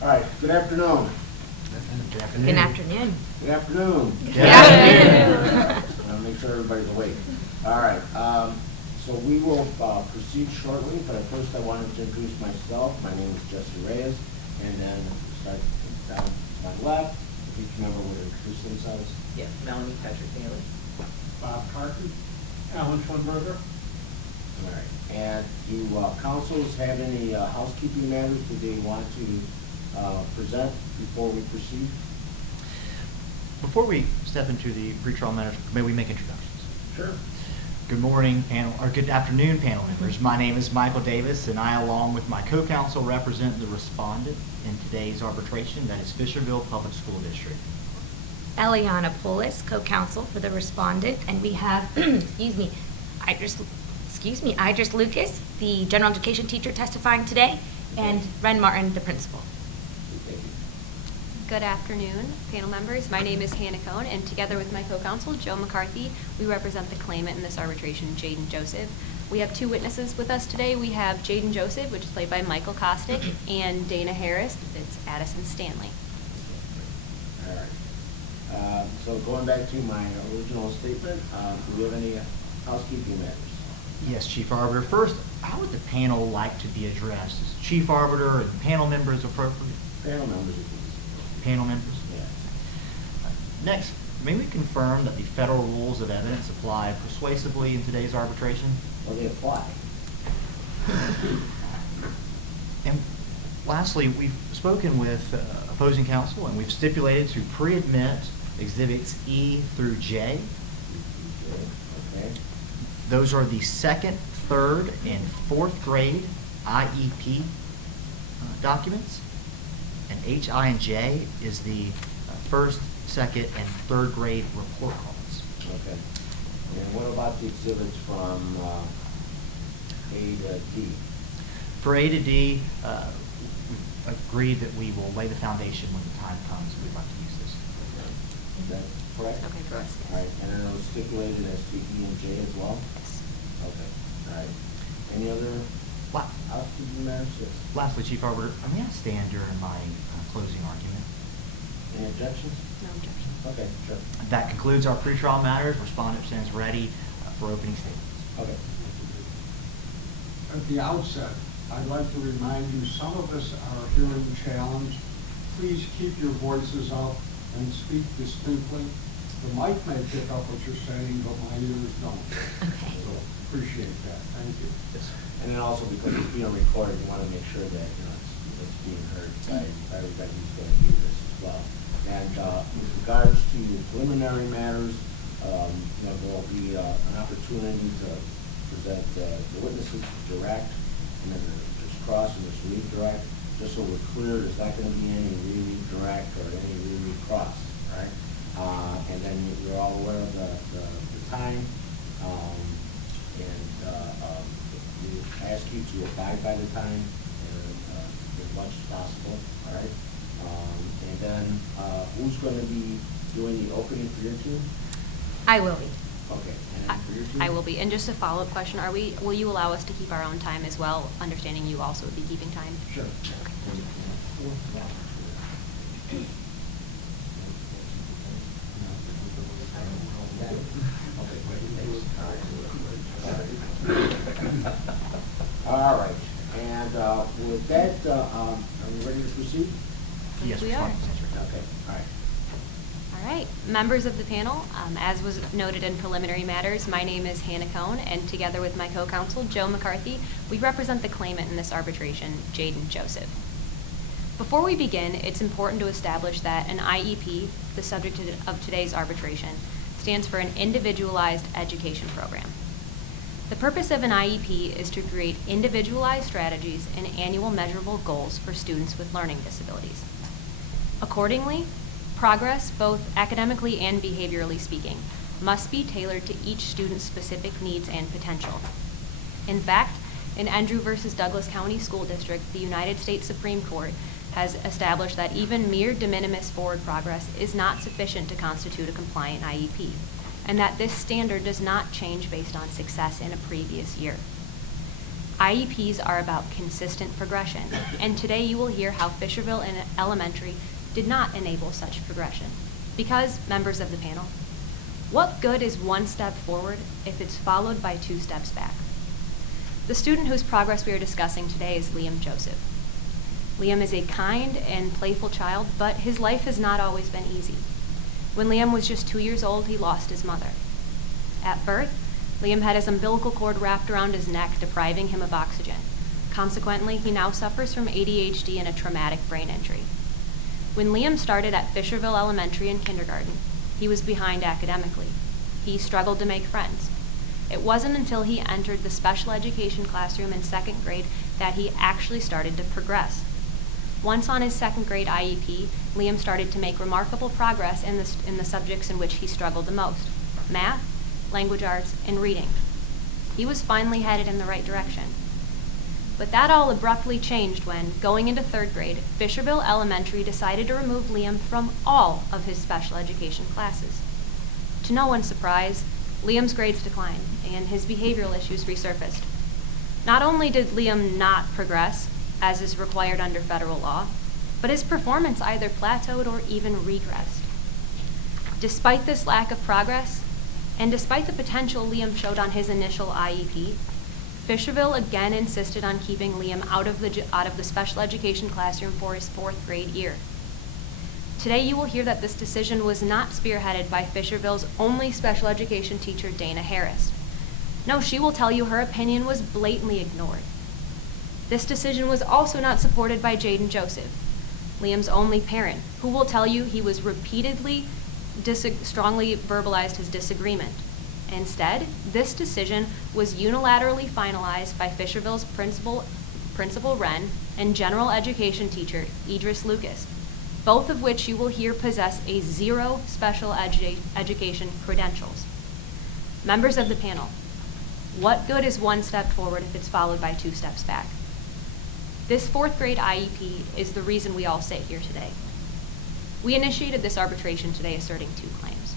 All right, good afternoon. Good afternoon. Good afternoon. Good afternoon. Good afternoon. I want to make sure everybody's awake. All right, so we will proceed shortly, but first I wanted to introduce myself. My name is Jesse Reyes, and then start down to my left. If each member would introduce themselves. Yes, Manley, Patrick Manley. Bob Carton, Alan Schwimberger. All right, and do councils have any housekeeping matters that they want to present before we proceed? Before we step into the pretrial matters, may we make introductions? Sure. Good morning, panel, or good afternoon, panel members. My name is Michael Davis, and I, along with my co-counsel, represent the respondent in today's arbitration, that is Fisherville Public School District. Elleana Poulis, co-counsel for the respondent, and we have, Idris Lucas, the general education teacher testifying today, and Ren Martin, the principal. Good afternoon, panel members. My name is Hannah Cohn, and together with my co-counsel, Joe McCarthy, we represent the claimant in this arbitration, Jaden Joseph. We have two witnesses with us today. We have Jaden Joseph, which is played by Michael Kostuch, and Dana Harris, it's Addison Standlee. All right. So going back to my original statement, do we have any housekeeping matters? Yes, Chief Arbiter. First, how would the panel like to be addressed? Is Chief Arbiter and panel members appropriate? Panel members, please. Panel members? Yes. Next, may we confirm that the federal rules of evidence apply persuasively in today's arbitration? Well, they apply. And lastly, we've spoken with opposing counsel, and we've stipulated to pre-admit exhibits E through J. Okay. Those are the second, third, and fourth grade IEP documents. And H, I, and J is the first, second, and third grade report cards. Okay. And what about the exhibits from A to D? For A to D, we've agreed that we will lay the foundation when the time comes. We'd like to use this. Is that correct? Okay, for us, yes. All right, and then it was stipulated as to E and J as well? Yes. Okay, all right. Any other housekeeping matters? Yes. Lastly, Chief Arbiter, may I stand during my closing argument? Any objections? No objection. Okay, sure. That concludes our pretrial matters. Respondent stands ready for opening statements. Okay. At the outset, I'd like to remind you, some of us are hearing challenged. Please keep your voices up and speak distinctly. The mic may pick up what you're saying, but my ears don't. Okay. So appreciate that. Thank you. Yes. And then also because it's being recorded, you want to make sure that it's being heard by everybody who's going to use this as well. And with regards to preliminary matters, there will be an opportunity to present the witnesses direct, and then there's cross and there's redirect. Just so we're clear, there's not going to be any redirect or any recross, right? And then you're all aware of the time, and we ask you to abide by the time as much as possible, all right? And then who's going to be doing the opening for your team? I will be. Okay, and then for your team? I will be. And just a follow-up question, will you allow us to keep our own time as well, understanding you also would be keeping time? Sure. All right, and with that, are we ready to proceed? Yes, We are. Okay, all right. All right, members of the panel, as was noted in preliminary matters, my name is Hannah Cohn, and together with my co-counsel, Joe McCarthy, we represent the claimant in this arbitration, Jaden Joseph. Before we begin, it's important to establish that an IEP, the subject of today's arbitration, stands for an individualized education program. The purpose of an IEP is to create individualized strategies and annual measurable goals for students with learning disabilities. Accordingly, progress, both academically and behaviorally speaking, must be tailored to each student's specific needs and potential. In fact, in Andrew versus Douglas County School District, the United States Supreme Court has established that even mere de minimis forward progress is not sufficient to constitute a compliant IEP, and that this standard does not change based on success in a previous year. IEPs are about consistent progression, and today you will hear how Fisherville Elementary did not enable such progression. Because, members of the panel, what good is one step forward if it's followed by 2 steps back? The student whose progress we are discussing today is Liam Joseph. Liam is a kind and playful child, but his life has not always been easy. When Liam was just 2 years old, he lost his mother. At birth, Liam had his umbilical cord wrapped around his neck, depriving him of oxygen. Consequently, he now suffers from ADHD and a traumatic brain injury. When Liam started at Fisherville Elementary in kindergarten, he was behind academically. He struggled to make friends. It wasn't until he entered the special education classroom in 2nd grade that he actually started to progress. Once on his 2nd grade IEP, Liam started to make remarkable progress in the subjects in which he struggled the most: math, language arts, and reading. He was finally headed in the right direction. But that all abruptly changed when, going into 3rd grade, Fisherville Elementary decided to remove Liam from all of his special education classes. To no one's surprise, Liam's grades declined and his behavioral issues resurfaced. Not only did Liam not progress, as is required under federal law, but his performance either plateaued or even regressed. Despite this lack of progress, and despite the potential Liam showed on his initial IEP, Fisherville again insisted on keeping Liam out of the special education classroom for his 4th grade year. Today you will hear that this decision was not spearheaded by Fisherville's only special education teacher, Dana Harris. No, she will tell you her opinion was blatantly ignored. This decision was also not supported by Jaden Joseph, Liam's only parent, who will tell you he was repeatedly strongly verbalized his disagreement. Instead, this decision was unilaterally finalized by Fisherville's Principal Wren and general education teacher, Idris Lucas, both of which you will hear possess a 0 special education credentials. Members of the panel, what good is 1 step forward if it's followed by 2 steps back? This 4th grade IEP is the reason we all sit here today. We initiated this arbitration today asserting 2 claims.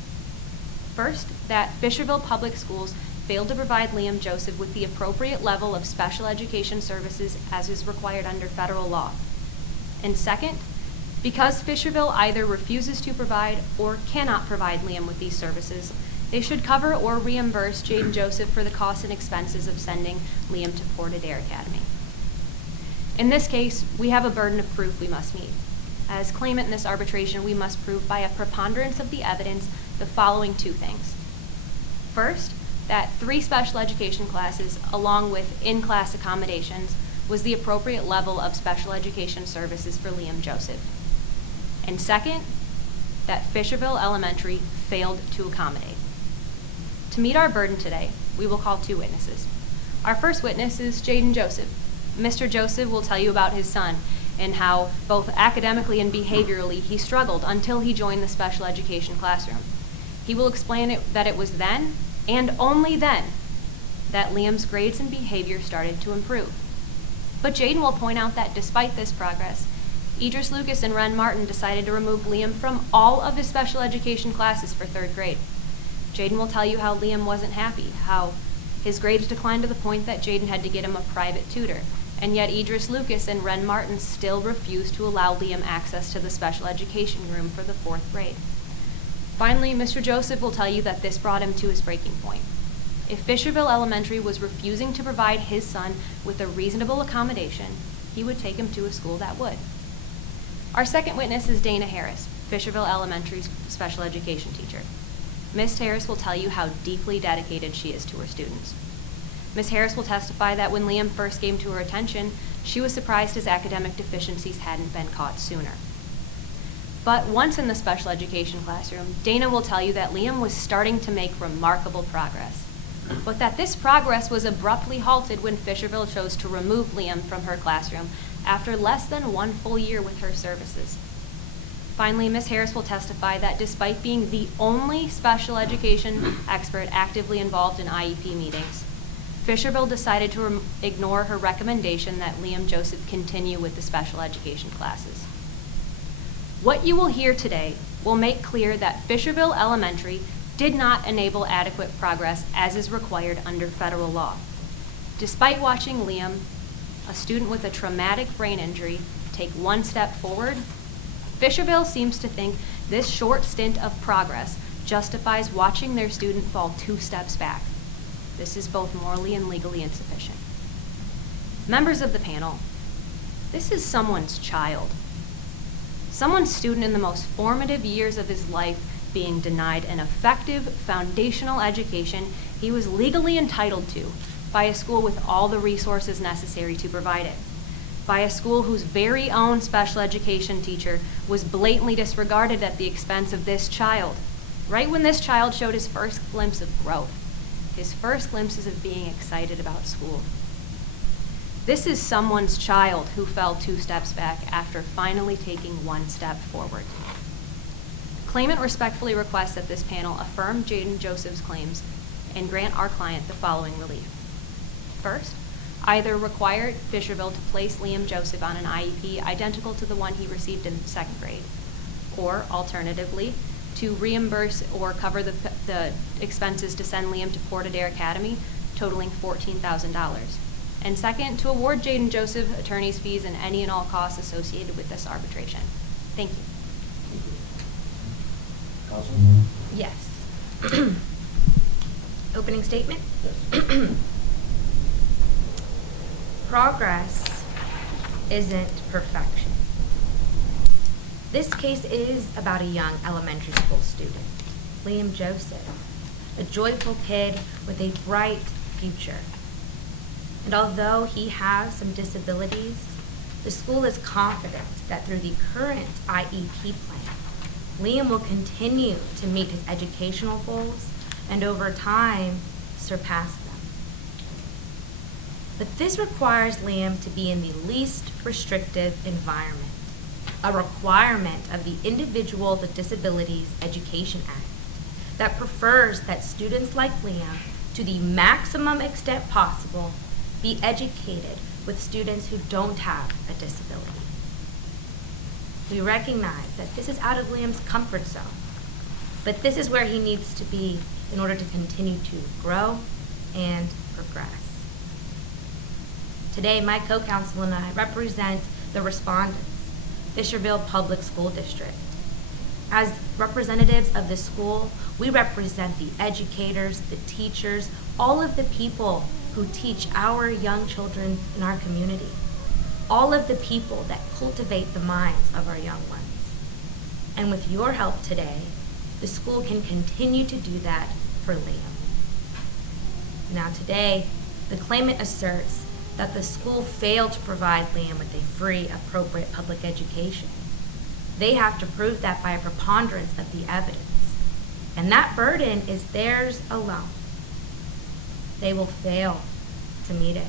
First, that Fisherville Public Schools failed to provide Liam Joseph with the appropriate level of special education services as is required under federal law. And second, because Fisherville either refuses to provide or cannot provide Liam with these services, they should cover or reimburse Jaden Joseph for the costs and expenses of sending Liam to Port Adair Academy. In this case, we have a burden of proof we must meet. As claimant in this arbitration, we must prove by a preponderance of the evidence the following 2 things. First, that 3 special education classes, along with in-class accommodations, was the appropriate level of special education services for Liam Joseph. And second, that Fisherville Elementary failed to accommodate. To meet our burden today, we will call 2 witnesses. Our first witness is Jaden Joseph. Mr. Joseph will tell you about his son and how, both academically and behaviorally, he struggled until he joined the special education classroom. He will explain that it was then, and only then, that Liam's grades and behavior started to improve. But Jaden will point out that despite this progress, Idris Lucas and Ren Martin decided to remove Liam from all of his special education classes for 3rd grade. Jaden will tell you how Liam wasn't happy, how his grades declined to the point that Jaden had to get him a private tutor, and yet Idris Lucas and Ren Martin still refused to allow Liam access to the special education room for the 4th grade. Finally, Mr. Joseph will tell you that this brought him to his breaking point. If Fisherville Elementary was refusing to provide his son with a reasonable accommodation, he would take him to a school that would. Our second witness is Dana Harris, Fisherville Elementary's special education teacher. Ms. Harris will tell you how deeply dedicated she is to her students. Ms. Harris will testify that when Liam first came to her attention, she was surprised his academic deficiencies hadn't been caught sooner. But once in the special education classroom, Dana will tell you that Liam was starting to make remarkable progress, but that this progress was abruptly halted when Fisherville chose to remove Liam from her classroom after less than 1 full year with her services. Finally, Ms. Harris will testify that despite being the only special education expert actively involved in IEP meetings, Fisherville decided to ignore her recommendation that Liam Joseph continue with the special education classes. What you will hear today will make clear that Fisherville Elementary did not enable adequate progress as is required under federal law. Despite watching Liam, a student with a traumatic brain injury, take one step forward, Fisherville seems to think this short stint of progress justifies watching their student fall 2 steps back. This is both morally and legally insufficient. Members of the panel, this is someone's child. Someone's student in the most formative years of his life being denied an effective foundational education he was legally entitled to by a school with all the resources necessary to provide it, by a school whose very own special education teacher was blatantly disregarded at the expense of this child, right when this child showed his first glimpse of growth, his first glimpses of being excited about school. This is someone's child who fell 2 steps back after finally taking 1 step forward. Claimant respectfully requests that this panel affirm Jaden Joseph's claims and grant our client the following relief. First, either require Fisherville to place Liam Joseph on an IEP identical to the one he received in 2nd grade, or alternatively, to reimburse or cover the expenses to send Liam to Port Adair Academy, totaling $14,000. And second, to award Jaden Joseph attorney's fees and any and all costs associated with this arbitration. Thank you. Counsel? Yes. Opening statement? Yes. Progress isn't perfection. This case is about a young elementary school student, Liam Joseph, a joyful kid with a bright future. And although he has some disabilities, the school is confident that through the current IEP plan, Liam will continue to meet his educational goals and over time surpass them. But this requires Liam to be in the least restrictive environment, a requirement of the Individual with Disabilities Education Act that prefers that students like Liam, to the maximum extent possible, be educated with students who don't have a disability. We recognize that this is out of Liam's comfort zone, but this is where he needs to be in order to continue to grow and progress. Today, my co-counsel and I represent the respondents, Fisherville Public School District. As representatives of the school, we represent the educators, the teachers, all of the people who teach our young children in our community, all of the people that cultivate the minds of our young ones. And with your help today, the school can continue to do that for Liam. Now today, the claimant asserts that the school failed to provide Liam with a free, appropriate public education. They have to prove that by a preponderance of the evidence, and that burden is theirs alone. They will fail to meet it.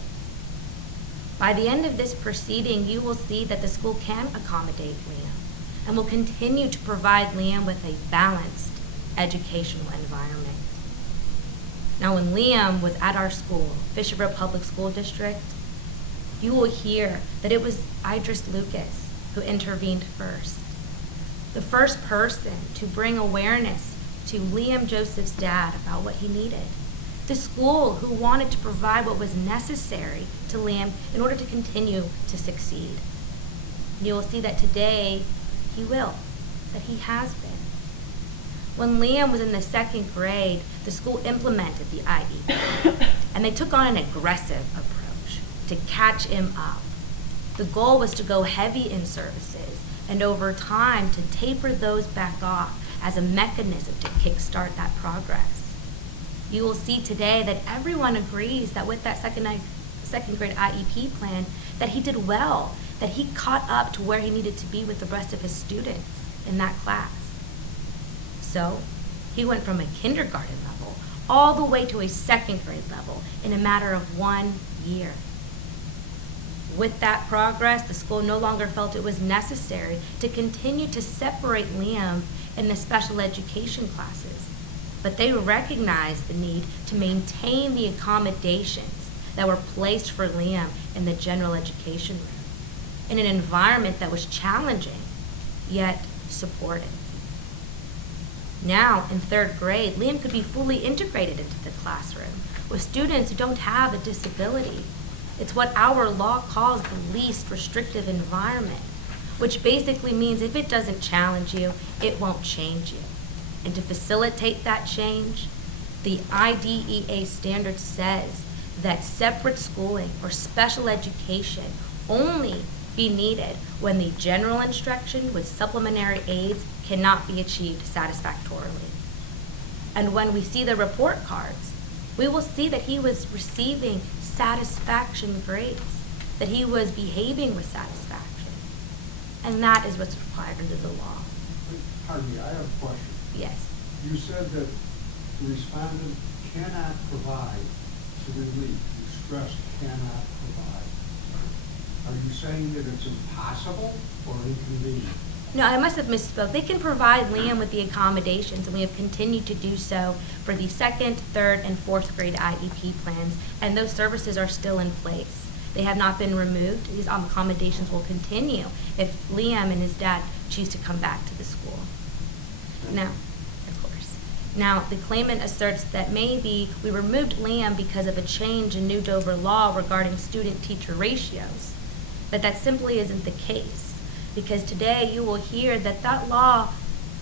By the end of this proceeding, you will see that the school can accommodate Liam and will continue to provide Liam with a balanced educational environment. Now, when Liam was at our school, Fisherville Public School District, you will hear that it was Idris Lucas who intervened first. The first person to bring awareness to Liam Joseph's dad about what he needed. The school who wanted to provide what was necessary to Liam in order to continue to succeed. You will see that today he will, that he has been. When Liam was in the 2nd grade, the school implemented the IEP, and they took on an aggressive approach to catch him up. The goal was to go heavy in services and over time to taper those back off as a mechanism to kickstart that progress. You will see today that everyone agrees that with that second grade IEP plan, that he did well, that he caught up to where he needed to be with the rest of his students in that class. So he went from a kindergarten level all the way to a 2nd grade level in a matter of 1 year. With that progress, the school no longer felt it was necessary to continue to separate Liam in the special education classes, but they recognized the need to maintain the accommodations that were placed for Liam in the general education room, in an environment that was challenging, yet supportive. Now, in 3rd grade, Liam could be fully integrated into the classroom with students who don't have a disability. It's what our law calls the least restrictive environment, which basically means if it doesn't challenge you, it won't change you. And to facilitate that change, the IDEA standard says that separate schooling or special education only be needed when the general instruction with supplementary aids cannot be achieved satisfactorily. And when we see the report cards, we will see that he was receiving satisfaction grades, that he was behaving with satisfaction. And that is what's required under the law. Pardon me, I have a question. Yes. You said that the respondent cannot provide the relief. You stressed cannot provide. Are you saying that it's impossible or inconvenient? No, I must have misspoke. They can provide Liam with the accommodations, and we have continued to do so for the 2nd, 3rd, and 4th grade IEP plans, and those services are still in place. They have not been removed. These accommodations will continue if Liam and his dad choose to come back to the school. Now, of course. Now, the claimant asserts that maybe we removed Liam because of a change in New Dover law regarding student-teacher ratios, but that simply isn't the case. Because today you will hear that that law,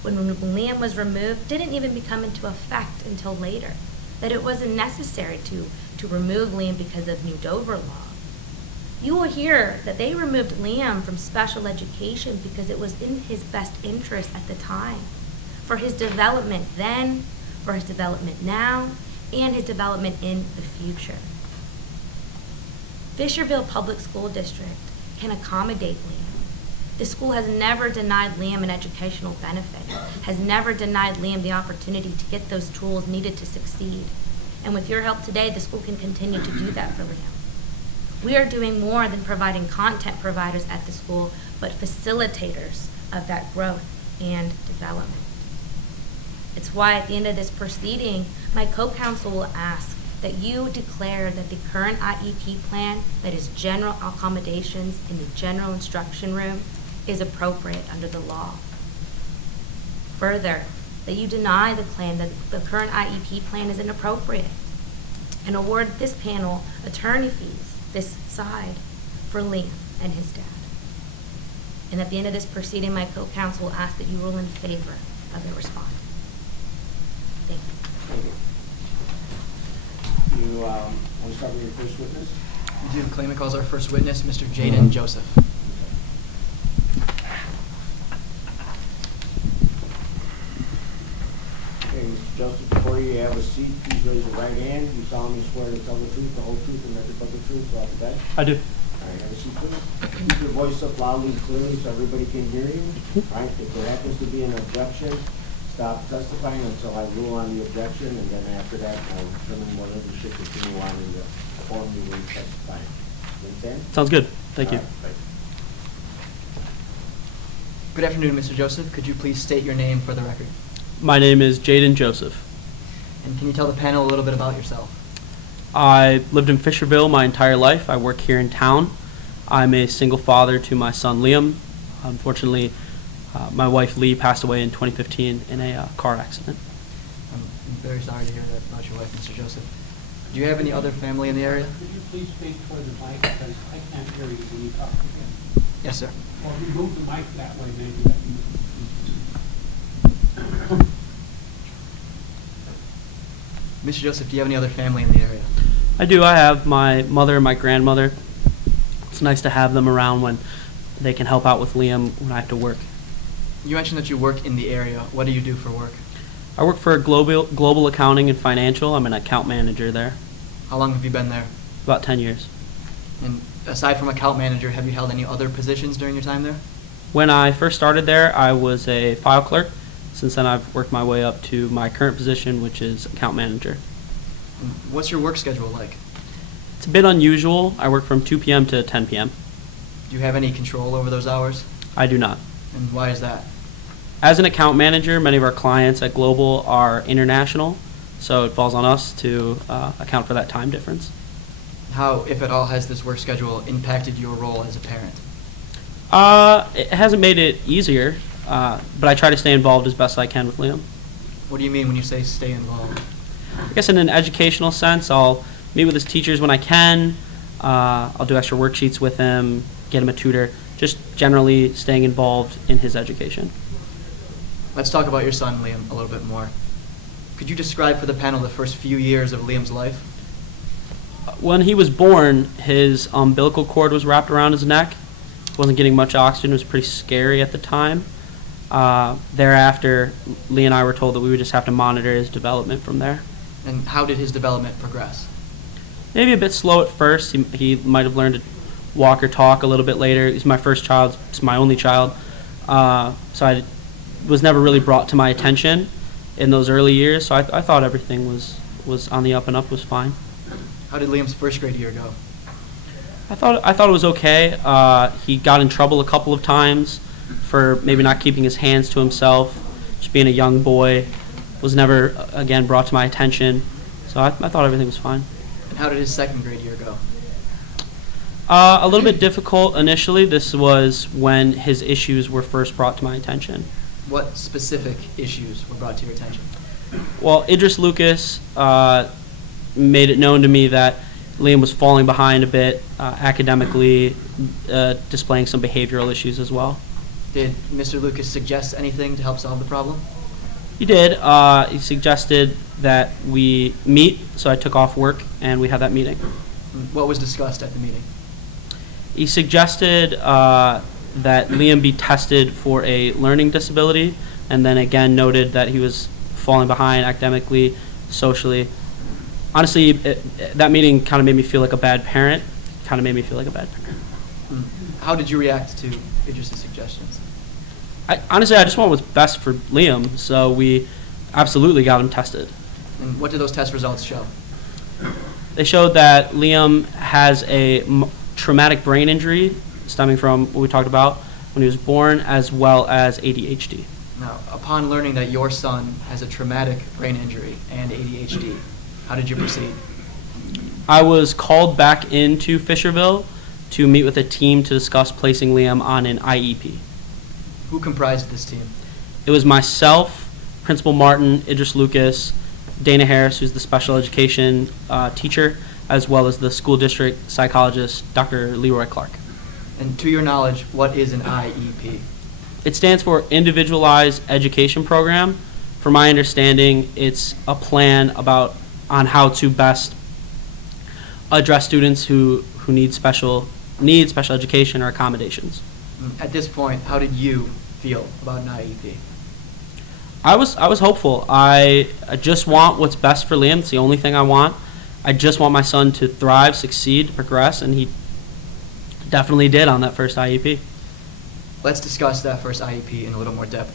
when Liam was removed, didn't even become into effect until later. That it wasn't necessary to remove Liam because of New Dover law. You will hear that they removed Liam from special education because it was in his best interest at the time. For his development then, for his development now, and his development in the future. Fisherville Public School District can accommodate Liam. The school has never denied Liam an educational benefit, has never denied Liam the opportunity to get those tools needed to succeed. And with your help today, the school can continue to do that for Liam. We are doing more than providing content providers at the school, but facilitators of that growth and development. It's why at the end of this proceeding, my co-counsel will ask that you declare that the current IEP plan that is general accommodations in the general instruction room is appropriate under the law. Further, that you deny the claim that the current IEP plan is inappropriate and award this panel attorney fees, this side, for Liam and his dad. And at the end of this proceeding, my co-counsel will ask that you rule in favor of the respondent. Thank you. Thank you. You want to start with your first witness? We do. The claimant calls our first witness, Mr. Jaden Joseph. Okay, Mr. Joseph, before you have a seat, please raise your right hand. You solemnly swear to tell the truth, the whole truth, and nothing but the truth throughout the day? I do. All right, have a seat, please. Keep your voice up loudly and clearly so everybody can hear you. All right, if there happens to be an objection, stop testifying until I rule on the objection, and then after that, I'll determine whether we should continue on in the form you will testify. Understand? Sounds good. Thank you. All right, Good afternoon, Mr. Joseph. Could you please state your name for the record? My name is Jaden Joseph. And can you tell the panel a little bit about yourself? I lived in Fisherville my entire life. I work here in town. I'm a single father to my son Liam. Unfortunately, my wife Lee passed away in 2015 in a car accident. I'm very sorry to hear that about your wife, Mr. Joseph. Do you have any other family in the area? Could you please speak toward the mic because I can't hear you when you talk again? Yes, sir. Or if you move the mic that way, maybe that you. Mr. Joseph, do you have any other family in the area? I do. I have my mother and my grandmother. It's nice to have them around when they can help out with Liam when I have to work. You mentioned that you work in the area. What do you do for work? I work for global accounting and financial. I'm an account manager there. How long have you been there? About 10 years. And aside from account manager, have you held any other positions during your time there? When I first started there, I was a file clerk. Since then, I've worked my way up to my current position, which is account manager. And what's your work schedule like? It's a bit unusual. I work from 2 p.m. to 10 p.m. Do you have any control over those hours? I do not. And why is that? As an account manager, many of our clients at Global are international, so it falls on us to account for that time difference. How, if at all, has this work schedule impacted your role as a parent? It hasn't made it easier, but I try to stay involved as best I can with Liam. What do you mean when you say stay involved? I guess in an educational sense, I'll meet with his teachers when I can. I'll do extra worksheets with him, get him a tutor, just generally staying involved in his education. Let's talk about your son, Liam, a little bit more. Could you describe for the panel the first few years of Liam's life? When he was born, his umbilical cord was wrapped around his neck. Wasn't getting much oxygen. It was pretty scary at the time. Thereafter, Lee and I were told that we would just have to monitor his development from there. And how did his development progress? Maybe a bit slow at first. He might have learned to walk or talk a little bit later. He's my first child. It's my only child. So I was never really brought to my attention in those early years. So I thought everything was on the up and up, was fine. How did Liam's first grade year go? I thought it was okay. He got in trouble a couple of times for maybe not keeping his hands to himself. Just being a young boy, was never again brought to my attention. So I thought everything was fine. And how did his second grade year go? A little bit difficult initially. This was when his issues were first brought to my attention. What specific issues were brought to your attention? Well, Idris Lucas made it known to me that Liam was falling behind a bit academically, displaying some behavioral issues as well. Did Mr. Lucas suggest anything to help solve the problem? He did. He suggested that we meet, so I took off work and we had that meeting. What was discussed at the meeting? He suggested that Liam be tested for a learning disability, and then again noted that he was falling behind academically, socially. Honestly, that meeting kind of made me feel like a bad parent. How did you react to Idris' suggestions? Honestly, I just want what's best for Liam, so we absolutely got him tested. And what did those test results show? They showed that Liam has a traumatic brain injury stemming from what we talked about when he was born, as well as ADHD. Now, upon learning that your son has a traumatic brain injury and ADHD, how did you proceed? I was called back into Fisherville to meet with a team to discuss placing Liam on an IEP. Who comprised this team? It was myself, Principal Martin, Idris Lucas, Dana Harris, who's the special education teacher, as well as the school district psychologist, Dr. Leroy Clark. And to your knowledge, what is an IEP? It stands for Individualized Education Program. From my understanding, it's a plan on how to best address students who need special education or accommodations. At this point, how did you feel about an IEP? I was hopeful. I just want what's best for Liam. It's the only thing I want. I just want my son to thrive, succeed, progress, and he definitely did on that first IEP. Let's discuss that first IEP in a little more depth.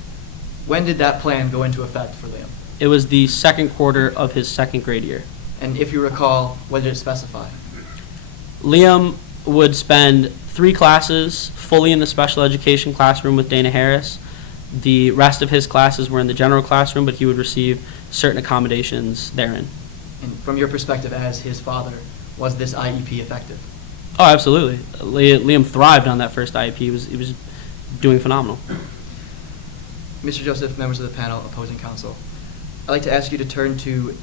When did that plan go into effect for Liam? It was the second quarter of his second grade year. And if you recall, what did it specify? Liam would spend 3 classes fully in the special education classroom with Dana Harris. The rest of his classes were in the general classroom, but he would receive certain accommodations therein. And from your perspective as his father, was this IEP effective? Oh, absolutely. Liam thrived on that first IEP. He was doing phenomenal. Mr. Joseph, members of the panel, opposing counsel, I'd like to ask you to turn to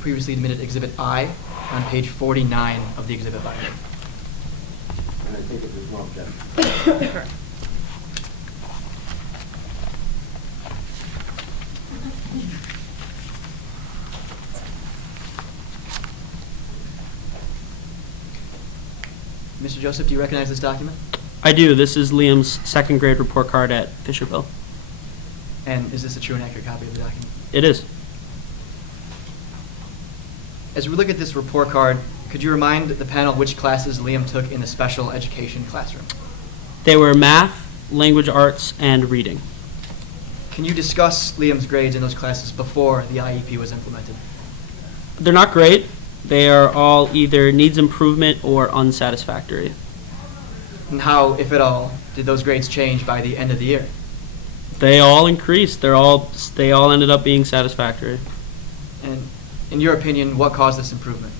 previously admitted Exhibit I on page 49 of the exhibit binder. And I think it was well, Jeff. Correct. Mr. Joseph, do you recognize this document? I do. This is Liam's second grade report card at Fisherville. And is this a true and accurate copy of the document? It is. As we look at this report card, could you remind the panel which classes Liam took in the special education classroom? They were math, language arts, and reading. Can you discuss Liam's grades in those classes before the IEP was implemented? They're not great. They are all either needs improvement or unsatisfactory. And how, if at all, did those grades change by the end of the year? They all increased. They all ended up being satisfactory. And in your opinion, what caused this improvement?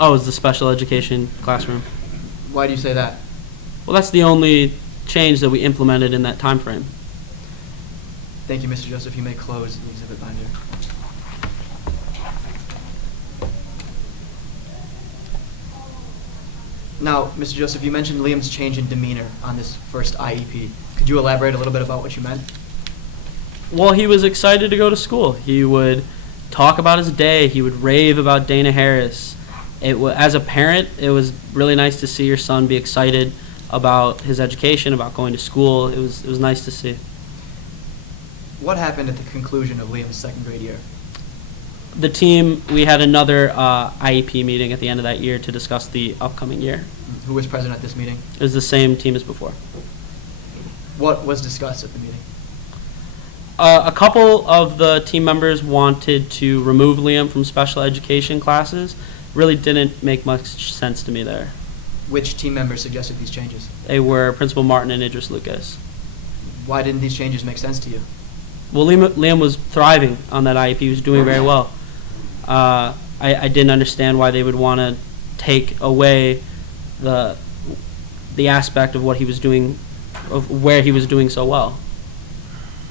Oh, it was the special education classroom. Why do you say that? Well, that's the only change that we implemented in that time frame. Thank you, Mr. Joseph. You may close the exhibit binder. Now, Mr. Joseph, you mentioned Liam's change in demeanor on this first IEP. Could you elaborate a little bit about what you meant? Well, he was excited to go to school. He would talk about his day. He would rave about Dana Harris. As a parent, it was really nice to see your son be excited about his education, about going to school. It was nice to see. What happened at the conclusion of Liam's second grade year? The team, we had another IEP meeting at the end of that year to discuss the upcoming year. Who was present at this meeting? It was the same team as before. What was discussed at the meeting? A couple of the team members wanted to remove Liam from special education classes. Really didn't make much sense to me there. Which team members suggested these changes? They were Principal Martin and Idris Lucas. Why didn't these changes make sense to you? Well, Liam was thriving on that IEP. He was doing very well. I didn't understand why they would want to take away the aspect of what he was doing, of where he was doing so well.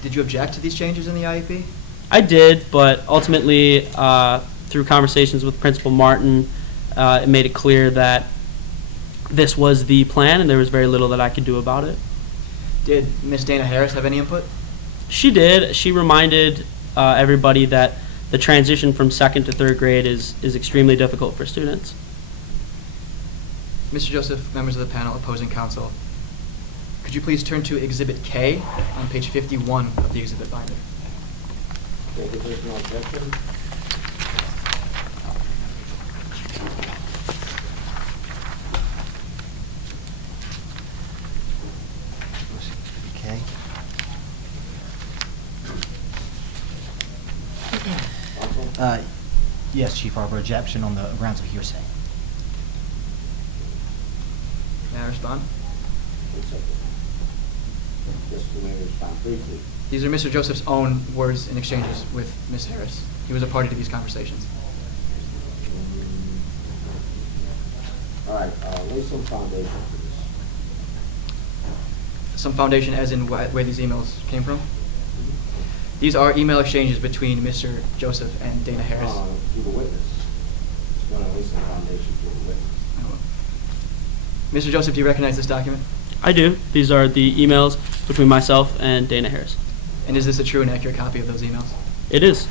Did you object to these changes in the IEP? I did, but ultimately, through conversations with Principal Martin, it made it clear that this was the plan, and there was very little that I could do about it. Did Miss Dana Harris have any input? She did. She reminded everybody that the transition from second to third grade is extremely difficult for students. Mr. Joseph, members of the panel, opposing counsel, could you please turn to Exhibit K on page 51 of the exhibit binder? Okay, if there's no objection. Okay. Counsel? Yes, Chief Arbor, objection on the grounds of hearsay. May I respond? One second. Just let me respond briefly. These are Mr. Joseph's own words in exchanges with Ms. Harris. He was a party to these conversations. All right, lay some foundation for this. Some foundation as in where these emails came from? These are email exchanges between Mr. Joseph and Dana Harris. To the witness. Just want to lay some foundation to the witness. Mr. Joseph, do you recognize this document? I do. These are the emails between myself and Dana Harris. And is this a true and accurate copy of those emails? It is.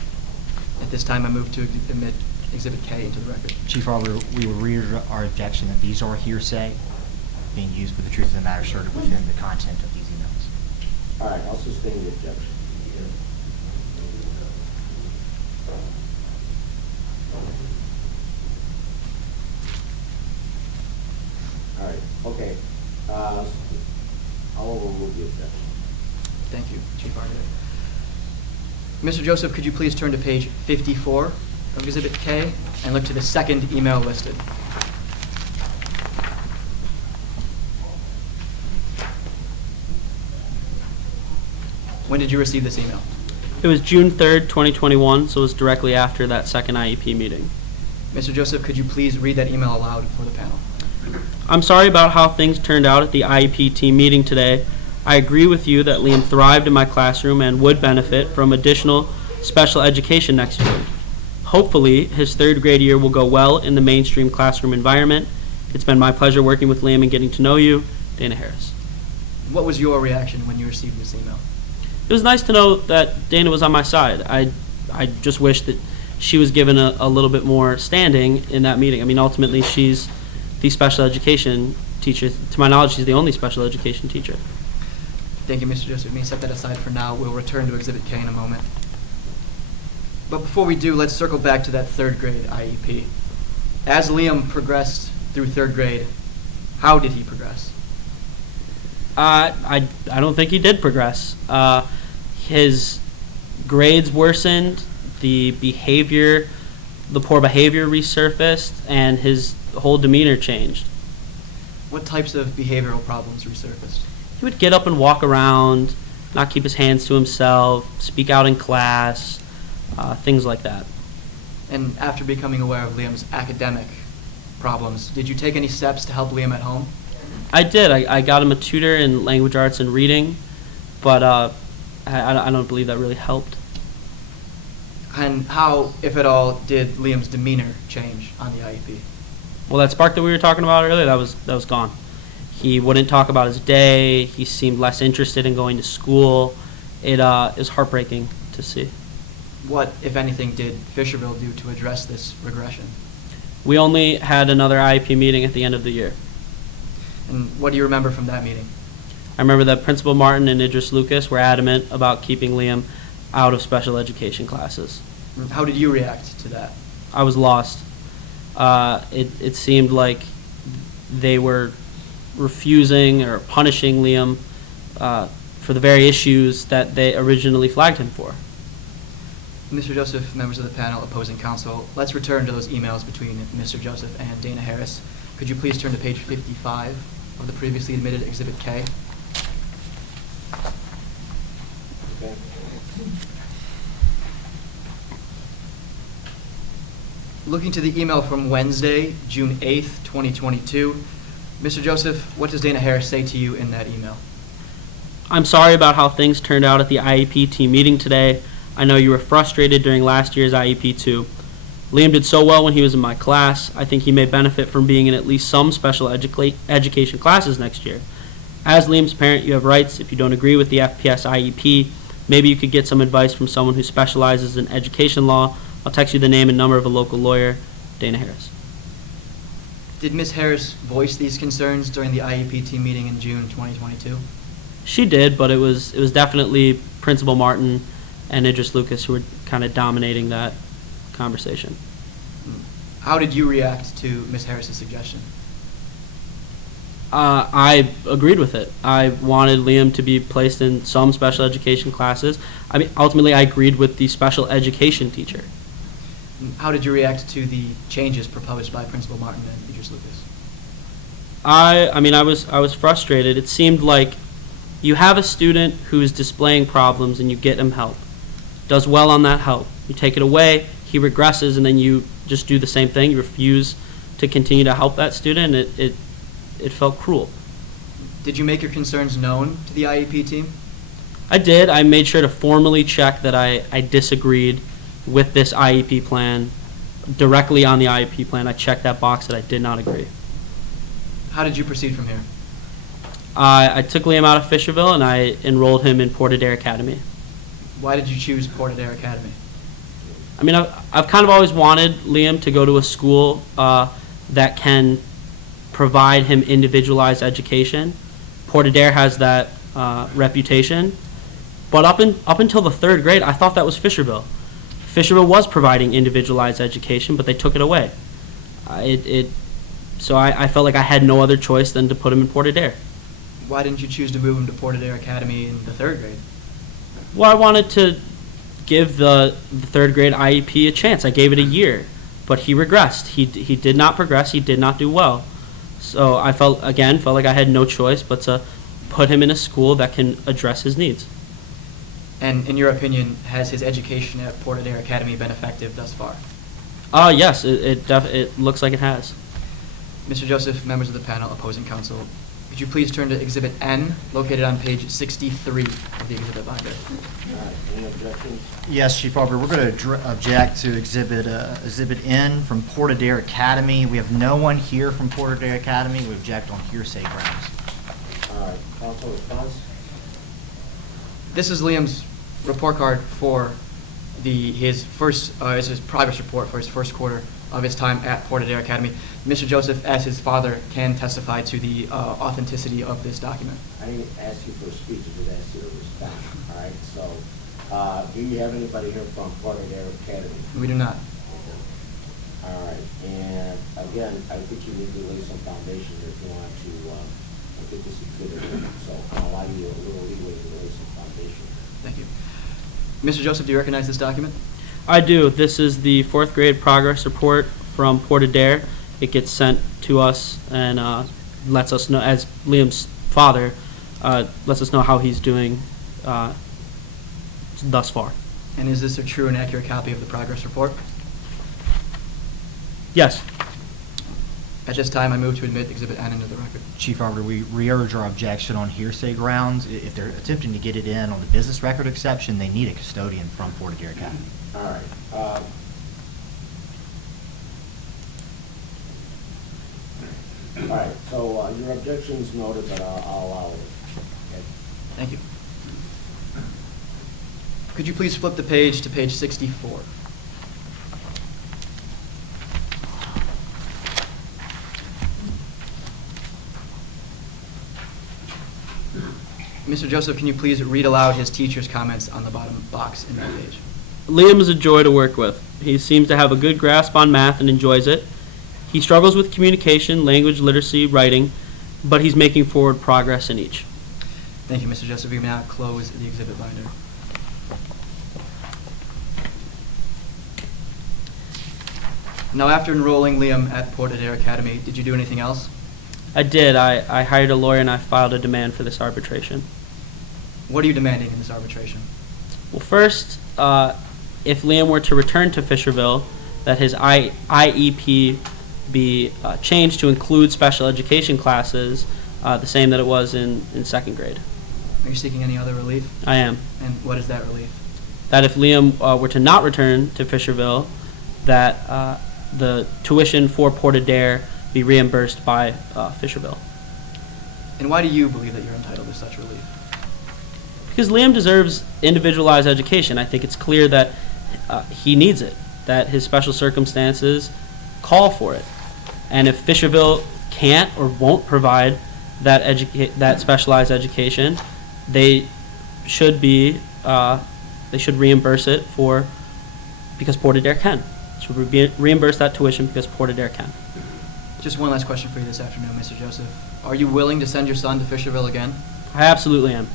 At this time, I move to admit Exhibit K into the record. Chief Arbor, we will reiterate our objection that these are hearsay being used for the truth of the matter asserted within the content of these emails. All right, I'll sustain the objection. All right, okay. I'll overrule the objection. Thank you, Chief Arbiter. Mr. Joseph, could you please turn to page 54 of Exhibit K and look to the second email listed? When did you receive this email? It was June 3rd, 2021, so it was directly after that second IEP meeting. Mr. Joseph, could you please read that email aloud for the panel? I'm sorry about how things turned out at the IEP team meeting today. I agree with you that Liam thrived in my classroom and would benefit from additional special education next year. Hopefully, his third grade year will go well in the mainstream classroom environment. It's been my pleasure working with Liam and getting to know you. Dana Harris. What was your reaction when you received this email? It was nice to know that Dana was on my side. I just wish that she was given a little bit more standing in that meeting. I mean, ultimately, she's the special education teacher. To my knowledge, she's the only special education teacher. Thank you, Mr. Joseph. Let me set that aside for now. We'll return to Exhibit K in a moment. But before we do, let's circle back to that third grade IEP. As Liam progressed through third grade, how did he progress? I don't think he did progress. His grades worsened, the poor behavior resurfaced, and his whole demeanor changed. What types of behavioral problems resurfaced? He would get up and walk around, not keep his hands to himself, speak out in class, things like that. And after becoming aware of Liam's academic problems, did you take any steps to help Liam at home? I did. I got him a tutor in language arts and reading, but I don't believe that really helped. And how, if at all, did Liam's demeanor change on the IEP? Well, that spark that we were talking about earlier, that was gone. He wouldn't talk about his day. He seemed less interested in going to school. It is heartbreaking to see. What, if anything, did Fisherville do to address this regression? We only had another IEP meeting at the end of the year. And what do you remember from that meeting? I remember that Principal Martin and Idris Lucas were adamant about keeping Liam out of special education classes. How did you react to that? I was lost. It seemed like they were refusing or punishing Liam for the very issues that they originally flagged him for. Mr. Joseph, members of the panel, opposing counsel, let's return to those emails between Mr. Joseph and Dana Harris. Could you please turn to page 55 of the previously admitted Exhibit K? Okay. Looking to the email from Wednesday, June 8th, 2022, Mr. Joseph, what does Dana Harris say to you in that email? I'm sorry about how things turned out at the IEP team meeting today. I know you were frustrated during last year's IEP too. Liam did so well when he was in my class. I think he may benefit from being in at least some special education classes next year. As Liam's parent, you have rights. If you don't agree with the FPS IEP, maybe you could get some advice from someone who specializes in education law. I'll text you the name and number of a local lawyer, Dana Harris. Did Ms. Harris voice these concerns during the IEP team meeting in June 2022? She did, but it was definitely Principal Martin and Idris Lucas who were kind of dominating that conversation. How did you react to Ms. Harris's suggestion? I agreed with it. I wanted Liam to be placed in some special education classes. I mean, ultimately, I agreed with the special education teacher. How did you react to the changes proposed by Principal Martin and Idris Lucas? I mean, I was frustrated. It seemed like you have a student who is displaying problems and you get him help, does well on that help. You take it away, he regresses, and then you just do the same thing. You refuse to continue to help that student. It felt cruel. Did you make your concerns known to the IEP team? I did. I made sure to formally check that I disagreed with this IEP plan. Directly on the IEP plan, I checked that box that I did not agree. How did you proceed from here? I took Liam out of Fisherville and I enrolled him in Port Adair Academy. Why did you choose Port Adair Academy? I mean, I've kind of always wanted Liam to go to a school that can provide him individualized education. Port Adair has that reputation. But up until the third grade, I thought that was Fisherville. Fisherville was providing individualized education, but they took it away. So I felt like I had no other choice than to put him in Port Adair. Why didn't you choose to move him to Port Adair Academy in the third grade? Well, I wanted to give the third grade IEP a chance. I gave it a year, but he regressed. He did not progress. He did not do well. So I felt like I had no choice but to put him in a school that can address his needs. And in your opinion, has his education at Port Adair Academy been effective thus far? Yes, it looks like it has. Mr. Joseph, members of the panel, opposing counsel, could you please turn to Exhibit N, located on page 63 of the exhibit binder? All right, any objections? Yes, Chief Arbiter, we're going to object to Exhibit N from Port Adair Academy. We have no one here from Port Adair Academy. We object on hearsay grounds. All right, counsel response? This is Liam's report card for his progress report for his first quarter of his time at Port Adair Academy. Mr. Joseph, as his father, can testify to the authenticity of this document. I didn't ask you for a speech, I just asked you to respond, all right? So, do you have anybody here from Port Adair Academy? We do not. All right, and again, I think you need to lay some foundation if you want to get this exhibit. So I'll allow you a little leeway to lay some foundation. Thank you. Mr. Joseph, do you recognize this document? I do. This is the fourth grade progress report from Port Adair. It gets sent to us and lets us know, as Liam's father, lets us know how he's doing thus far. And is this a true and accurate copy of the progress report? Yes. At this time, I move to admit Exhibit N into the record. Chief Arbiter, we re-urge our objection on hearsay grounds. If they're attempting to get it in on the business record exception, they need a custodian from Port Adair Academy. All right. All right, so your objection's noted, but I'll allow it. Okay. Thank you. Could you please flip the page to page 64? Mr. Joseph, can you please read aloud his teacher's comments on the bottom box in that page? Liam is a joy to work with. He seems to have a good grasp on math and enjoys it. He struggles with communication, language, literacy, writing, but he's making forward progress in each. Thank you, Mr. Joseph. You may now close the exhibit binder. Now, after enrolling Liam at Port Adair Academy, did you do anything else? I did. I hired a lawyer and I filed a demand for this arbitration. What are you demanding in this arbitration? Well, first, if Liam were to return to Fisherville, that his IEP be changed to include special education classes, the same that it was in second grade. Are you seeking any other relief? I am. And what is that relief? That if Liam were to not return to Fisherville, that the tuition for Port Adair be reimbursed by Fisherville. And why do you believe that you're entitled to such relief? Because Liam deserves individualized education. I think it's clear that he needs it, that his special circumstances call for it. And if Fisherville can't or won't provide that specialized education, they should reimburse it because Port Adair can. Should reimburse that tuition because Port Adair can. Just one last question for you this afternoon, Mr. Joseph. Are you willing to send your son to Fisherville again? I absolutely am.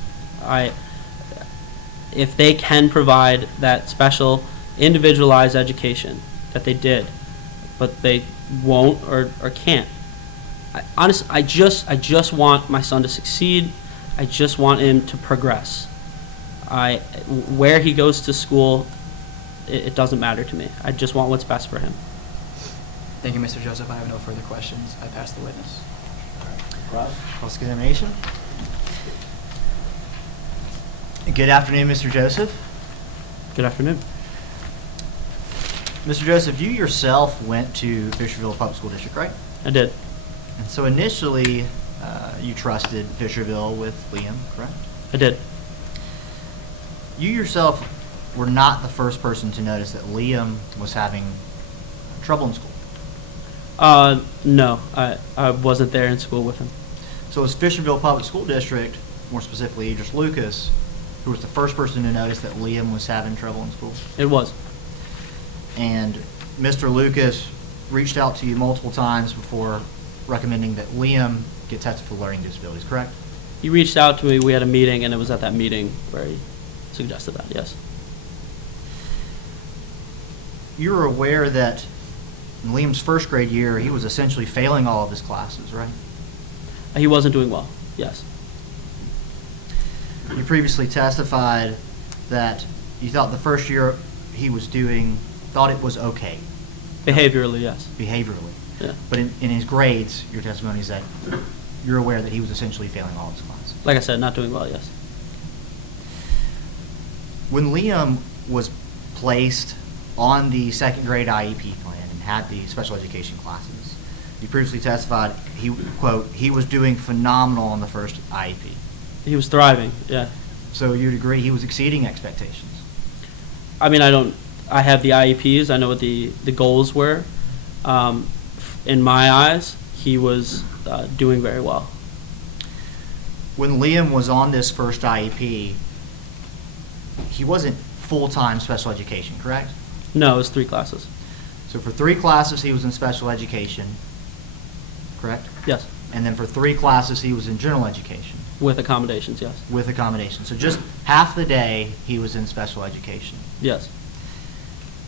If they can provide that special individualized education that they did, but they won't or can't. Honestly, I just want my son to succeed. I just want him to progress. Where he goes to school, it doesn't matter to me. I just want what's best for him. Thank you, Mr. Joseph. I have no further questions. I pass the witness. Cross-examination. Good afternoon, Mr. Joseph. Good afternoon. Mr. Joseph, you yourself went to Fisherville Public School District, right? I did. And so initially, you trusted Fisherville with Liam, correct? I did. You yourself were not the first person to notice that Liam was having trouble in school. No, I wasn't there in school with him. So it was Fisherville Public School District, more specifically Idris Lucas, who was the first person to notice that Liam was having trouble in school? It was. And Mr. Lucas reached out to you multiple times before recommending that Liam get tested for learning disabilities, correct? He reached out to me, we had a meeting, and it was at that meeting where he suggested that, yes. You're aware that in Liam's first grade year, he was essentially failing all of his classes, right? He wasn't doing well, yes. You previously testified that you thought the first year he was doing, thought it was okay. Behaviorally, yes. Behaviorally. Yeah. But in his grades, your testimony is that you're aware that he was essentially failing all of his classes. Like I said, not doing well, yes. When Liam was placed on the second grade IEP plan and had the special education classes, you previously testified he, quote, he was doing phenomenal on the first IEP. He was thriving, yeah. So you'd agree he was exceeding expectations? I mean, I have the IEPs, I know what the goals were. In my eyes, he was doing very well. When Liam was on this first IEP, he wasn't full-time special education, correct? No, it was 3 classes. So for 3 classes, he was in special education, correct? Yes, And then for 3 classes, he was in general education. with accommodations, yes. With accommodation. So just half the day, he was in special education. Yes.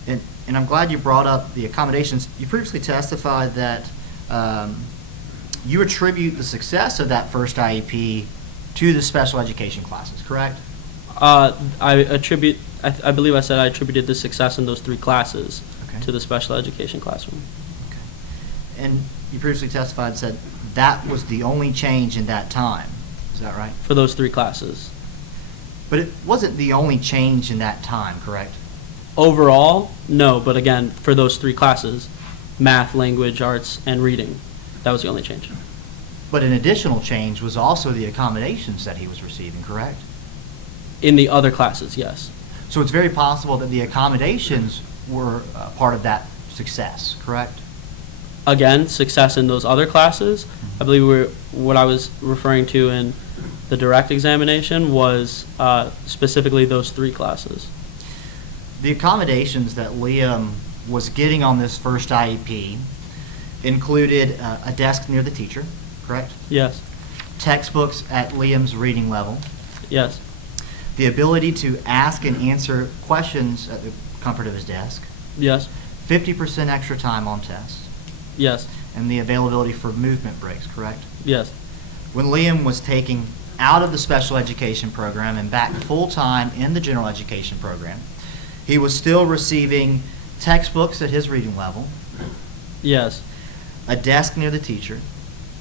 And I'm glad you brought up the accommodations. You previously testified that you attribute the success of that first IEP to the special education classes, correct? I believe I said I attributed the success in those 3 classes to the special education classroom. Okay. And you previously testified and said that was the only change in that time. Is that right? For those 3 classes. But it wasn't the only change in that time, correct? Overall, no, but again, for those 3 classes, math, language, arts, and reading, that was the only change. But an additional change was also the accommodations that he was receiving, correct? In the other classes, yes. So it's very possible that the accommodations were part of that success, correct? Again, success in those other classes. I believe what I was referring to in the direct examination was specifically those 3 classes. The accommodations that Liam was getting on this first IEP included a desk near the teacher, correct? Yes, Textbooks at Liam's reading level, yes, the ability to ask and answer questions at the comfort of his desk, yes, 50% extra time on tests, yes, and the availability for movement breaks, correct? yes, When Liam was taken out of the special education program and back full-time in the general education program, he was still receiving textbooks at his reading level, yes, a desk near the teacher,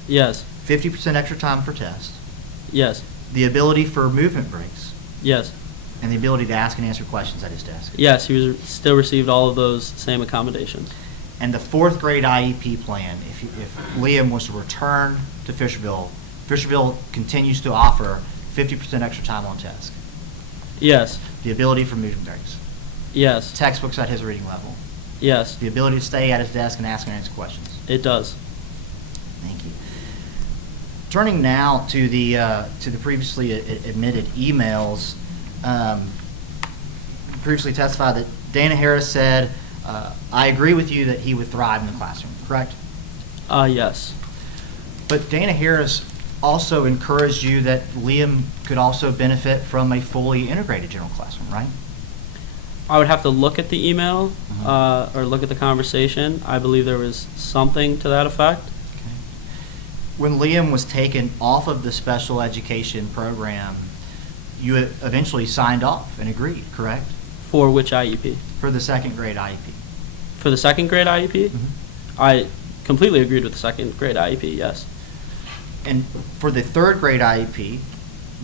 yes, 50% extra time for tests, yes, the ability for movement breaks, yes, and the ability to ask and answer questions at his desk. yes, he was still received all of those same accommodations. And the 4th grade IEP plan, if Liam was to return to Fisherville, Fisherville continues to offer 50% extra time on task. Yes, The ability for movement breaks, yes, textbooks at his reading level, yes, the ability to stay at his desk and ask and answer questions. it does. Thank you. Turning now to the previously admitted emails, previously testified that Dana Harris said, I agree with you that he would thrive in the classroom, correct? Yes, But Dana Harris also encouraged you that Liam could also benefit from a fully integrated general classroom, right? I would have to look at the email or look at the conversation. I believe there was something to that effect. Okay. When Liam was taken off of the special education program, you eventually signed off and agreed, correct? For which IEP? For the 2nd grade IEP. For the 2nd grade IEP? I completely agreed with the 2nd grade IEP, yes. And for the 3rd grade IEP,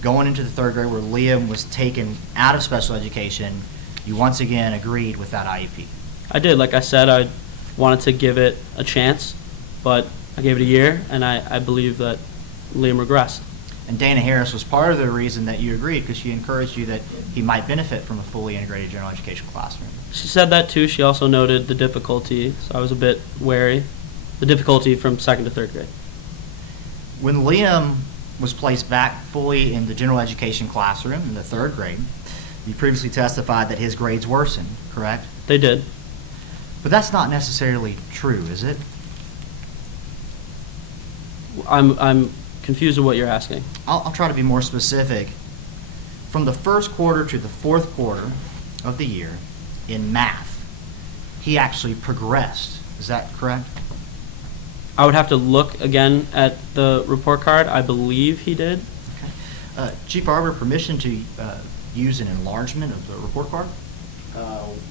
going into the 3rd grade where Liam was taken out of special education, you once again agreed with that IEP. I did. Like I said, I wanted to give it a chance, but I gave it a year, and I believe that Liam regressed. And Dana Harris was part of the reason that you agreed because she encouraged you that he might benefit from a fully integrated general education classroom. She said that too. She also noted the difficulty, so I was a bit wary. The difficulty from 2nd to 3rd grade. When Liam was placed back fully in the general education classroom in the 3rd grade, you previously testified that his grades worsened, correct? They did. But that's not necessarily true, is it? I'm confused with what you're asking. I'll try to be more specific. From the 1st quarter to the 4th quarter of the year in math, he actually progressed. Is that correct? I would have to look again at the report card. I believe he did. Okay. Chief Arbiter, permission to use an enlargement of the report card?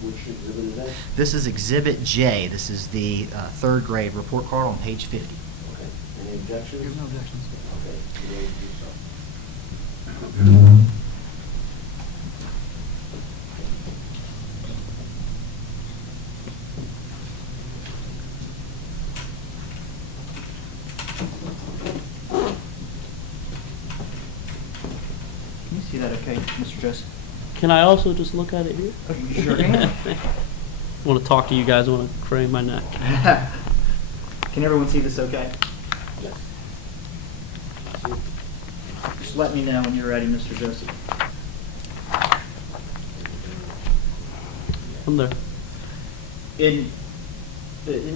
Which exhibit is that? This is Exhibit J. This is the 3rd grade report card on page 50. Okay. Any objections? There's no objections. Okay, you ready to do so? Can you see that okay, Mr. Joseph? Can I also just look at it here? You sure can. I want to talk to you guys. I want to crane my neck. Can everyone see this okay? Yes. Just let me know when you're ready, Mr. Joseph. I'm there. And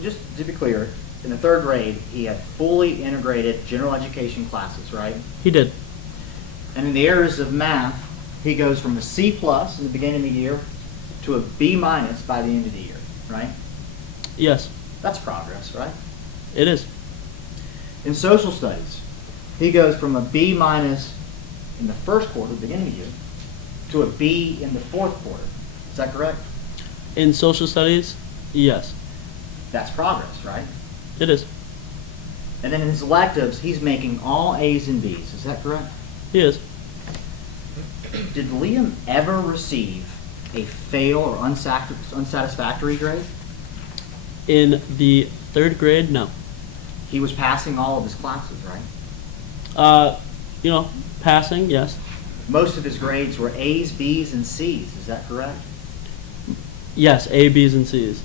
just to be clear, in the 3rd grade, he had fully integrated general education classes, right? He did. And in the areas of math, he goes from a C+ in the beginning of the year to a B- by the end of the year, right? Yes, That's progress, right? it is. In social studies, he goes from a B- in the 1st quarter, beginning of the year, to a B in the 4th quarter. Is that correct? In social studies, yes, That's progress, right? it is. And then in his electives, he's making all A's and B's. Is that correct? He is. Did Liam ever receive a fail or unsatisfactory grade? In the 3rd grade, no. He was passing all of his classes, right? Passing, yes. Most of his grades were A's, B's, and C's. Is that correct? Yes, A, B's, and C's.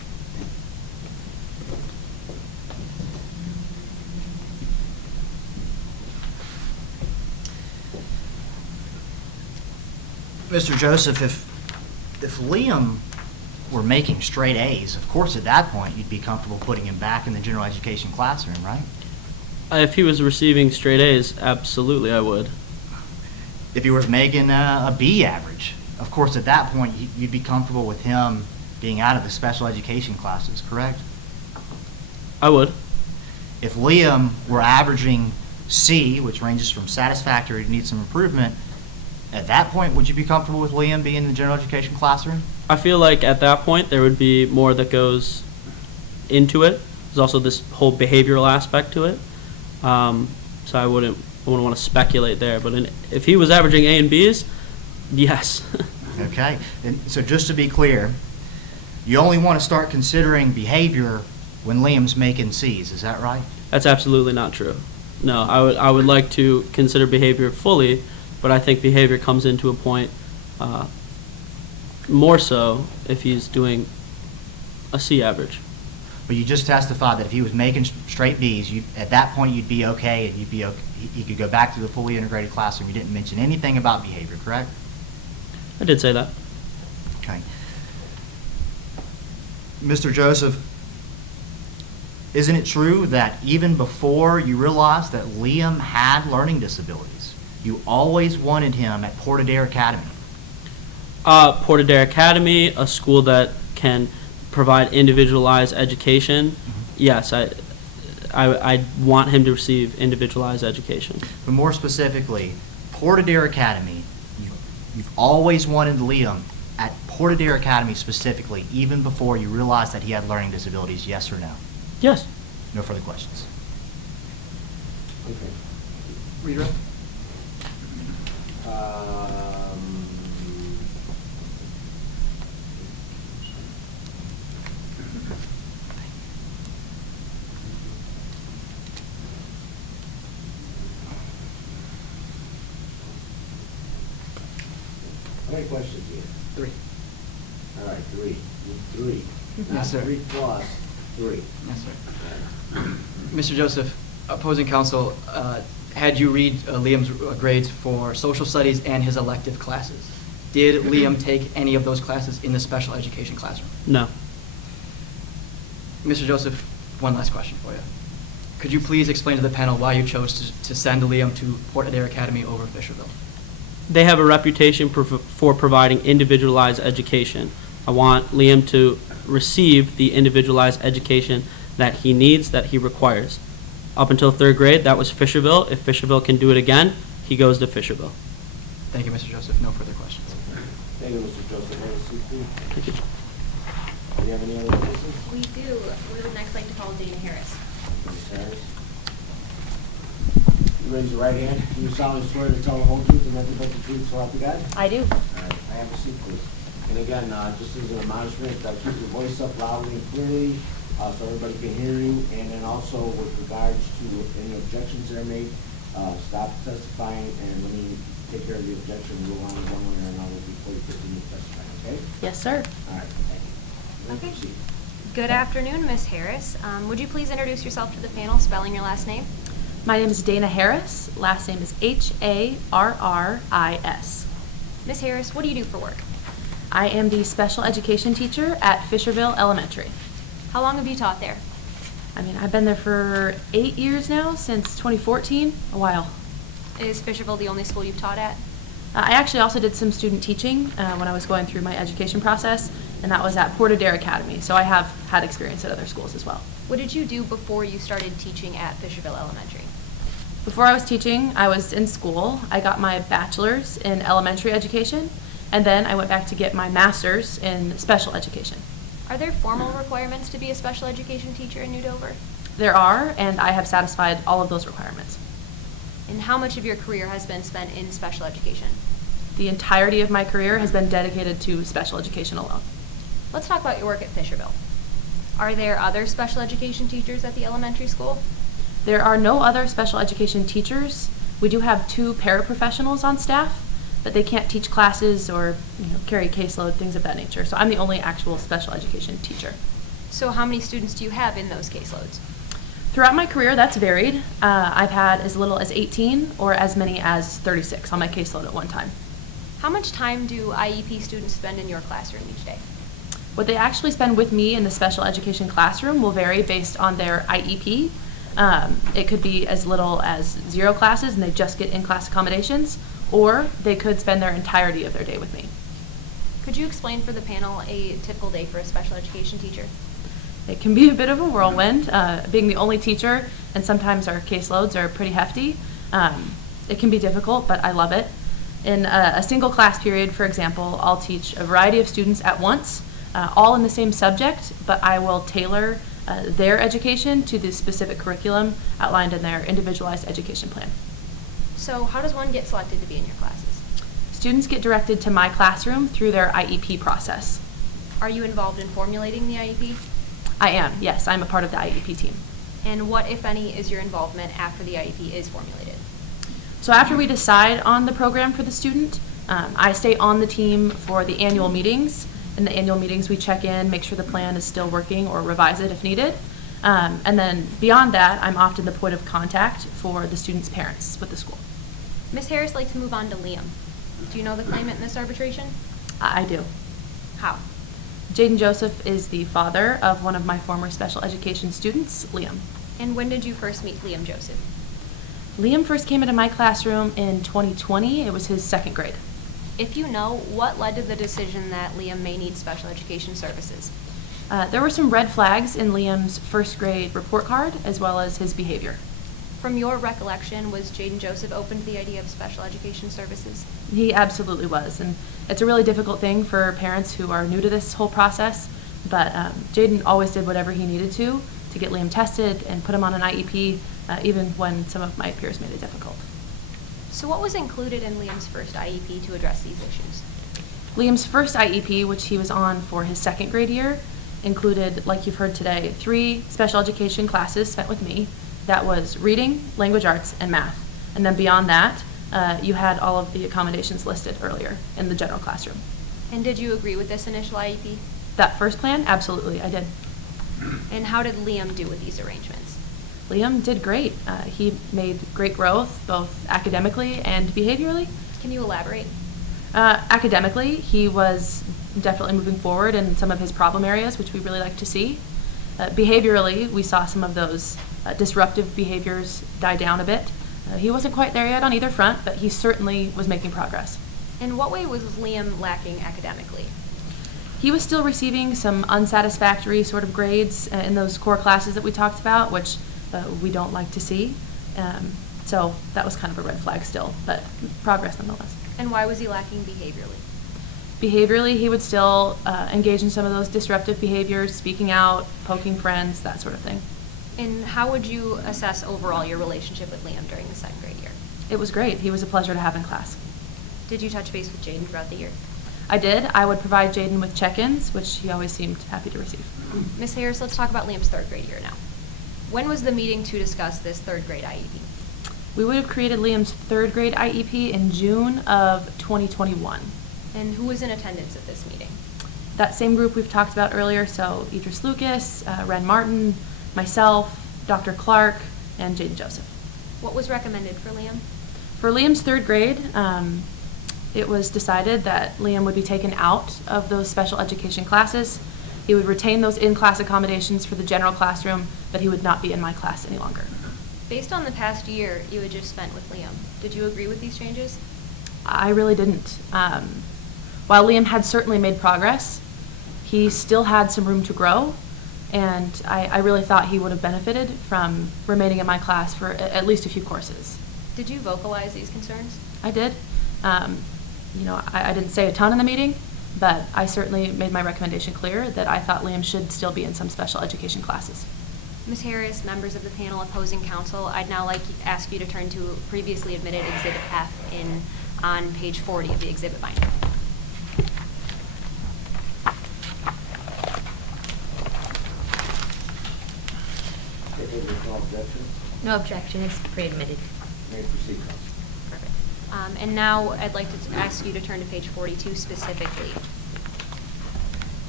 Mr. Joseph, if Liam were making straight A's, of course at that point you'd be comfortable putting him back in the general education classroom, right? If he was receiving straight A's, absolutely I would. If he were making a B average, of course at that point you'd be comfortable with him being out of the special education classes, correct? I would. If Liam were averaging C, which ranges from satisfactory to need some improvement, at that point would you be comfortable with Liam being in the general education classroom? I feel like at that point there would be more that goes into it. There's also this whole behavioral aspect to it. So I wouldn't want to speculate there. But if he was averaging A and B's, yes. Okay. And so just to be clear, you only want to start considering behavior when Liam's making C's. Is that right? That's absolutely not true. No, I would like to consider behavior fully, but I think behavior comes into a point more so if he's doing a C average. But you just testified that if he was making straight B's, at that point you'd be okay, and he could go back to the fully integrated classroom. You didn't mention anything about behavior, correct? I did say that. Okay. Mr. Joseph, isn't it true that even before you realized that Liam had learning disabilities, you always wanted him at Port-Adair Academy? Port-Adair Academy, a school that can provide individualized education. Yes, I want him to receive individualized education. But more specifically, Port-Adair Academy, you've always wanted Liam at Port-Adair Academy specifically, even before you realized that he had learning disabilities, yes or no? Yes. No further questions. Okay. Redirect. How many questions do you have? 3. All right, 3. Three. Yes, Not sir. 3 plus 3. Yes, sir. Mr. Joseph, opposing counsel, had you read Liam's grades for social studies and his elective classes? Did Liam take any of those classes in the special education classroom? No. Mr. Joseph, one last question for you. Could you please explain to the panel why you chose to send Liam to Port-Adair Academy over Fisherville? They have a reputation for providing individualized education. I want Liam to receive the individualized education that he needs, that he requires. Up until 3rd grade, that was Fisherville. If Fisherville can do it again, he goes to Fisherville. Thank you, Mr. Joseph. No further questions. Thank you, Mr. Joseph. Have a seat, please. Thank you. Do you have any other questions? We do. We would next like to call Dana Harris. Ms. Harris? You raise your right hand. Do you solemnly swear to tell the whole truth and nothing but the truth, so help you God? I do. All right, I have a seat, please. And again, just as an admonishment, keep your voice up loudly and clearly, so everybody can hear you. And then also with regards to any objections that are made, stop testifying and let me take care of the objection, go on one way or another before you continue testifying, okay? Yes, sir. All right, thank you. You may Okay. proceed. Good afternoon, Ms. Harris. Would you please introduce yourself to the panel, spelling your last name? My name is Dana Harris. Last name is Harris. Ms. Harris, what do you do for work? I am the special education teacher at Fisherville Elementary. How long have you taught there? I've been there for 8 years now, since 2014, a while. Is Fisherville the only school you've taught at? I actually also did some student teaching when I was going through my education process, and that was at Port-Adair Academy, so I have had experience at other schools as well. What did you do before you started teaching at Fisherville Elementary? Before I was teaching, I was in school. I got my bachelor's in elementary education, and then I went back to get my master's in special education. Are there formal requirements to be a special education teacher in New Dover? There are, and I have satisfied all of those requirements. And how much of your career has been spent in special education? The entirety of my career has been dedicated to special education alone. Let's talk about your work at Fisherville. Are there other special education teachers at the elementary school? There are no other special education teachers. We do have 2 paraprofessionals on staff, but they can't teach classes or carry caseload, things of that nature. So I'm the only actual special education teacher. So how many students do you have in those caseloads? Throughout my career, that's varied. I've had as little as 18 or as many as 36 on my caseload at one time. How much time do IEP students spend in your classroom each day? What they actually spend with me in the special education classroom will vary based on their IEP. It could be as little as 0 classes and they just get in-class accommodations, or they could spend their entirety of their day with me. Could you explain for the panel a typical day for a special education teacher? It can be a bit of a whirlwind, being the only teacher, and sometimes our caseloads are pretty hefty. It can be difficult, but I love it. In a single class period, for example, I'll teach a variety of students at once, all in the same subject, but I will tailor their education to the specific curriculum outlined in their individualized education plan. So how does one get selected to be in your classes? Students get directed to my classroom through their IEP process. Are you involved in formulating the IEP? I am, yes, I'm a part of the IEP team. And what, if any, is your involvement after the IEP is formulated? So after we decide on the program for the student, I stay on the team for the annual meetings. In the annual meetings, we check in, make sure the plan is still working, or revise it if needed. And then beyond that, I'm often the point of contact for the students' parents with the school. Ms. Harris, like to move on to Liam. Do you know the claimant in this arbitration? I do. How? Jaden Joseph is the father of one of my former special education students, Liam. And when did you first meet Liam Joseph? Liam first came into my classroom in 2020. It was his 2nd grade. If you know, what led to the decision that Liam may need special education services? There were some red flags in Liam's 1st grade report card, as well as his behavior. From your recollection, was Jaden Joseph open to the idea of special education services? He absolutely was, and it's a really difficult thing for parents who are new to this whole process, but Jaden always did whatever he needed to get Liam tested and put him on an IEP, even when some of my peers made it difficult. So what was included in Liam's first IEP to address these issues? Liam's first IEP, which he was on for his 2nd grade year, included, like you've heard today, 3 special education classes spent with me. That was reading, language arts, and math. And then beyond that, you had all of the accommodations listed earlier in the general classroom. And did you agree with this initial IEP? That first plan? Absolutely, I did. And how did Liam do with these arrangements? Liam did great. He made great growth, both academically and behaviorally. Can you elaborate? Academically, he was definitely moving forward in some of his problem areas, which we really like to see. Behaviorally, we saw some of those disruptive behaviors die down a bit. He wasn't quite there yet on either front, but he certainly was making progress. In what way was Liam lacking academically? He was still receiving some unsatisfactory sort of grades in those core classes that we talked about, which we don't like to see. So that was kind of a red flag still, but progress nonetheless. And why was he lacking behaviorally? Behaviorally, he would still engage in some of those disruptive behaviors, speaking out, poking friends, that sort of thing. And how would you assess overall your relationship with Liam during the 2nd grade year? It was great. He was a pleasure to have in class. Did you touch base with Jaden throughout the year? I did. I would provide Jaden with check-ins, which he always seemed happy to receive. Ms. Harris, let's talk about Liam's 3rd grade year now. When was the meeting to discuss this 3rd grade IEP? We would have created Liam's 3rd grade IEP in June of 2021. And who was in attendance at this meeting? That same group we've talked about earlier, so Idris Lucas, Ren Martin, myself, Dr. Clark, and Jaden Joseph. What was recommended for Liam? For Liam's 3rd grade, it was decided that Liam would be taken out of those special education classes. He would retain those in-class accommodations for the general classroom, but he would not be in my class any longer. Based on the past year you had just spent with Liam, did you agree with these changes? I really didn't. While Liam had certainly made progress, he still had some room to grow, and I really thought he would have benefited from remaining in my class for at least a few courses. Did you vocalize these concerns? I did. I didn't say a ton in the meeting, but I certainly made my recommendation clear that I thought Liam should still be in some special education classes. Ms. Harris, members of the panel, opposing counsel, I'd now like to ask you to turn to previously admitted Exhibit F on page 40 of the exhibit binder. There's no objection? No objection, it's pre-admitted. May proceed, counsel. And now I'd like to ask you to turn to page 42 specifically.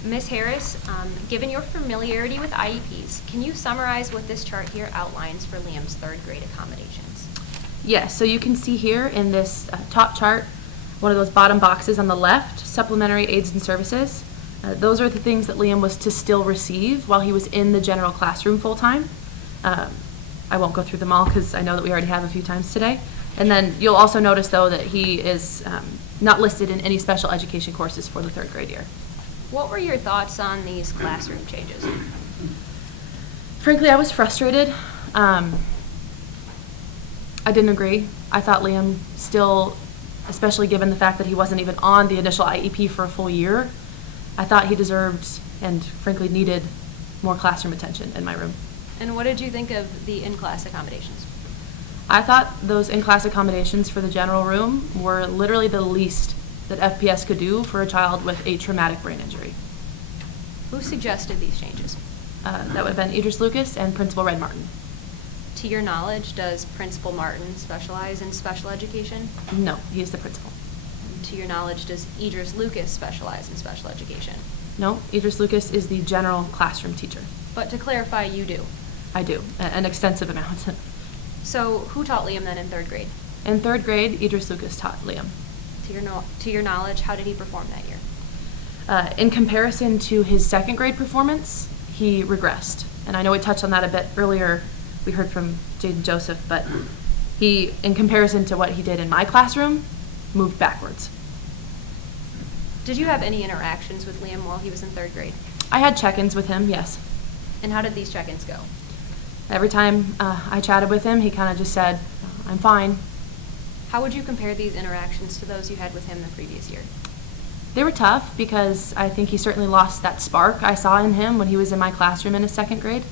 Ms. Harris, given your familiarity with IEPs, can you summarize what this chart here outlines for Liam's third grade accommodations? Yes, so you can see here in this top chart, one of those bottom boxes on the left, supplementary aids and services. Those are the things that Liam was to still receive while he was in the general classroom full-time. I won't go through them all because I know that we already have a few times today. And then you'll also notice, though, that he is not listed in any special education courses for the third grade year. What were your thoughts on these classroom changes? Frankly, I was frustrated. I didn't agree. I thought Liam still, especially given the fact that he wasn't even on the initial IEP for a full year, I thought he deserved and frankly needed more classroom attention in my room. And what did you think of the in-class accommodations? I thought those in-class accommodations for the general room were literally the least that FPS could do for a child with a traumatic brain injury. Who suggested these changes? That would have been Idris Lucas and Principal Red Martin. To your knowledge, does Principal Martin specialize in special education? No, he is the principal. And to your knowledge, does Idris Lucas specialize in special education? No, Idris Lucas is the general classroom teacher. But to clarify, you do. I do, an extensive amount. So who taught Liam then in third grade? In third grade, Idris Lucas taught Liam. To your knowledge, how did he perform that year? In comparison to his second grade performance, he regressed. And I know we touched on that a bit earlier. We heard from Jaden Joseph, but he, in comparison to what he did in my classroom, moved backwards. Did you have any interactions with Liam while he was in third grade? I had check-ins with him, yes. And how did these check-ins go? Every time I chatted with him, he kind of just said, "I'm fine." How would you compare these interactions to those you had with him the previous year? They were tough because I think he certainly lost that spark I saw in him when he was in my classroom in his second grade.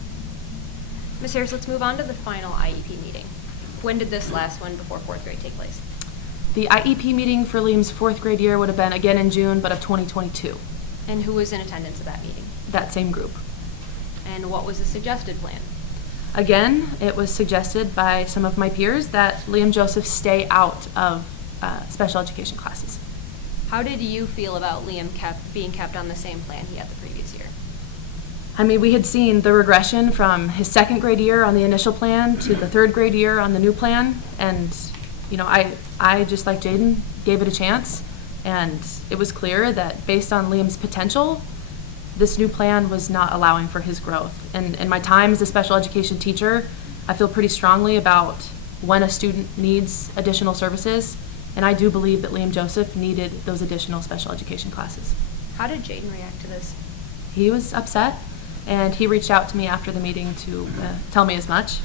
Ms. Harris, let's move on to the final IEP meeting. When did this last one before fourth grade take place? The IEP meeting for Liam's fourth grade year would have been again in June, but of 2022. And who was in attendance at that meeting? That same group. And what was the suggested plan? Again, it was suggested by some of my peers that Liam Joseph stay out of special education classes. How did you feel about Liam being kept on the same plan he had the previous year? I mean, we had seen the regression from his second grade year on the initial plan to the third grade year on the new plan. And, you know, I just like Jaden, gave it a chance. And it was clear that based on Liam's potential, this new plan was not allowing for his growth. And in my time as a special education teacher, I feel pretty strongly about when a student needs additional services. And I do believe that Liam Joseph needed those additional special education classes. How did Jaden react to this? He was upset, and he reached out to me after the meeting to tell me as much.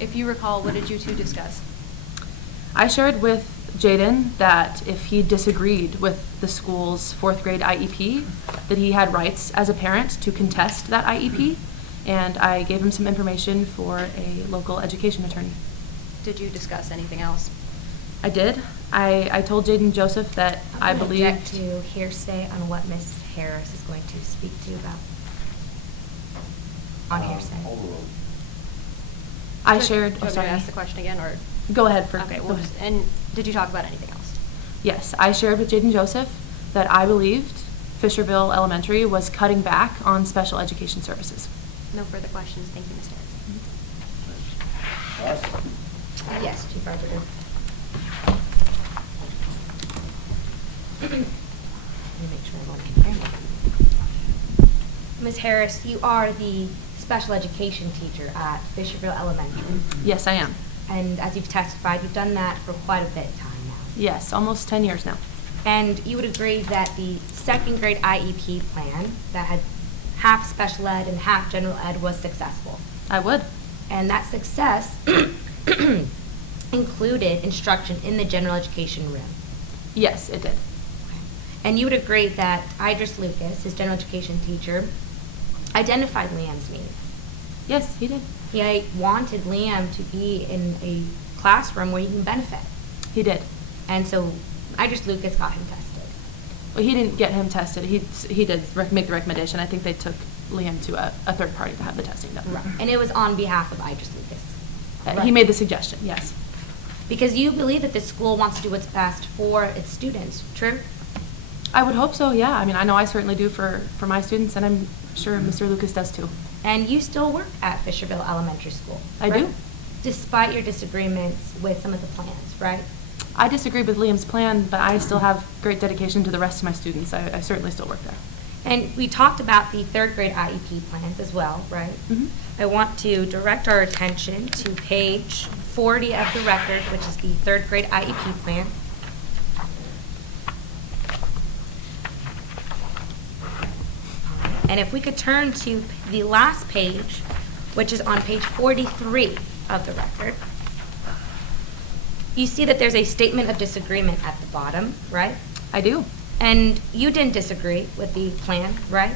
If you recall, what did you two discuss? I shared with Jaden that if he disagreed with the school's fourth grade IEP, that he had rights as a parent to contest that IEP, and I gave him some information for a local education attorney. Did you discuss anything else? I did. I told Jaden Joseph that I believed... Object to hearsay on what Ms. Harris is going to speak to you about. On hearsay. Overruled. I shared... Do you want me to ask the question again, or? Go ahead. For Okay, go well, ahead. and did you talk about anything else? Yes, I shared with Jaden Joseph that I believed Fisherville Elementary was cutting back on special education services. No further questions. Thank you, Ms. Harris. Yes, Chief Arbiter. Let me make sure everyone can hear me. Ms. Harris, you are the special education teacher at Fisherville Elementary. Yes, I am. And as you've testified, you've done that for quite a bit of time now. Yes, almost 10 years now. And you would agree that the second grade IEP plan that had half special ed and half general ed was successful. I would. And that success included instruction in the general education room. Yes, it did. And you would agree that Idris Lucas, his general education teacher, identified Liam's needs. Yes, he did. He wanted Liam to be in a classroom where he can benefit. He did. And so Idris Lucas got him tested. Well, he didn't get him tested. He did make the recommendation. I think they took Liam to a third party to have the testing done. Right. And it was on behalf of Idris Lucas. He made the suggestion, yes. because you believe that the school wants to do what's best for its students, true? I would hope so, yeah. I mean, I know I certainly do for my students, and I'm sure Mr. Lucas does too. And you still work at Fisherville Elementary School, I right? do. Despite your disagreements with some of the plans, right? I disagree with Liam's plan, but I still have great dedication to the rest of my students. I certainly still work there. And we talked about the third grade IEP plans as well, right? Mhm. I want to direct our attention to page 40 of the record, which is the third grade IEP plan. And if we could turn to the last page, which is on page 43 of the record, you see that there's a statement of disagreement at the bottom, right? I do. And you didn't disagree with the plan, right?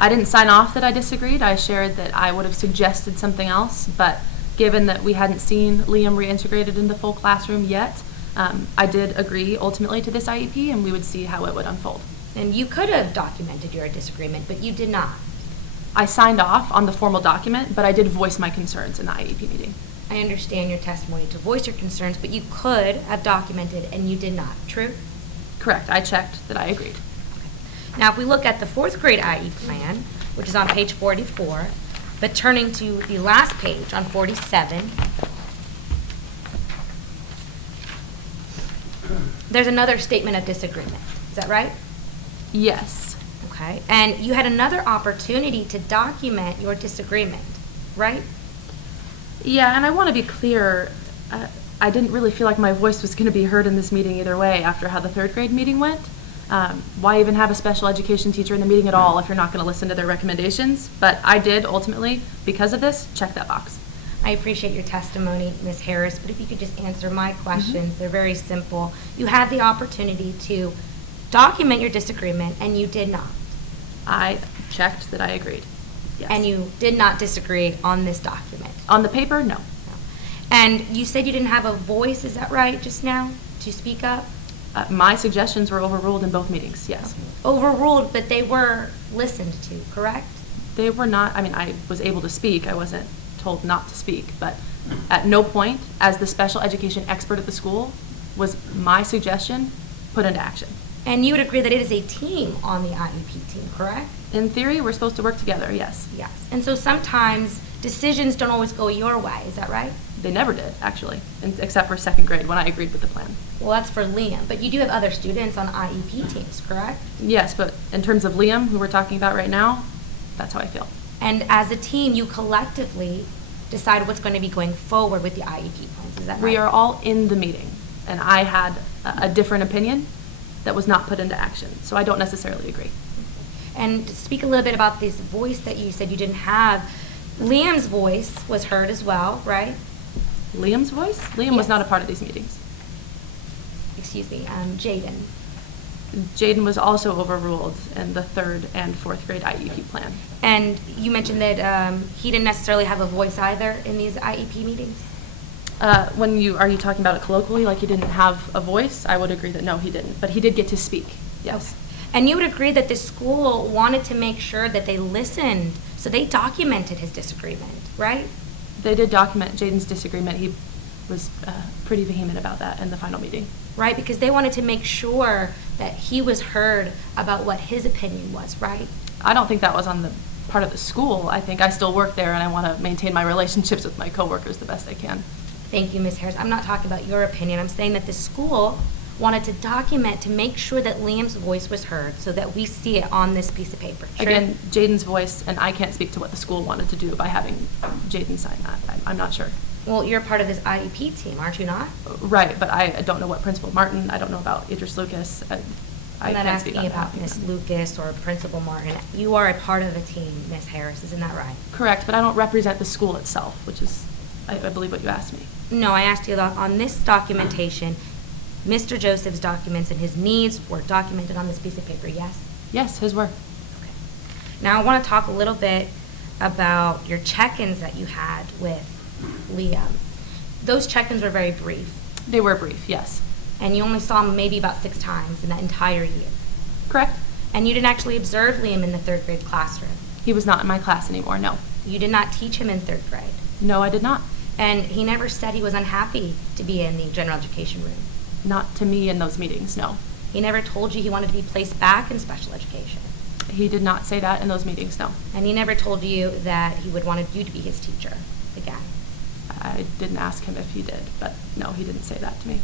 I didn't sign off that I disagreed. I shared that I would have suggested something else, but given that we hadn't seen Liam reintegrated into full classroom yet, I did agree ultimately to this IEP, and we would see how it would unfold. And you could have documented your disagreement, but you did not. I signed off on the formal document, but I did voice my concerns in the IEP meeting. I understand your testimony to voice your concerns, but you could have documented and you did not, true? Correct. I checked that I agreed. Now, if we look at the fourth grade IE plan, which is on page 44, but turning to the last page on 47, there's another statement of disagreement. Is that right? Yes. Okay. And you had another opportunity to document your disagreement, right? Yeah, and I want to be clear, I didn't really feel like my voice was going to be heard in this meeting either way after how the third grade meeting went. Why even have a special education teacher in the meeting at all if you're not going to listen to their recommendations? But I did ultimately, because of this, check that box. I appreciate your testimony, Ms. Harris, but if you could just answer my questions, they're very simple. You had the opportunity to document your disagreement, and you did not. I checked that I agreed. Yes. And you did not disagree on this document. On the paper, no. And you said you didn't have a voice, is that right, just now, to speak up? My suggestions were overruled in both meetings, yes. Overruled, but they were listened to, correct? They were not, I mean, I was able to speak. I wasn't told not to speak, but at no point, as the special education expert at the school, was my suggestion put into action. And you would agree that it is a team on the IEP team, correct? In theory, we're supposed to work together, yes. Yes. And so sometimes decisions don't always go your way, is that right? They never did, actually, except for second grade when I agreed with the plan. Well, that's for Liam, but you do have other students on IEP teams, correct? Yes, but in terms of Liam, who we're talking about right now, that's how I feel. And as a team, you collectively decide what's going to be going forward with the IEP plans, is that right? We are all in the meeting, and I had a different opinion that was not put into action, so I don't necessarily agree. And to speak a little bit about this voice that you said you didn't have, Liam's voice was heard as well, right? Liam's voice? Liam was not a part of these meetings. Excuse me, Jaden. Jaden was also overruled in the third and fourth grade IEP plan. And you mentioned that he didn't necessarily have a voice either in these IEP meetings? Are you talking about it colloquially, like he didn't have a voice? I would agree that no, he didn't, but he did get to speak, yes. And you would agree that the school wanted to make sure that they listened, so they documented his disagreement, right? They did document Jaden's disagreement. He was pretty vehement about that in the final meeting. Right, because they wanted to make sure that he was heard about what his opinion was, right? I don't think that was on the part of the school. I think I still work there and I want to maintain my relationships with my coworkers the best I can. Thank you, Ms. Harris. I'm not talking about your opinion. I'm saying that the school wanted to document to make sure that Liam's voice was heard so that we see it on this piece of paper. True? Again, Jaden's voice, and I can't speak to what the school wanted to do by having Jaden sign that. I'm not sure. Well, you're part of this IEP team, aren't you not? Right, but I don't know what Principal Martin, I don't know about Idris Lucas. I'm not asking about Ms. Lucas or Principal Martin. You are a part of the team, Ms. Harris, isn't that right? Correct, but I don't represent the school itself, which is, I believe, what you asked me. No, I asked you on this documentation, Mr. Joseph's documents and his needs were documented on this piece of paper, yes? Yes, his were. Okay. Now I want to talk a little bit about your check-ins that you had with Liam. Those check-ins were very brief. They were brief, yes. And you only saw him maybe about 6 times in that entire year. Correct. And you didn't actually observe Liam in the 3rd grade classroom. He was not in my class anymore, no. You did not teach him in 3rd grade. No, I did not. And he never said he was unhappy to be in the general education room. Not to me in those meetings, no. He never told you he wanted to be placed back in special education. He did not say that in those meetings, no. And he never told you that he would wanted you to be his teacher again. I didn't ask him if he did, but no, he didn't say that to me.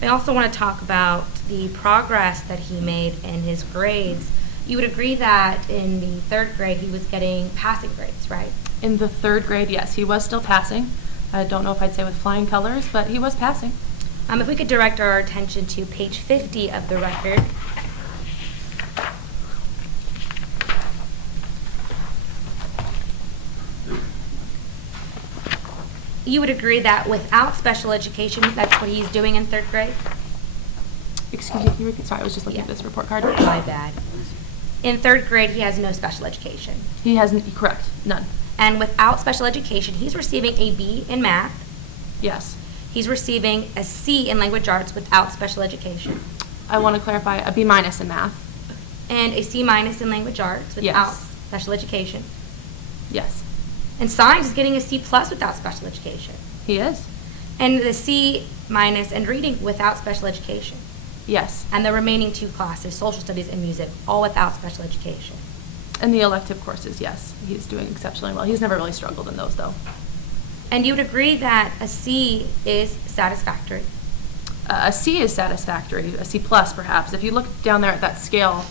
I also want to talk about the progress that he made in his grades. You would agree that in the 3rd grade he was getting passing grades, right? In the 3rd grade, yes, he was still passing. I don't know if I'd say with flying colors, but he was passing. If we could direct our attention to page 50 of the record. You would agree that without special education, that's what he's doing in 3rd grade? Excuse me, can you repeat? Sorry, I was just looking at this report card. My bad. In 3rd grade, he has no special education. He hasn't, correct, none. And without special education, he's receiving a B in math. Yes. He's receiving a C in language arts without special education. I want to clarify, a B- in math. And a C- in language arts without Yes. special education. Yes, And science is getting a C+ without special education. he is. And the C- in reading without special education. Yes. And the remaining 2 classes, social studies and music, all without special education. And the elective courses, yes, he's doing exceptionally well. He's never really struggled in those, though. And you would agree that a C is satisfactory. A C is satisfactory, a C+ perhaps. If you look down there at that scale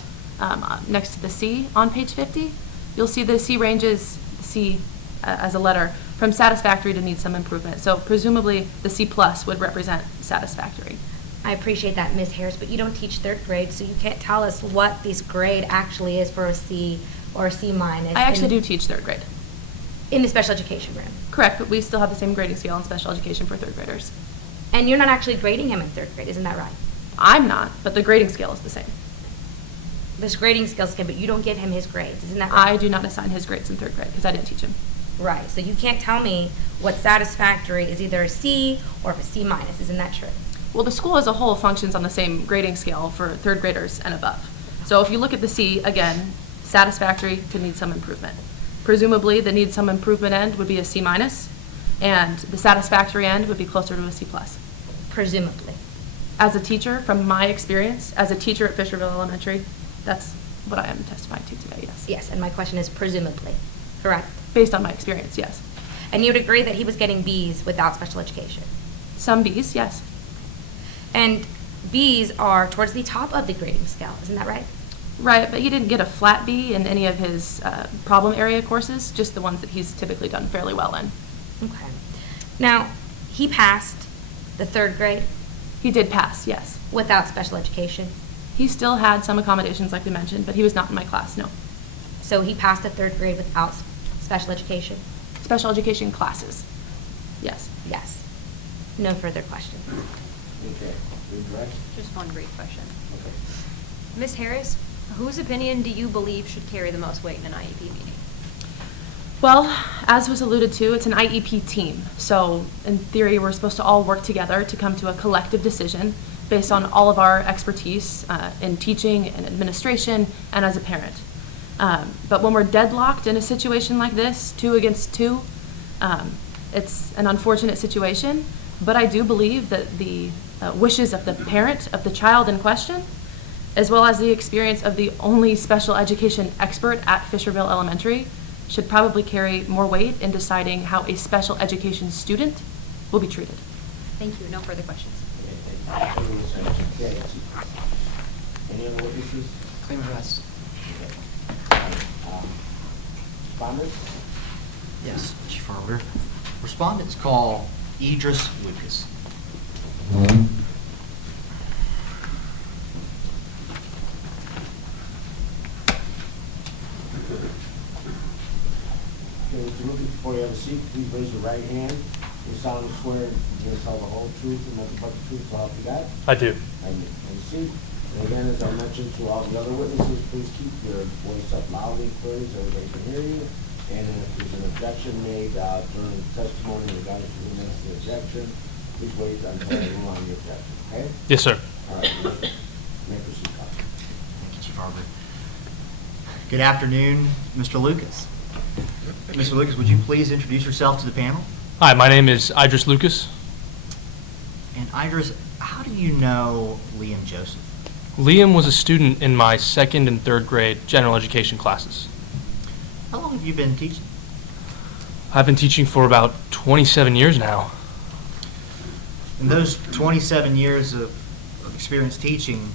next to the C on page 50, you'll see the C ranges, C as a letter, from satisfactory to need some improvement. So presumably the C+ would represent satisfactory. I appreciate that, Ms. Harris, but you don't teach 3rd grade, so you can't tell us what this grade actually is for a C or a C-. I actually do teach 3rd grade. In the special education room. Correct, but we still have the same grading scale in special education for 3rd graders. And you're not actually grading him in 3rd grade, isn't that right? I'm not, but the grading scale is the same. This grading scale is good, but you don't give him his grades, isn't that right? I do not assign his grades in 3rd grade because I didn't teach him. Right, so you can't tell me what satisfactory is either a C or a C-, isn't that true? Well, the school as a whole functions on the same grading scale for 3rd graders and above. So if you look at the C, again, satisfactory to need some improvement. Presumably, the need some improvement end would be a C-, and the satisfactory end would be closer to a C+. Presumably. As a teacher, from my experience, as a teacher at Fisherville Elementary, that's what I am testifying to today, yes. Yes, and my question is presumably, correct? Based on my experience, yes. And you would agree that he was getting Bs without special education? Some Bs, yes. And Bs are towards the top of the grading scale, isn't that right? Right, but he didn't get a flat B in any of his problem area courses, just the ones that he's typically done fairly well in. Okay. Now, he passed the 3rd grade He did pass, yes. without special education. He still had some accommodations, like we mentioned, but he was not in my class, no. So he passed the 3rd grade without special education? Special education classes, yes. Yes. No further questions. Okay, good direct. Just one brief question. Okay. Ms. Harris, whose opinion do you believe should carry the most weight in an IEP meeting? Well, as was alluded to, it's an IEP team. So in theory, we're supposed to all work together to come to a collective decision based on all of our expertise in teaching and administration and as a parent. But when we're deadlocked in a situation like this, 2 against 2, it's an unfortunate situation. But I do believe that the wishes of the parent of the child in question, as well as the experience of the only special education expert at Fisherville Elementary, should probably carry more weight in deciding how a special education student will be treated. Thank you. No further questions. Okay. Okay. Any other witnesses? Claimant rests. Respondents? Yes, Chief Arbiter. Respondents call Idris Lucas. Okay, Mr. Lucas, before you have a seat, please raise your right hand. You solemnly swear you're going to tell the whole truth and nothing but the truth, so help you God? I do. And you see, and again, as I mentioned to all the other witnesses, please keep your voice up loudly and clearly so everybody can hear you. And if there's an objection made during testimony regarding who makes the objection, please wait until I rule on the objection, okay? Yes, sir. All right, may proceed, Counsel. Thank you, Chief Arbiter. Good afternoon, Mr. Lucas. Mr. Lucas, would you please introduce yourself to the panel? Hi, my name is Idris Lucas. And Idris, how do you know Liam Joseph? Liam was a student in my 2nd and 3rd grade general education classes. How long have you been teaching? I've been teaching for about 27 years now. In those 27 years of experience teaching,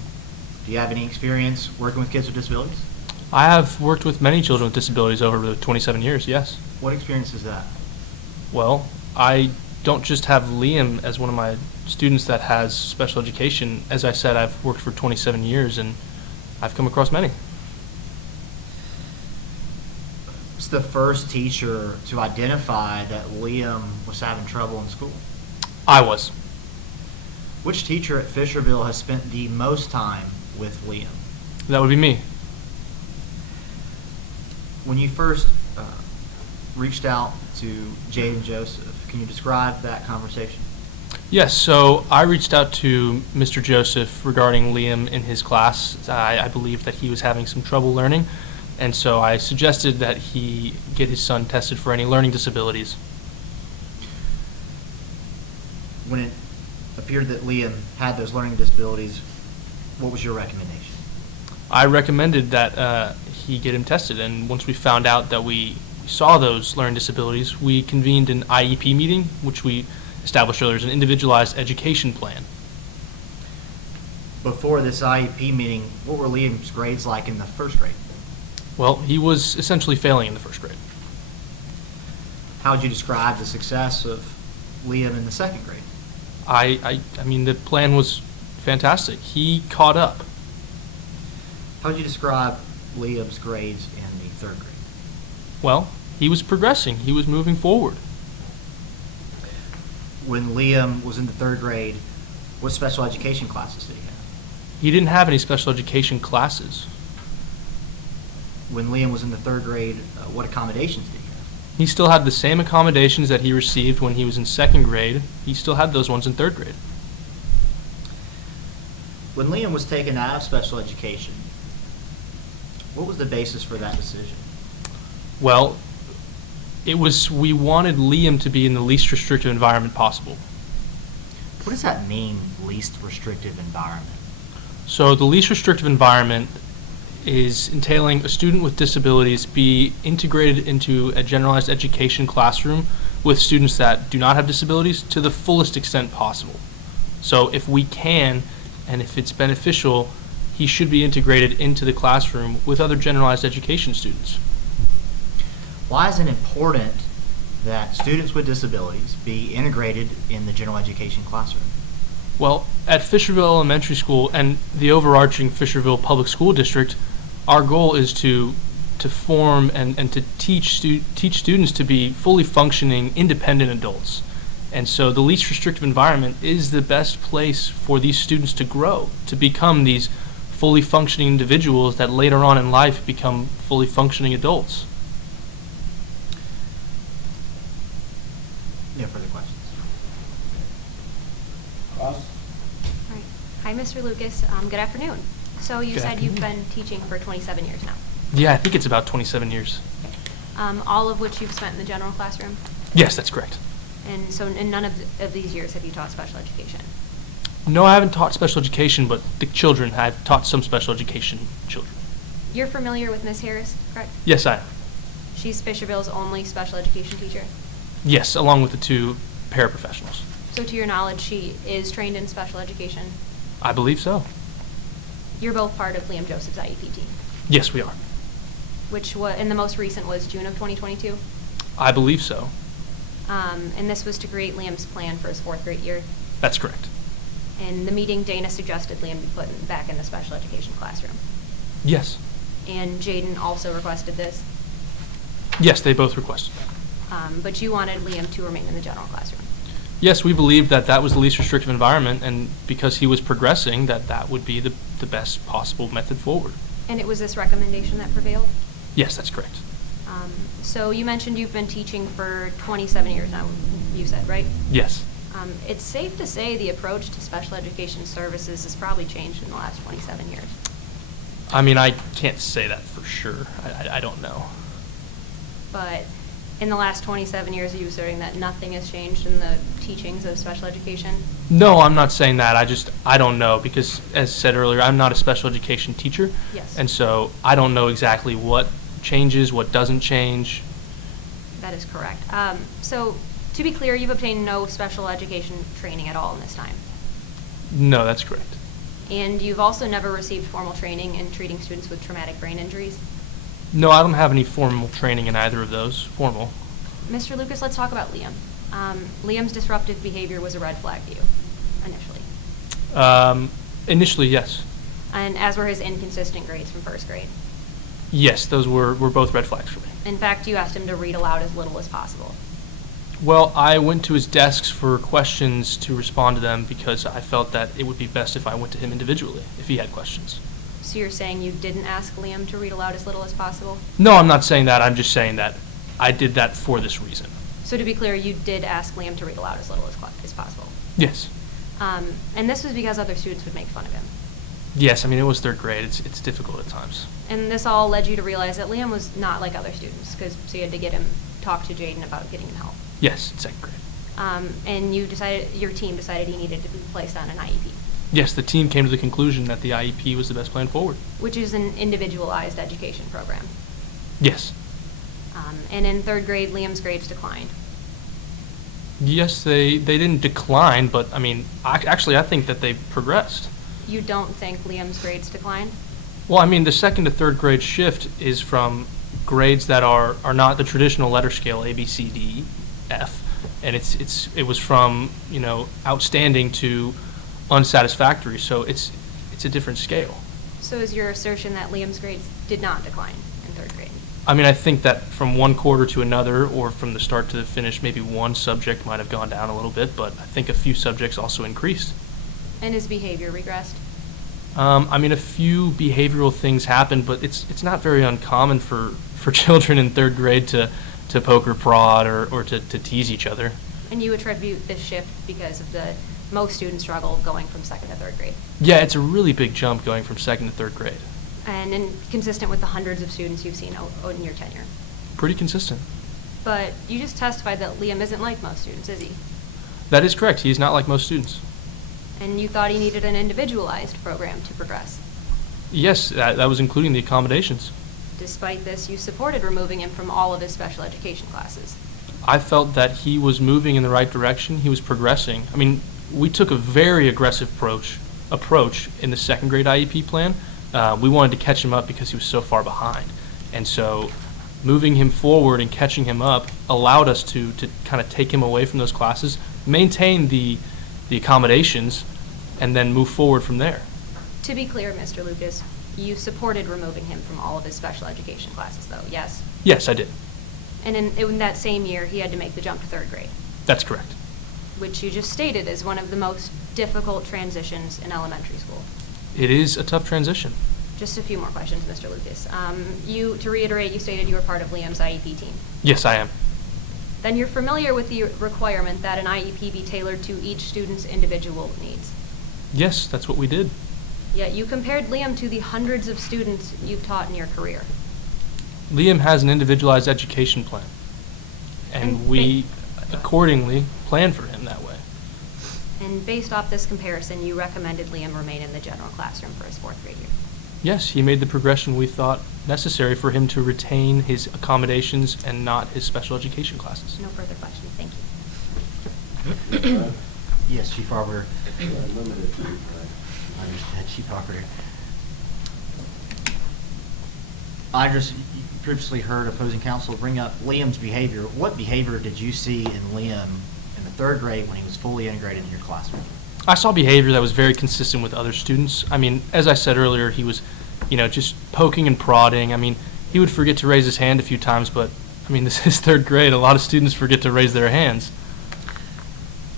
do you have any experience working with kids with disabilities? I have worked with many children with disabilities over the 27 years, yes. What experience is that? Well, I don't just have Liam as one of my students that has special education. As I said, I've worked for 27 years and I've come across many. What's the first teacher to identify that Liam was having trouble in school? I was. Which teacher at Fisherville has spent the most time with Liam? That would be me. When you first reached out to Jaden Joseph, can you describe that conversation? Yes, so I reached out to Mr. Joseph regarding Liam in his class. I believed that he was having some trouble learning, and so I suggested that he get his son tested for any learning disabilities. When it appeared that Liam had those learning disabilities, what was your recommendation? I recommended that he get him tested, and once we found out that we saw those learning disabilities, we convened an IEP meeting, which we established earlier as an individualized education plan. Before this IEP meeting, what were Liam's grades like in the 1st grade? Well, he was essentially failing in the 1st grade. How would you describe the success of Liam in the 2nd grade? I mean, the plan was fantastic. He caught up. How would you describe Liam's grades in the 3rd grade? Well, he was progressing. He was moving forward. When Liam was in the 3rd grade, what special education classes did he have? He didn't have any special education classes. When Liam was in the 3rd grade, what accommodations did he have? He still had the same accommodations that he received when he was in 2nd grade. He still had those ones in 3rd grade. When Liam was taken out of special education, what was the basis for that decision? Well, we wanted Liam to be in the least restrictive environment possible. What does that mean, least restrictive environment? So the least restrictive environment is entailing a student with disabilities be integrated into a generalized education classroom with students that do not have disabilities to the fullest extent possible. So if we can, and if it's beneficial, he should be integrated into the classroom with other generalized education students. Why is it important that students with disabilities be integrated in the general education classroom? Well, at Fisherville Elementary School and the overarching Fisherville Public School District, our goal is to form and to teach students to be fully functioning, independent adults. And so the least restrictive environment is the best place for these students to grow, to become these fully functioning individuals that later on in life become fully functioning adults. No further questions. Ross? All right. Hi, Mr. Lucas. Good afternoon. So you Good said you've afternoon. been teaching for 27 years now, Yeah, I think it's about 27 years. all of which you've spent in the general classroom? Yes, that's correct. And so in none of these years have you taught special education? No, I haven't taught special education, but the children, I've taught some special education children. You're familiar with Ms. Harris, correct? Yes, I am. She's Fisherville's only special education teacher. Yes, along with the 2 paraprofessionals. So to your knowledge, she is trained in special education. I believe so. You're both part of Liam Joseph's IEP team, Yes, we are. which in the most recent was June of 2022. I believe so. And this was to create Liam's plan for his 4th grade year. That's correct. In the meeting, Dana suggested Liam be put back in the special education classroom. Yes. And Jaden also requested this, Yes, they both requested that. but you wanted Liam to remain in the general classroom. Yes, we believed that that was the least restrictive environment, and because he was progressing, that would be the best possible method forward. And it was this recommendation that prevailed? Yes, that's correct. So you mentioned you've been teaching for 27 years now, you said, right? Yes. It's safe to say the approach to special education services has probably changed in the last 27 years. I mean, I can't say that for sure. I don't know. But In the last 27 years, are you asserting that nothing has changed in the teachings of special education? No, I'm not saying that. I don't know, because as said earlier, I'm not a special education teacher. Yes. And so I don't know exactly what changes, what doesn't change. That is correct. So, to be clear, you've obtained no special education training at all in this time. No, that's correct. And you've also never received formal training in treating students with traumatic brain injuries. No, I don't have any formal training in either of those. Formal. Mr. Lucas, let's talk about Liam. Liam's disruptive behavior was a red flag to you, initially. Initially, yes. And as were his inconsistent grades from first grade. Yes, those were both red flags for me. In fact, you asked him to read aloud as little as possible. Well, I went to his desks for questions to respond to them because I felt that it would be best if I went to him individually, if he had questions. So you're saying you didn't ask Liam to read aloud as little as possible? No, I'm not saying that. I'm just saying that I did that for this reason. So to be clear, you did ask Liam to read aloud as little as possible? Yes. And this was because other students would make fun of him. Yes, I mean, it was third grade. It's difficult at times. And this all led you to realize that Liam was not like other students, so you had to get him, talk to Jaden about getting him help. Yes, in second grade. And your team decided he needed to be placed on an IEP. Yes, the team came to the conclusion that the IEP was the best plan forward. Which is an individualized education program. Yes. And in third grade, Liam's grades declined. Yes, they didn't decline, but I mean, actually, I think that they progressed. You don't think Liam's grades declined? Well, I mean, the second to third grade shift is from grades that are not the traditional letter scale, A, B, C, D, F, and it was from, outstanding to unsatisfactory, so it's a different scale. So is your assertion that Liam's grades did not decline in third grade? I mean, I think that from one quarter to another, or from the start to the finish, maybe one subject might have gone down a little bit, but I think a few subjects also increased. And his behavior regressed? I mean, a few behavioral things happened, but it's not very uncommon for children in third grade to poke or prod or to tease each other. And you attribute this shift because of most students struggle going from second to third grade? Yeah, it's a really big jump going from second to third grade. And consistent with the hundreds of students you've seen in your tenure? Pretty consistent. But you just testified that Liam isn't like most students, is he? That is correct. He's not like most students. And you thought he needed an individualized program to progress? Yes, that was including the accommodations. Despite this, you supported removing him from all of his special education classes. I felt that he was moving in the right direction. He was progressing. I mean, we took a very aggressive approach in the second grade IEP plan. We wanted to catch him up because he was so far behind. And so moving him forward and catching him up allowed us to kind of take him away from those classes, maintain the accommodations, and then move forward from there. To be clear, Mr. Lucas, you supported removing him from all of his special education classes, though, yes? Yes, I did. And in that same year, he had to make the jump to third grade? That's correct. Which you just stated is one of the most difficult transitions in elementary school. It is a tough transition. Just a few more questions, Mr. Lucas. To reiterate, you stated you were part of Liam's IEP team. Yes, I am. Then you're familiar with the requirement that an IEP be tailored to each student's individual needs. Yes, that's what we did. Yet you compared Liam to the hundreds of students you've taught in your career. Liam has an individualized education plan, and we accordingly plan for him that way. And based off this comparison, you recommended Liam remain in the general classroom for his fourth grade year. Yes, he made the progression we thought necessary for him to retain his accommodations and not his special education classes. No further questions. Thank you. Yes, Chief Arbiter. Limited to, I understand, Chief Arbiter. I just previously heard opposing counsel bring up Liam's behavior. What behavior did you see in Liam in the third grade when he was fully integrated in your classroom? I saw behavior that was very consistent with other students. I mean, as I said earlier, he was, just poking and prodding. I mean, he would forget to raise his hand a few times, but, I mean, this is third grade. A lot of students forget to raise their hands.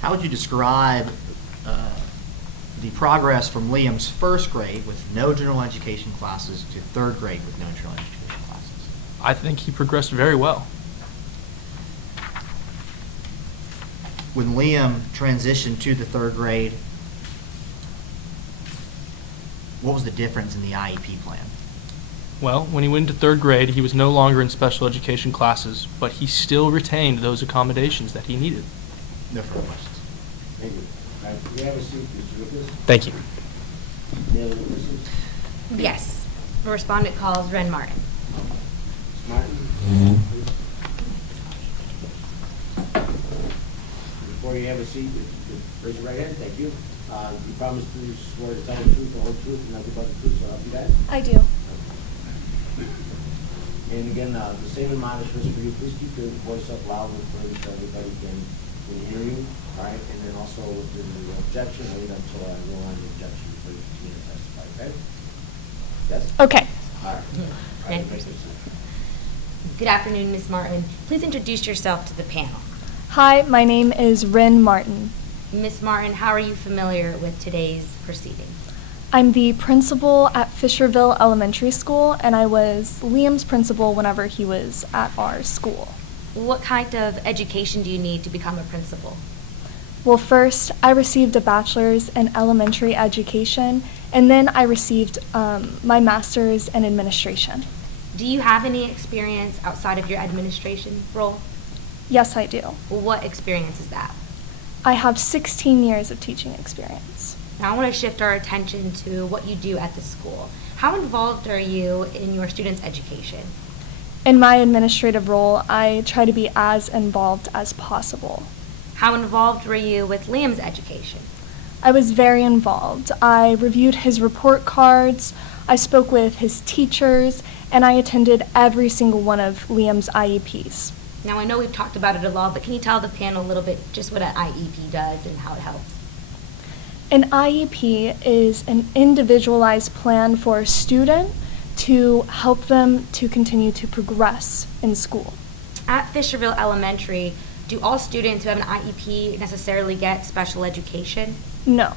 How would you describe the progress from Liam's first grade with no general education classes to third grade with no general education classes? I think he progressed very well. When Liam transitioned to the third grade, what was the difference in the IEP plan? Well, when he went into third grade, he was no longer in special education classes, but he still retained those accommodations that he needed. No further questions. Thank you. All right, we have a seat, Mr. Lucas. Thank you. Any other witnesses? Yes. The respondent calls Ren Martin. Ms. Martin? please. Before you have a seat, if you could raise your right hand, thank you. You promise to swear to tell the truth, the whole truth, and nothing but the truth, so help you God? I do. And again, the same admonishments for you, please keep your voice up loud and clear so everybody can hear you, all right? And then also with the objection, wait until I roll on the objection before you continue to testify, okay? Yes? Okay. All right. All right, thank you. Good afternoon, Ms. Martin. Please introduce yourself to the panel. Hi, my name is Rin Martin. Ms. Martin, how are you familiar with today's proceeding? I'm the principal at Fisherville Elementary School, and I was Liam's principal whenever he was at our school. What kind of education do you need to become a principal? Well, first, I received a bachelor's in elementary education, and then I received my master's in administration. Do you have any experience outside of your administration role? Yes, I do. What experience is that? I have 16 years of teaching experience. Now I want to shift our attention to what you do at the school. How involved are you in your students' education? In my administrative role, I try to be as involved as possible. How involved were you with Liam's education? I was very involved. I reviewed his report cards, I spoke with his teachers, and I attended every single one of Liam's IEPs. Now I know we've talked about it a lot, but can you tell the panel a little bit just what an IEP does and how it helps? An IEP is an individualized plan for a student to help them to continue to progress in school. At Fisherville Elementary, do all students who have an IEP necessarily get special education? No.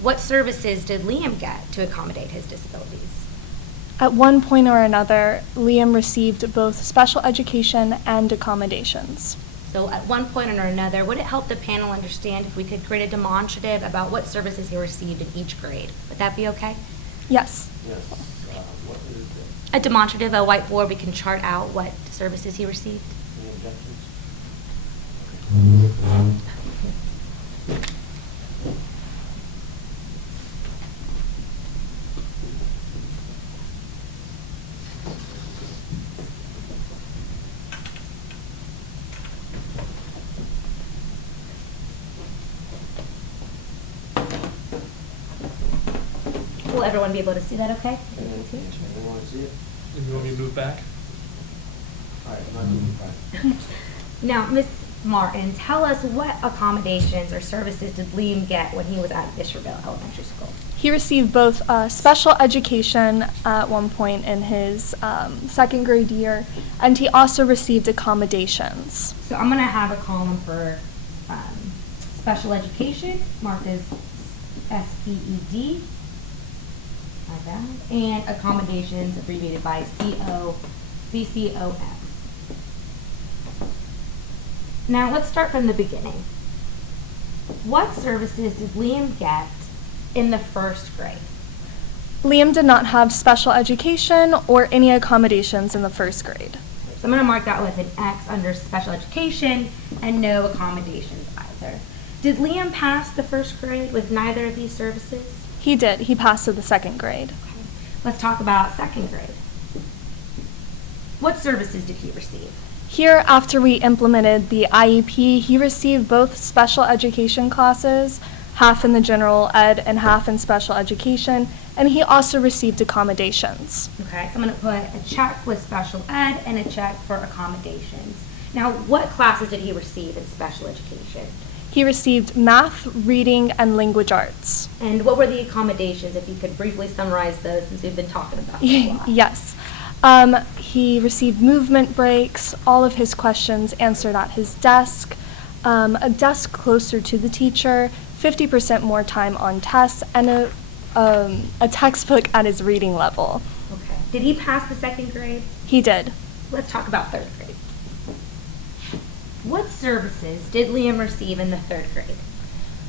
What services did Liam get to accommodate his disabilities? At one point or another, Liam received both special education and accommodations. So at one point or another, would it help the panel understand if we could create a demonstrative about what services he received in each grade? Would that be okay? Yes. Yes. What is it? A demonstrative, a whiteboard, we can chart out what services he received. Any objections? Will everyone be able to see that okay? Anyone want to see it? You want me to move back? All right, not moving fine. Now, Ms. Martin, tell us what accommodations or services did Liam get when he was at Fisherville Elementary School? He received both special education at one point in his second grade year, and he also received accommodations. So I'm going to have a column for special education, marked as SPED, like that, and accommodations abbreviated by CCOM. Now let's start from the beginning. What services did Liam get in the first grade? Liam did not have special education or any accommodations in the first grade. So I'm going to mark that with an X under special education and no accommodations either. Did Liam pass the first grade with neither of these services? He did. He passed to the second grade. Okay. Let's talk about second grade. What services did he receive? Here, after we implemented the IEP, he received both special education classes, half in the general ed and half in special education, and he also received accommodations. Okay, so I'm going to put a check with special ed and a check for accommodations. Now, what classes did he receive in special education? He received math, reading, and language arts. And what were the accommodations, if you could briefly summarize those since we've been talking about them a lot? Yes. He received movement breaks, all of his questions answered at his desk, a desk closer to the teacher, 50% more time on tests, and a textbook at his reading level. Okay. Did he pass the second grade? He did. Let's talk about third grade. What services did Liam receive in the third grade?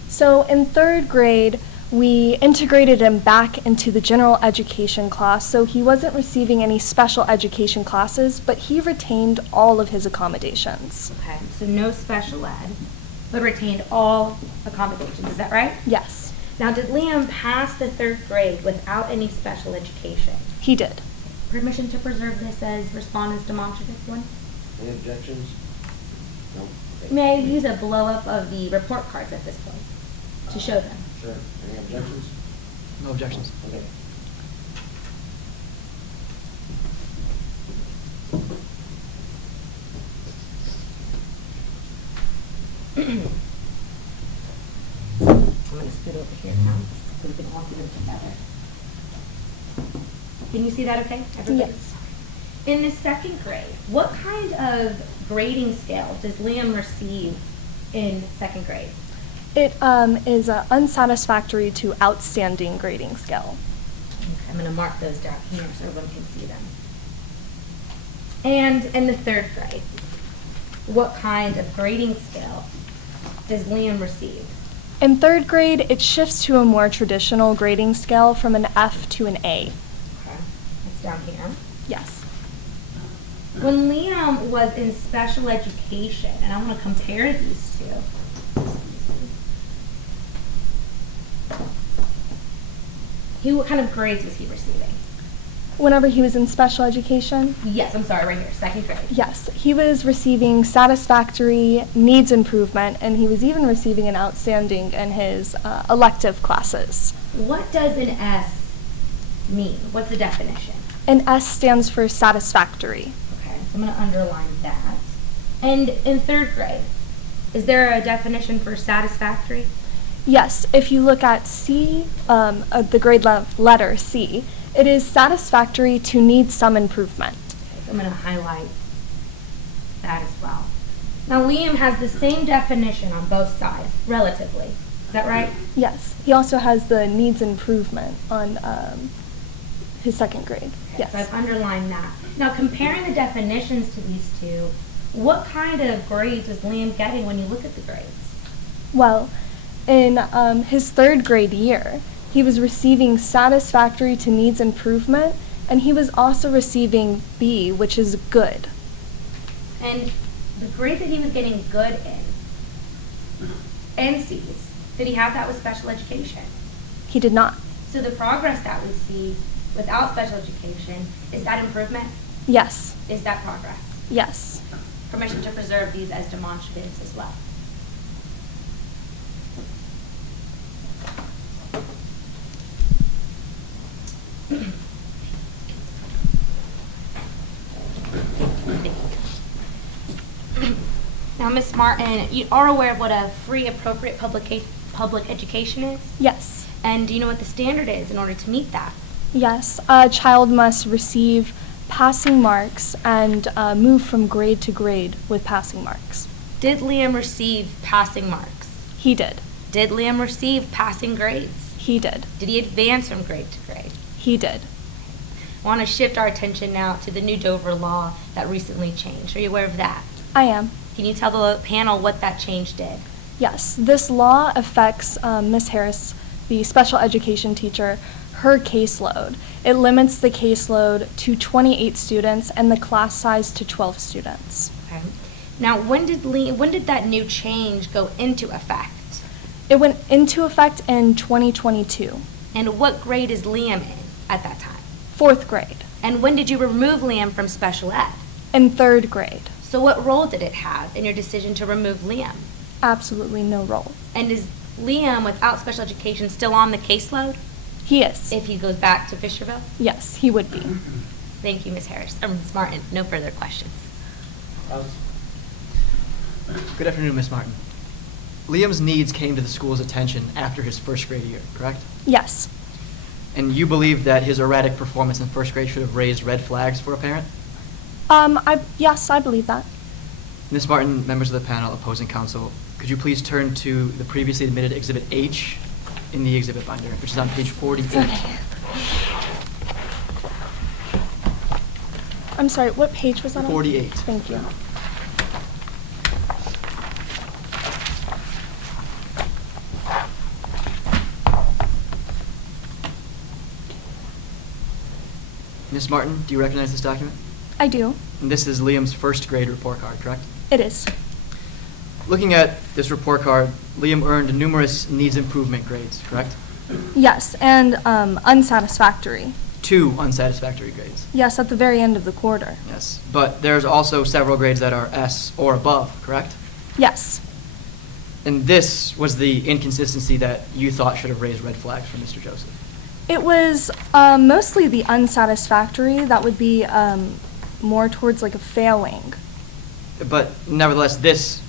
So in third grade, we integrated him back into the general education class, so he wasn't receiving any special education classes, but he retained all of his accommodations. Okay, so no special ed, but retained all accommodations, is that right? Yes, Now, did Liam pass the 3rd grade without any special education? he did. Permission to preserve this as respondent's demonstrative one? Any objections? No? Okay. May I use a blow-up of the report cards at this point to show them? Sure. Any objections? No objections. Okay. I'm gonna scoot over here now, so we can all see them together. Can you see that okay, everybody? Yes. In the 2nd grade, what kind of grading scale does Liam receive in 2nd grade? It is a unsatisfactory to outstanding grading scale. Okay, I'm gonna mark those down here so everyone can see them. And in the 3rd grade, what kind of grading scale does Liam receive? In 3rd grade, it shifts to a more traditional grading scale from an F to an A. Okay, it's down here. Yes. When Liam was in special education, and I want to compare these two. What kind of grades was he receiving? Whenever he was in special education, Yes, I'm sorry, right here, 2nd grade. yes, he was receiving satisfactory, needs improvement, and he was even receiving an outstanding in his elective classes. What does an S mean? What's the definition? An S stands for satisfactory. Okay, so I'm going to underline that. And in 3rd grade, is there a definition for satisfactory? Yes, if you look at C, the grade letter C, it is satisfactory to need some improvement. Okay, so I'm going to highlight that as well. Now, Liam has the same definition on both sides, relatively. Is that right? Yes, he also has the needs improvement on his 2nd grade. Okay, Yes. so I've underlined that. Now, comparing the definitions to these two, what kind of grades is Liam getting when you look at the grades? Well, in his 3rd grade year, he was receiving satisfactory to needs improvement, and he was also receiving B, which is good. And the grade that he was getting good in, and C's, did he have that with special education? He did not. So the progress that we see without special education, is that improvement? Yes. Is that progress? Yes. Permission to preserve these as demonstratives as well. Now, Ms. Martin, you are aware of what a free appropriate public education is? Yes. And do you know what the standard is in order to meet that? Yes. A child must receive passing marks and move from grade to grade with passing marks. Did Liam receive passing marks? He did. Did Liam receive passing grades? He did. Did he advance from grade to grade? He did. I want to shift our attention now to the new Dover law that recently changed. Are you aware of that? I am. Can you tell the panel what that change did? Yes. This law affects Ms. Harris, the special education teacher, her caseload. It limits the caseload to 28 students and the class size to 12 students. Okay. Now, when did that new change go into effect? It went into effect in 2022. And what grade is Liam in at that time? 4th grade. And when did you remove Liam from special ed? In 3rd grade. So what role did it have in your decision to remove Liam? Absolutely no role. And is Liam, without special education, still on the caseload He is. if he goes back to Fisherville? Yes, he would be. Thank you, Ms. Harris. Ms. Martin, no further questions. Good afternoon, Ms. Martin. Liam's needs came to the school's attention after his 1st grade year, correct? Yes. And you believe that his erratic performance in 1st grade should have raised red flags for a parent? Yes, I believe that. Ms. Martin, members of the panel, opposing counsel, could you please turn to the previously admitted Exhibit H in the exhibit binder, which is on page 48. Okay. I'm sorry, what page was that on? 48. Thank you. Ms. Martin, do you recognize this document? I do. And this is Liam's first grade report card, correct? It is. Looking at this report card, Liam earned numerous needs improvement grades, correct? Yes, and unsatisfactory. 2 unsatisfactory grades. Yes, at the very end of the quarter. Yes, but there's also several grades that are S or above, correct? Yes. And this was the inconsistency that you thought should have raised red flags for Mr. Joseph. It was mostly the unsatisfactory that would be more towards like a failing. But nevertheless, this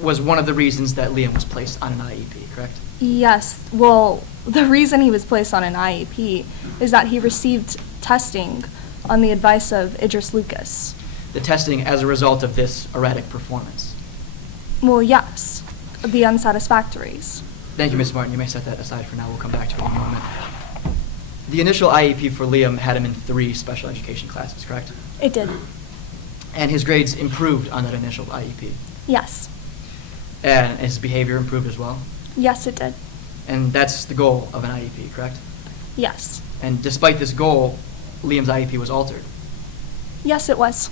was one of the reasons that Liam was placed on an IEP, correct? Yes. Well, the reason he was placed on an IEP is that he received testing on the advice of Idris Lucas. The testing as a result of this erratic performance. Well, yes. The unsatisfactories. Thank you, Ms. Martin. You may set that aside for now. We'll come back to it in a moment. The initial IEP for Liam had him in 3 special education classes, correct? It did. And his grades improved on that initial IEP. Yes. And his behavior improved as well. Yes, it did. And that's the goal of an IEP, correct? Yes. And despite this goal, Liam's IEP was altered. Yes, it was.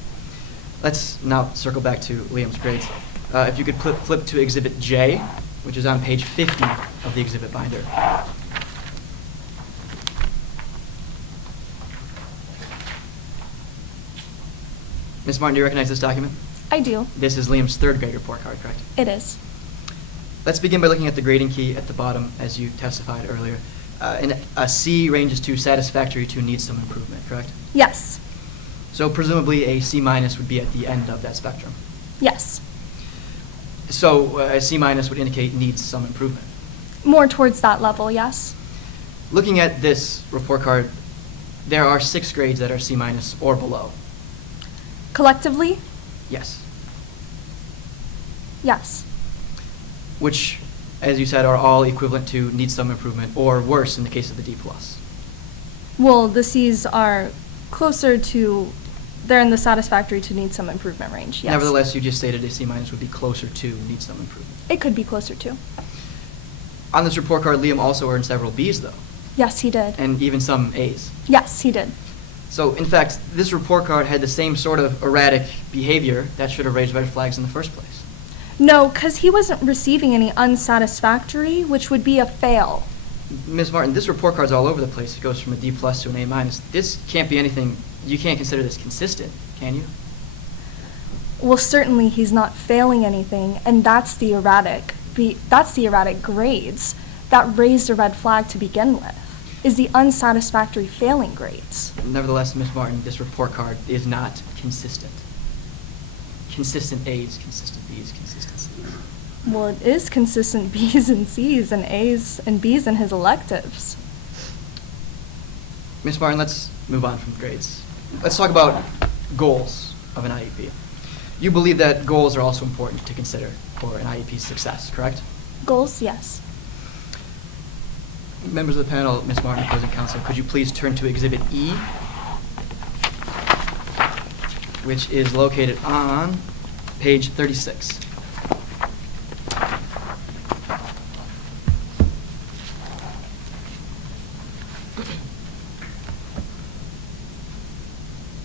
Let's now circle back to Liam's grades. If you could flip to Exhibit J, which is on page 50 of the exhibit binder. Ms. Martin, do you recognize this document? I do. This is Liam's 3rd grade report card, correct? It is. Let's begin by looking at the grading key at the bottom, as you testified earlier. And a C ranges to satisfactory to needs some improvement, correct? Yes. So presumably a C minus would be at the end of that spectrum. Yes. So a C minus would indicate needs some improvement. More towards that level, yes. Looking at this report card, there are 6 grades that are C minus or below. Collectively? Yes. Yes. Which, as you said, are all equivalent to needs some improvement or worse in the case of the D plus. Well, the C's are closer to, they're in the satisfactory to need some improvement range, yes. Nevertheless, you just stated a C minus would be closer to needs some improvement. It could be closer to. On this report card, Liam also earned several B's, though, Yes, he did. and even some A's. Yes, he did. So, in fact, this report card had the same sort of erratic behavior that should have raised red flags in the first place. No, because he wasn't receiving any unsatisfactory, which would be a fail. Ms. Martin, this report card's all over the place. It goes from a D plus to an A minus. This can't be anything, you can't consider this consistent, can you? Well, certainly he's not failing anything, and that's the erratic grades that raised a red flag to begin with, is the unsatisfactory failing grades. Nevertheless, Ms. Martin, this report card is not consistent. Consistent A's, consistent B's, consistent C's. Well, it is consistent B's and C's and A's and B's in his electives. Ms. Martin, let's move on from grades. Let's talk about goals of an IEP. You believe that goals are also important to consider for an IEP's success, correct? Goals, yes. Members of the panel, Ms. Martin, opposing counsel, could you please turn to Exhibit E, which is located on page 36.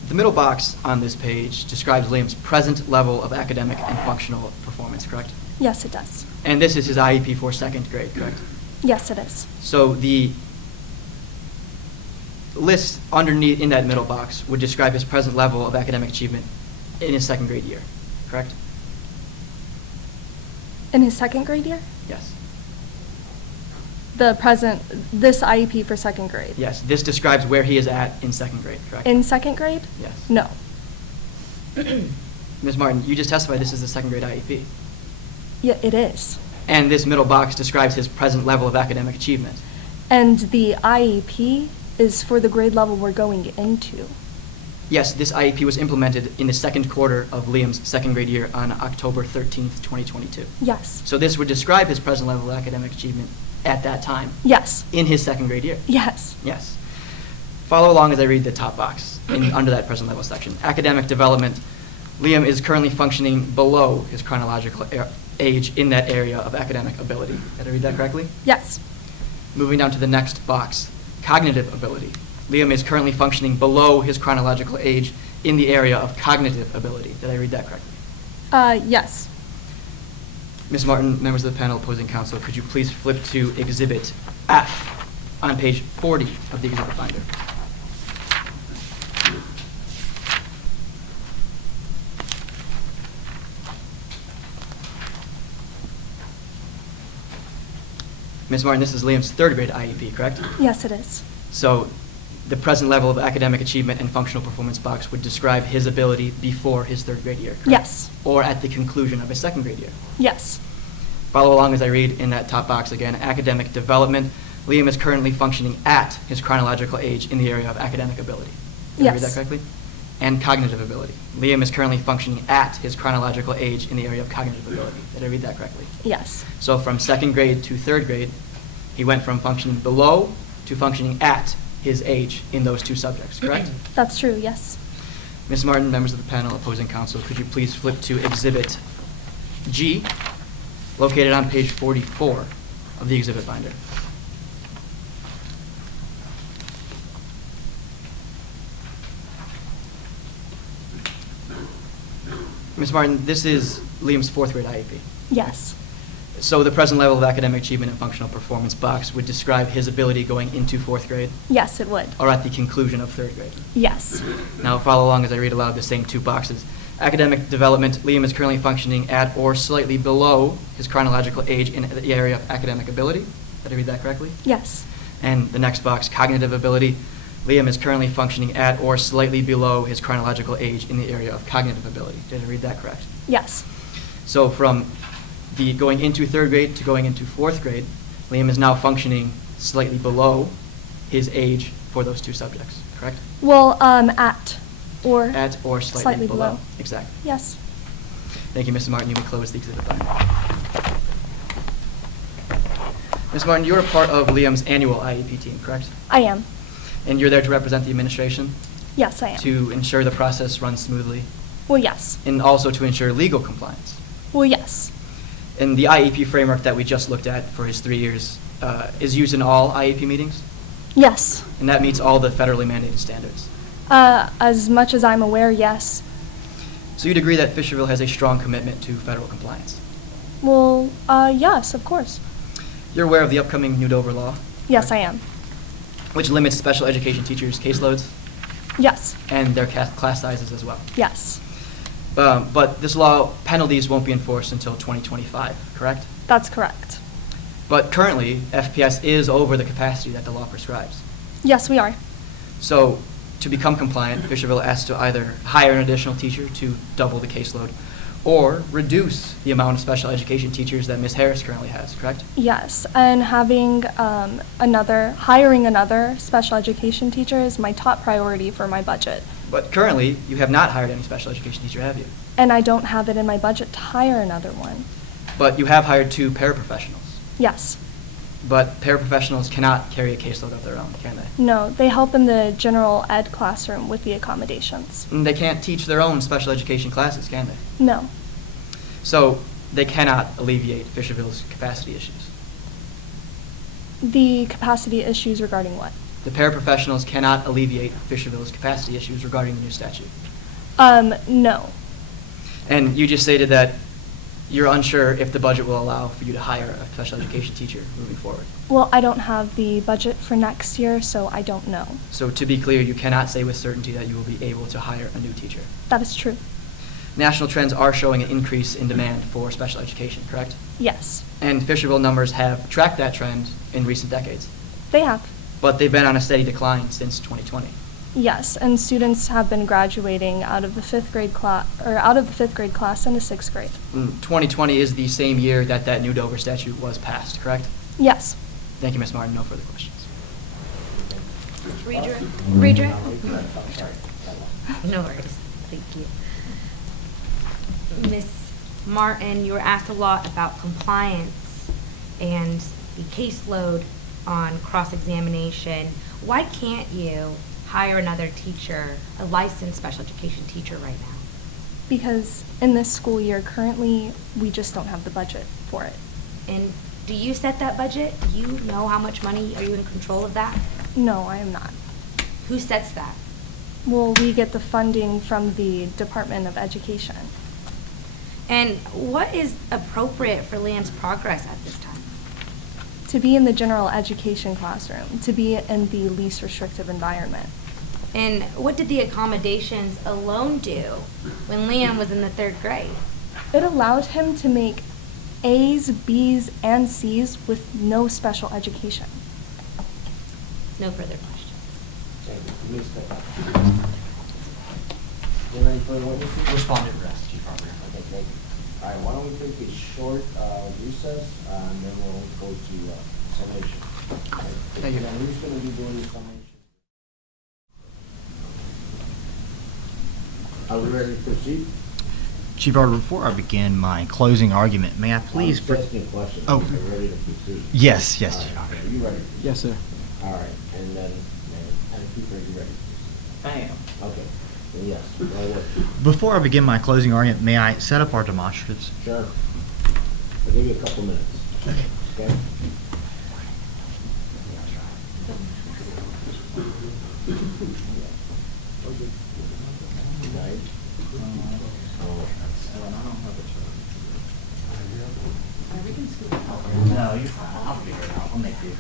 The middle box on this page describes Liam's present level of academic and functional performance, correct? Yes, it does. And this is his IEP for 2nd grade, correct? Yes, it is. So the list underneath in that middle box would describe his present level of academic achievement in his 2nd grade year, correct? In his 2nd grade year? Yes. This IEP for 2nd grade? Yes, this describes where he is at in 2nd grade, correct? In 2nd grade? Yes. No. Ms. Martin, you just testified this is the 2nd grade IEP. Yeah, it is. And this middle box describes his present level of academic achievement. And the IEP is for the grade level we're going into. Yes, this IEP was implemented in the 2nd quarter of Liam's 2nd grade year on October 13th, 2022. Yes. So this would describe his present level of academic achievement at that time. Yes. In his 2nd grade year. Yes. Yes. Follow along as I read the top box under that present level section. Academic development. Liam is currently functioning below his chronological age in that area of academic ability. Did I read that correctly? Yes. Moving down to the next box. Cognitive ability. Liam is currently functioning below his chronological age in the area of cognitive ability. Did I read that correctly? Yes. Ms. Martin, members of the panel, opposing counsel, could you please flip to Exhibit F on page 40 of the exhibit binder? Ms. Martin, this is Liam's third grade IEP, correct? Yes, it is. So the present level of academic achievement and functional performance box would describe his ability before his third grade year, correct? Yes. Or at the conclusion of his second grade year. Yes. Follow along as I read in that top box again. Academic development. Liam is currently functioning at his chronological age in the area of academic ability. Did I read that Yes. correctly? And cognitive ability. Liam is currently functioning at his chronological age in the area of cognitive ability. Did I read that correctly? Yes. So from second grade to third grade, he went from functioning below to functioning at his age in those two subjects, correct? That's true, yes. Ms. Martin, members of the panel, opposing counsel, could you please flip to Exhibit G, located on page 44 of the exhibit binder? Ms. Martin, this is Liam's fourth grade IEP. Yes. So the present level of academic achievement and functional performance box would describe his ability going into fourth grade Yes, it would. or at the conclusion of third grade. Yes. Now follow along as I read aloud the same two boxes. Academic development, Liam is currently functioning at or slightly below his chronological age in the area of academic ability. Did I read that correctly? Yes. And the next box, cognitive ability, Liam is currently functioning at or slightly below his chronological age in the area of cognitive ability. Did I read that correct? Yes. So from the going into third grade to going into fourth grade, Liam is now functioning slightly below his age for those two subjects, correct? Well, at or Slightly below. below. Exactly. Yes. Thank you, Mr. Martin. You may close the exhibit binder. Ms. Martin, you're a part of Liam's annual IEP team, correct? I am. And you're there to represent the administration? Yes, I am. To ensure the process runs smoothly? Well, yes. And also to ensure legal compliance? Well, yes. And the IEP framework that we just looked at for his 3 years is used in all IEP meetings? Yes. And that meets all the federally mandated standards? As much as I'm aware, yes. So you'd agree that Fisherville has a strong commitment to federal compliance? Well, yes, of course. You're aware of the upcoming New Dover law? Yes, I am. Which limits special education teachers' caseloads Yes. and their class sizes as well. Yes. But this law, penalties won't be enforced until 2025, correct? That's correct. But currently, FPS is over the capacity that the law prescribes. Yes, we are. So to become compliant, Fisherville asks to either hire an additional teacher to double the caseload or reduce the amount of special education teachers that Ms. Harris currently has, correct? Yes, and having hiring another special education teacher is my top priority for my budget. But currently, you have not hired any special education teacher, have you? And I don't have it in my budget to hire another one. But you have hired 2 paraprofessionals. Yes. But paraprofessionals cannot carry a caseload of their own, can they? No, they help in the general ed classroom with the accommodations. And they can't teach their own special education classes, can they? No. So they cannot alleviate Fisherville's capacity issues. The capacity issues regarding what? The paraprofessionals cannot alleviate Fisherville's capacity issues regarding the new statute. No. And you just stated that you're unsure if the budget will allow for you to hire a special education teacher moving forward. Well, I don't have the budget for next year, so I don't know. So to be clear, you cannot say with certainty that you will be able to hire a new teacher. That is true. National trends are showing an increase in demand for special education, correct? Yes. And Fisherville numbers have tracked that trend in recent decades. They have. But they've been on a steady decline since 2020. Yes, and students have been graduating out of the fifth grade class into sixth grade. 2020 is the same year that that New Dover statute was passed, correct? Yes. Thank you, Ms. Martin. No further questions. Redra? No worries. Thank you. Ms. Martin, you were asked a lot about compliance and the caseload on cross-examination. Why can't you hire another teacher, a licensed special education teacher right now? Because in this school year currently, we just don't have the budget for it. And do you set that budget? Do you know how much money, are you in control of that? No, I am not. Who sets that? Well, we get the funding from the Department of Education. And what is appropriate for Liam's progress at this time? To be in the general education classroom, to be in the least restrictive environment. And what did the accommodations alone do when Liam was in the 3rd grade? It allowed him to make A's, B's, and C's with no special education. No further questions. Thank you. Ms. Pickett. Do you have any further witnesses? Respond to arrest, Chief Arbiter. Okay, thank you. All right, why don't we take a short recess, and then we'll go to summation. Thank you. Now, who's going to be doing the summation? Are we ready to proceed? Chief Arbiter, before I begin my closing argument, may I please... I'm just asking a question. Oh. Are you ready to proceed? Yes, All yes, right, Chief Arbiter. Are you ready? to proceed? Yes, sir. All right, and then, and Cooper, are you ready? to proceed? I am. Okay, then yes, go ahead. Before I begin my closing argument, may I set up our demonstratives? Sure. I'll give you a couple minutes. Okay? Right? No, you're fine. I'll figure it out. I'll make it.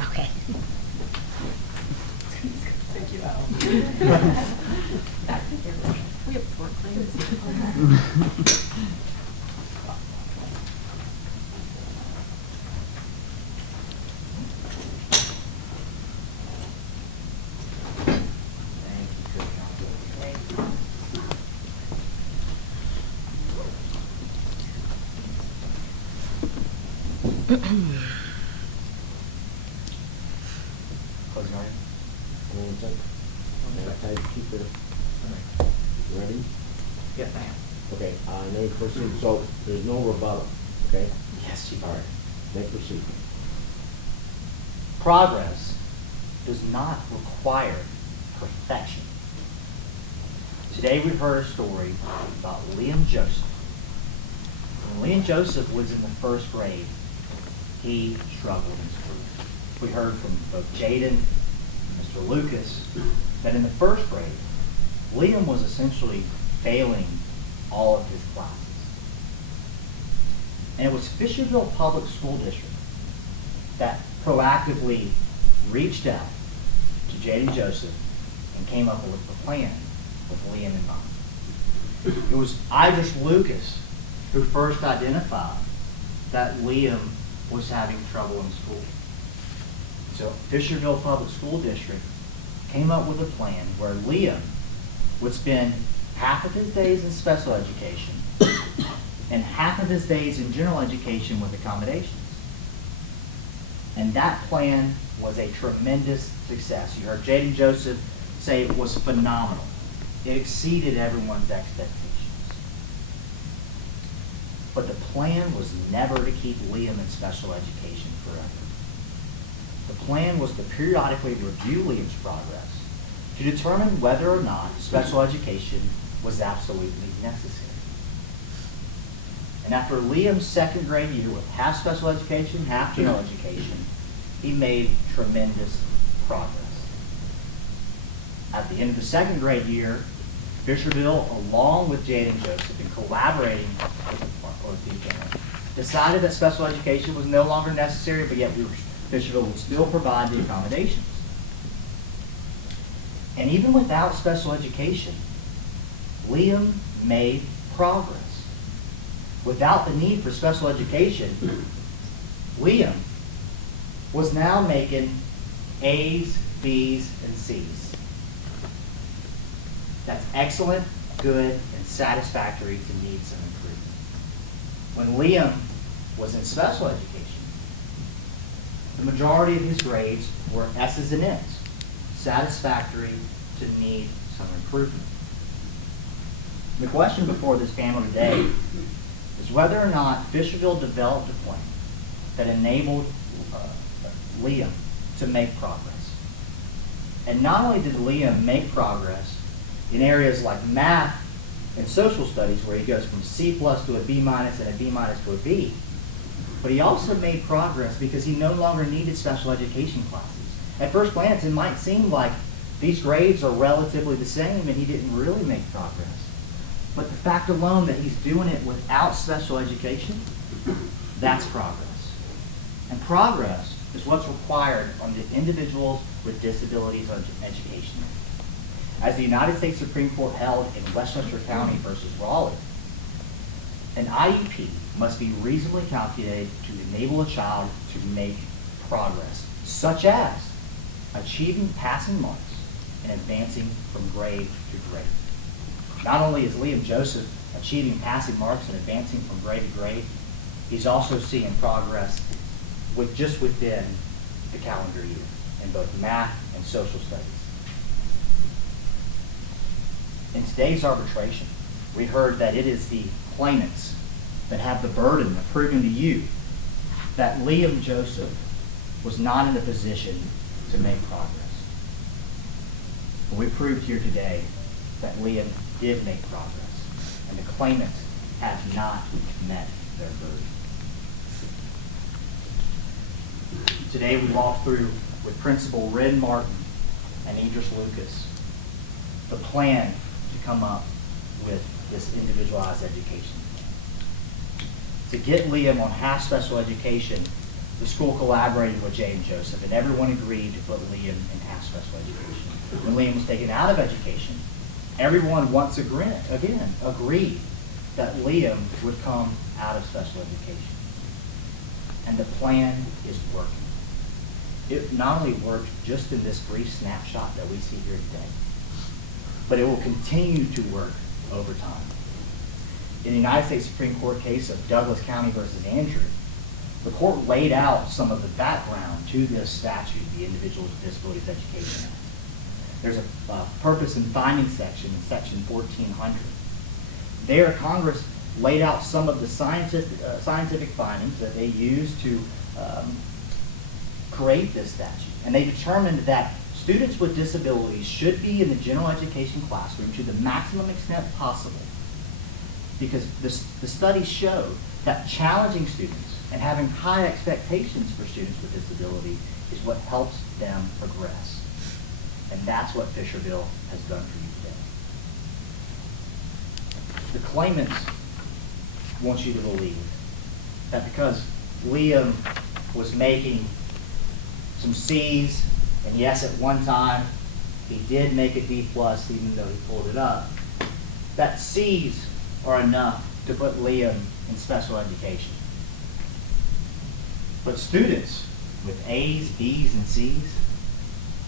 Okay. Thank you, Al. We have 4 claims. Closing argument? One second. Okay, keep it. You ready? Yes, I am. Okay, now you proceed. So there's no rebuttal, okay? Yes, Chief All right, Arbiter. may proceed. Progress does not require perfection. Today we heard a story about Liam Joseph. When Liam Joseph was in the 1st grade, he struggled in school. We heard from both Jaden and Mr. Lucas that in the 1st grade, Liam was essentially failing all of his classes. And it was Fisherville Public School District that proactively reached out to Jaden Joseph and came up with a plan with Liam in mind. It was Idris Lucas who first identified that Liam was having trouble in school. So Fisherville Public School District came up with a plan where Liam would spend half of his days in special education and half of his days in general education with accommodations. And that plan was a tremendous success. You heard Jaden Joseph say it was phenomenal. It exceeded everyone's expectations. But the plan was never to keep Liam in special education forever. The plan was to periodically review Liam's progress to determine whether or not special education was absolutely necessary. And after Liam's 2nd grade year with half special education, half general education, he made tremendous progress. At the end of the 2nd grade year, Fisherville, along with Jaden Joseph, and collaborating with the parent, decided that special education was no longer necessary, but yet Fisherville would still provide the accommodations. And even without special education, Liam made progress. Without the need for special education, Liam was now making A's, B's, and C's. That's excellent, good, and satisfactory to need some improvement. When Liam was in special education, the majority of his grades were S's and N's, satisfactory to to need some improvement. The question before this panel today is whether or not Fisherville developed a plan that enabled Liam to make progress. And not only did Liam make progress in areas like math and social studies, where he goes from C+ to a B- and a B- to a B, but he also made progress because he no longer needed special education classes. At first glance, it might seem like these grades are relatively the same and he didn't really make progress. But the fact alone that he's doing it without special education, that's progress. And progress is what's required on the individuals with disabilities education. As the United States Supreme Court held in Westchester County versus Raleigh, an IEP must be reasonably calculated to enable a child to make progress, such as achieving passing marks and advancing from grade to grade. Not only is Liam Joseph achieving passing marks and advancing from grade to grade, he's also seeing progress just within the calendar year in both math and social studies. In today's arbitration, we heard that it is the claimants that have the burden of proving to you that Liam Joseph was not in a position to make progress. But we proved here today that Liam did make progress, and the claimants have not met their burden. Today we walked through with Principal Red Martin and Idris Lucas the plan to come up with this individualized education plan. To get Liam on half special education, the school collaborated with Jay and Joseph, and everyone agreed to put Liam in half special education. When Liam was taken out of education, everyone once again agreed that Liam would come out of special education. And the plan is working. It not only worked just in this brief snapshot that we see here today, but it will continue to work over time. In the United States Supreme Court case of Douglas County versus Andrew, the court laid out some of the background to this statute, the Individuals with Disabilities Education Act. There's a purpose and finding section in section 1400. There, Congress laid out some of the scientific findings that they used to create this statute. And they determined that students with disabilities should be in the general education classroom to the maximum extent possible, because the studies showed that challenging students and having high expectations for students with disabilities is what helps them progress. And that's what Fisherville has done for you today. The claimants want you to believe that because Liam was making some C's, and yes, at one time he did make a D+, even though he pulled it up, that C's are enough to put Liam in special education. But students with A's, B's, and C's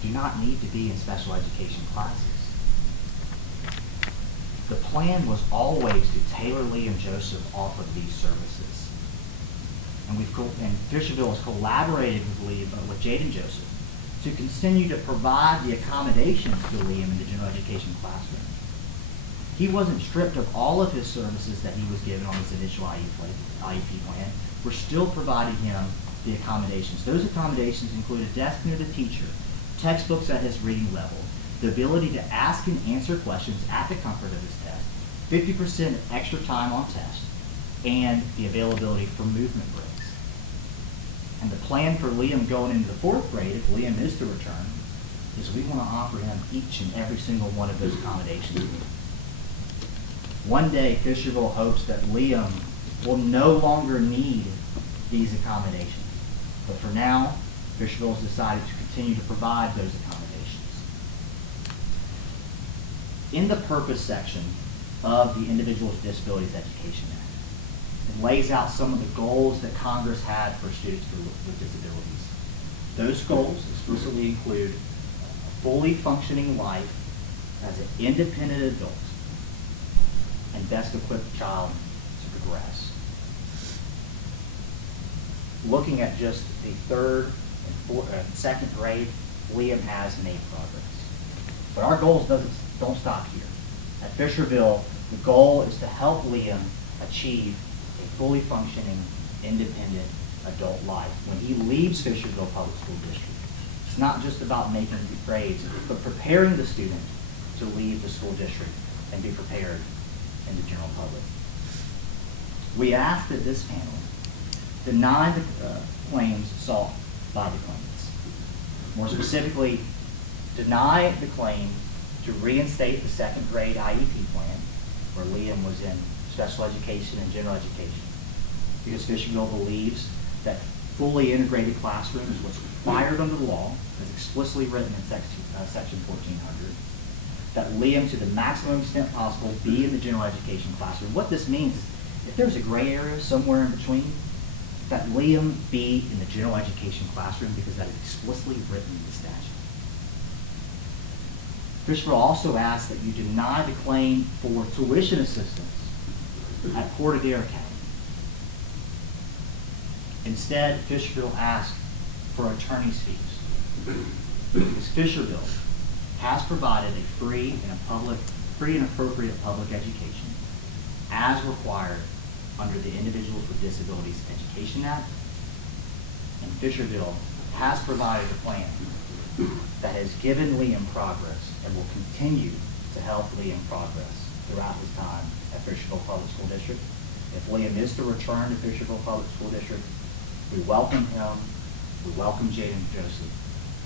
do not need to be in special education classes. The plan was always to tailor Liam Joseph off of these services. And Fisherville has collaborated with Jaden Joseph to continue to provide the accommodations to Liam in the general education classroom. He wasn't stripped of all of his services that he was given on his initial IEP plan. We're still providing him the accommodations. Those accommodations include a desk near the teacher, textbooks at his reading level, the ability to ask and answer questions at the comfort of his test, 50% extra time on test, and the availability for movement breaks. And the plan for Liam going into the 4th grade, if Liam is to return, is we want to offer him each and every single one of those accommodations. One day, Fisherville hopes that Liam will no longer need these accommodations. But for now, Fisherville has decided to continue to provide those accommodations. In the purpose section of the Individuals with Disabilities Education Act, it lays out some of the goals that Congress had for students with disabilities. Those goals explicitly include a fully functioning life as an independent adult and best equipped child to progress. Looking at just the 3rd and 2nd grade, Liam has made progress. But our goals don't stop here. At Fisherville, the goal is to help Liam achieve a fully functioning, independent adult life. When he leaves Fisherville Public School District, it's not just about making the grades, but preparing the student to leave the school district and be prepared in the general public. We ask that this panel deny the claims sought by the claimants. More specifically, deny the claim to reinstate the second grade IEP plan where Liam was in special education and general education, because Fisherville believes that fully integrated classroom is what's required under the law, as explicitly written in section 1400, that Liam, to the maximum extent possible, be in the general education classroom. What this means is, if there's a gray area somewhere in between, that Liam be in the general education classroom, because that is explicitly written in the statute. Fisherville also asks that you deny the claim for tuition assistance at Porter-Dare Academy. Instead, Fisherville asks for attorney's fees, because Fisherville has provided a free and appropriate public education as required under the Individuals with Disabilities Education Act, and Fisherville has provided a plan that has given Liam progress and will continue to help Liam progress throughout his time at Fisherville Public School District. If Liam is to return to Fisherville Public School District, we welcome him, we welcome Jaden Joseph,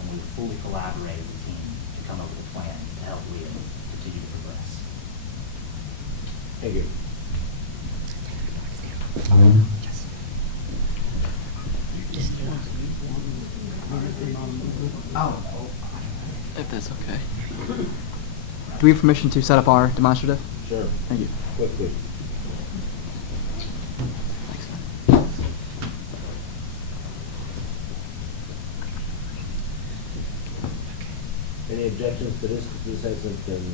and we will fully collaborate with the team to come up with a plan to help Liam continue to progress. Thank you. If that's okay. Do we have permission to set up our demonstrative? Sure. Thank you. Quickly. Any objections to this? This hasn't been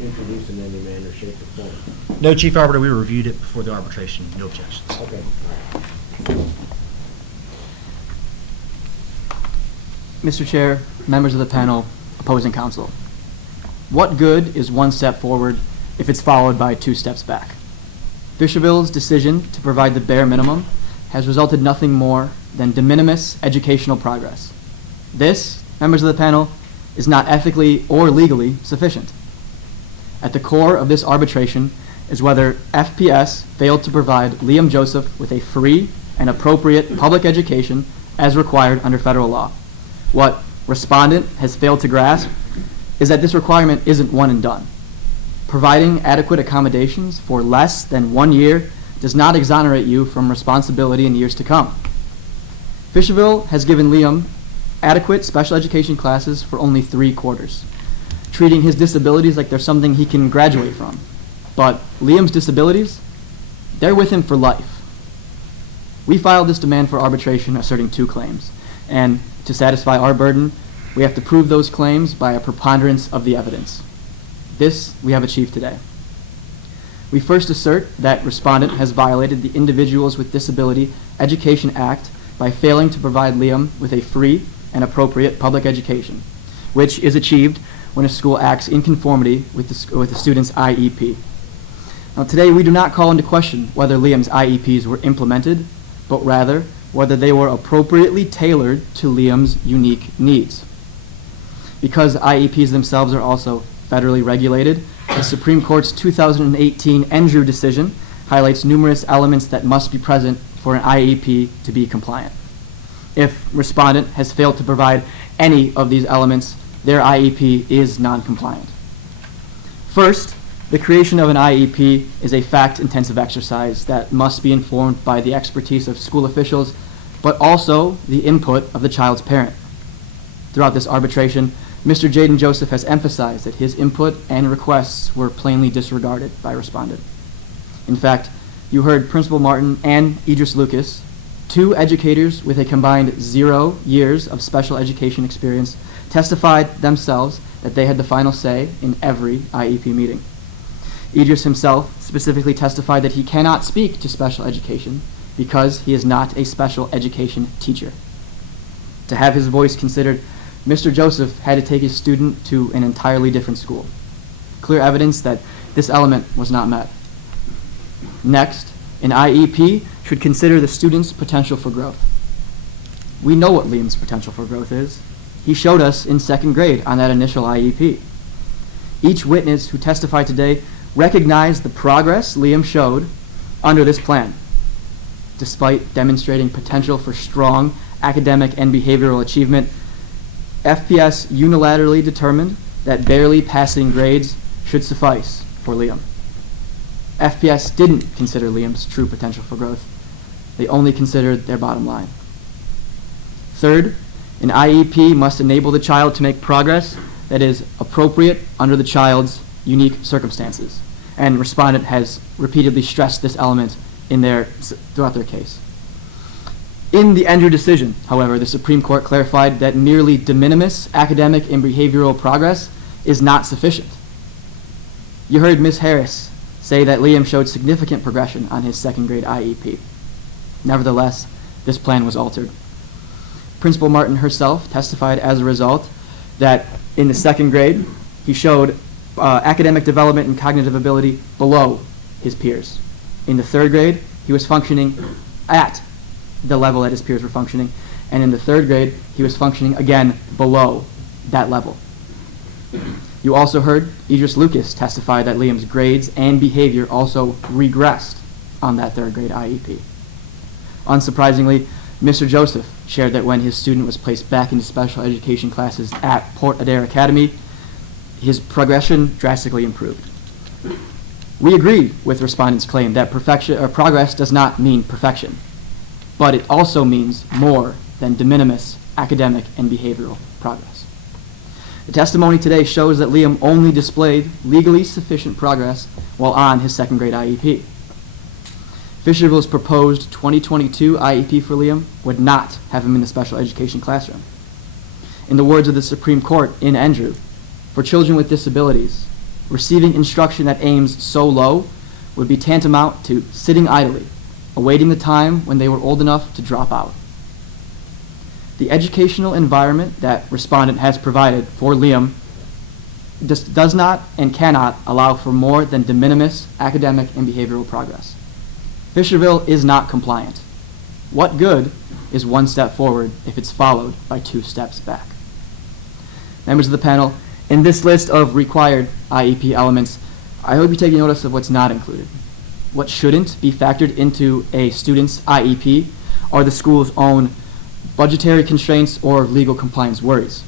introduced in any manner, shape, or form. No, Chief Arbiter, we reviewed it before the arbitration. No objections. Okay. Mr. Chair, members of the panel, opposing counsel. What good is one step forward if it's followed by 2 steps back? Fisherville's decision to provide the bare minimum has resulted nothing more than de minimis educational progress. This, members of the panel, is not ethically or legally sufficient. At the core of this arbitration is whether FPS failed to provide Liam Joseph with a free and appropriate public education as required under federal law. What respondent has failed to grasp is that this requirement isn't one and done. Providing adequate accommodations for less than 1 year does not exonerate you from responsibility in years to come. Fisherville has given Liam adequate special education classes for only 3 quarters, treating his disabilities like they're something he can graduate from. But Liam's disabilities, they're with him for life. We filed this demand for arbitration asserting 2 claims, and to satisfy our burden, we have to prove those claims by a preponderance of the evidence. This we have achieved today. We first assert that respondent has violated the Individuals with Disability Education Act by failing to provide Liam with a free and appropriate public education, which is achieved when a school acts in conformity with the student's IEP. Now, today we do not call into question whether Liam's IEPs were implemented, but rather whether they were appropriately tailored to Liam's unique needs. Because IEPs themselves are also federally regulated, the Supreme Court's 2018 Andrew decision highlights numerous elements that must be present for an IEP to be compliant. If respondent has failed to provide any of these elements, their IEP is non-compliant. First, the creation of an IEP is a fact-intensive exercise that must be informed by the expertise of school officials, but also the input of the child's parent. Throughout this arbitration, Mr. Jaden Joseph has emphasized that his input and requests were plainly disregarded by respondent. In fact, you heard Principal Martin and Idris Lucas, 2 educators with a combined 0 years of special education experience, testified themselves that they had the final say in every IEP meeting. Idris himself specifically testified that he cannot speak to special education because he is not a special education teacher. To have his voice considered Mr. Joseph had to take his student to an entirely different school. Clear evidence that this element was not met. Next, an IEP should consider the student's potential for growth. We know what Liam's potential for growth is. He showed us in second grade on that initial IEP. Each witness who testified today recognized the progress Liam showed under this plan. Despite demonstrating potential for strong academic and behavioral achievement, FPS unilaterally determined that barely passing grades should suffice for Liam. FPS didn't consider Liam's true potential for growth. They only considered their bottom line. Third, an IEP must enable the child to make progress that is appropriate under the child's unique circumstances. And respondent has repeatedly stressed this element throughout their case. In the Andrew decision, however, the Supreme Court clarified that merely de minimis academic and behavioral progress is not sufficient. You heard Ms. Harris say that Liam showed significant progression on his second grade IEP. Nevertheless, this plan was altered. Principal Martin herself testified as a result that in the second grade, he showed academic development and cognitive ability below his peers. In the third grade, he was functioning at the level that his peers were functioning, and in the third grade, he was functioning again below that level. You also heard Idris Lucas testify that Liam's grades and behavior also regressed on that third grade IEP. Unsurprisingly, Mr. Joseph shared that when his student was placed back into special education classes at Port Adair Academy, his progression drastically improved. We agree with respondents' claim that progress does not mean perfection, but it also means more than de minimis academic and behavioral progress. The testimony today shows that Liam only displayed legally sufficient progress while on his second grade IEP. Fisherville's proposed 2022 IEP for Liam would not have him in the special education classroom. In the words of the Supreme Court in Andrew, for children with disabilities, receiving instruction that aims so low would be tantamount to sitting idly, awaiting the time when they were old enough to drop out. The educational environment that respondent has provided for Liam does not and cannot allow for more than de minimis academic and behavioral progress. Fisherville is not compliant. What good is one step forward if it's followed by 2 steps back? Members of the panel, in this list of required IEP elements, I hope you take notice of what's not included. What shouldn't be factored into a student's IEP are the school's own budgetary constraints or legal compliance worries.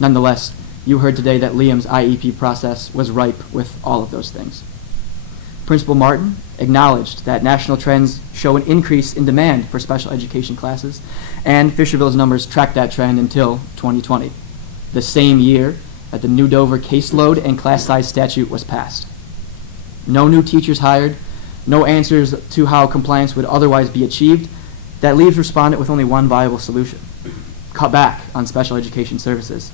Nonetheless, you heard today that Liam's IEP process was ripe with all of those things. Principal Martin acknowledged that national trends show an increase in demand for special education classes, and Fisherville's numbers tracked that trend until 2020, the same year that the New Dover caseload and class size statute was passed. No new teachers hired, no answers to how compliance would otherwise be achieved. That leaves respondent with only one viable solution: cut back on special education services.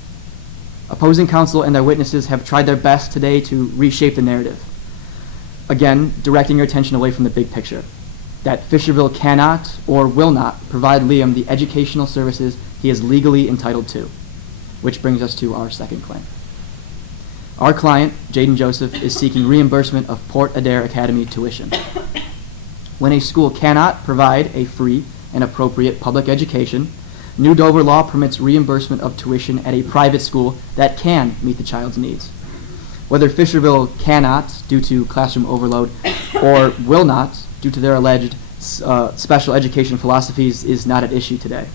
Opposing counsel and their witnesses have tried their best today to reshape the narrative. Again, directing your attention away from the big picture, that Fisherville cannot or will not provide Liam the educational services he is legally entitled to, which brings us to our second claim. Our client, Jaden Joseph, is seeking reimbursement of Port Adair Academy tuition. When a school cannot provide a free and appropriate public education, New Dover law permits reimbursement of tuition at a private school that can meet the child's needs. Whether Fisherville cannot, due to classroom overload, or will not, due to their alleged special education philosophies, is not at issue today.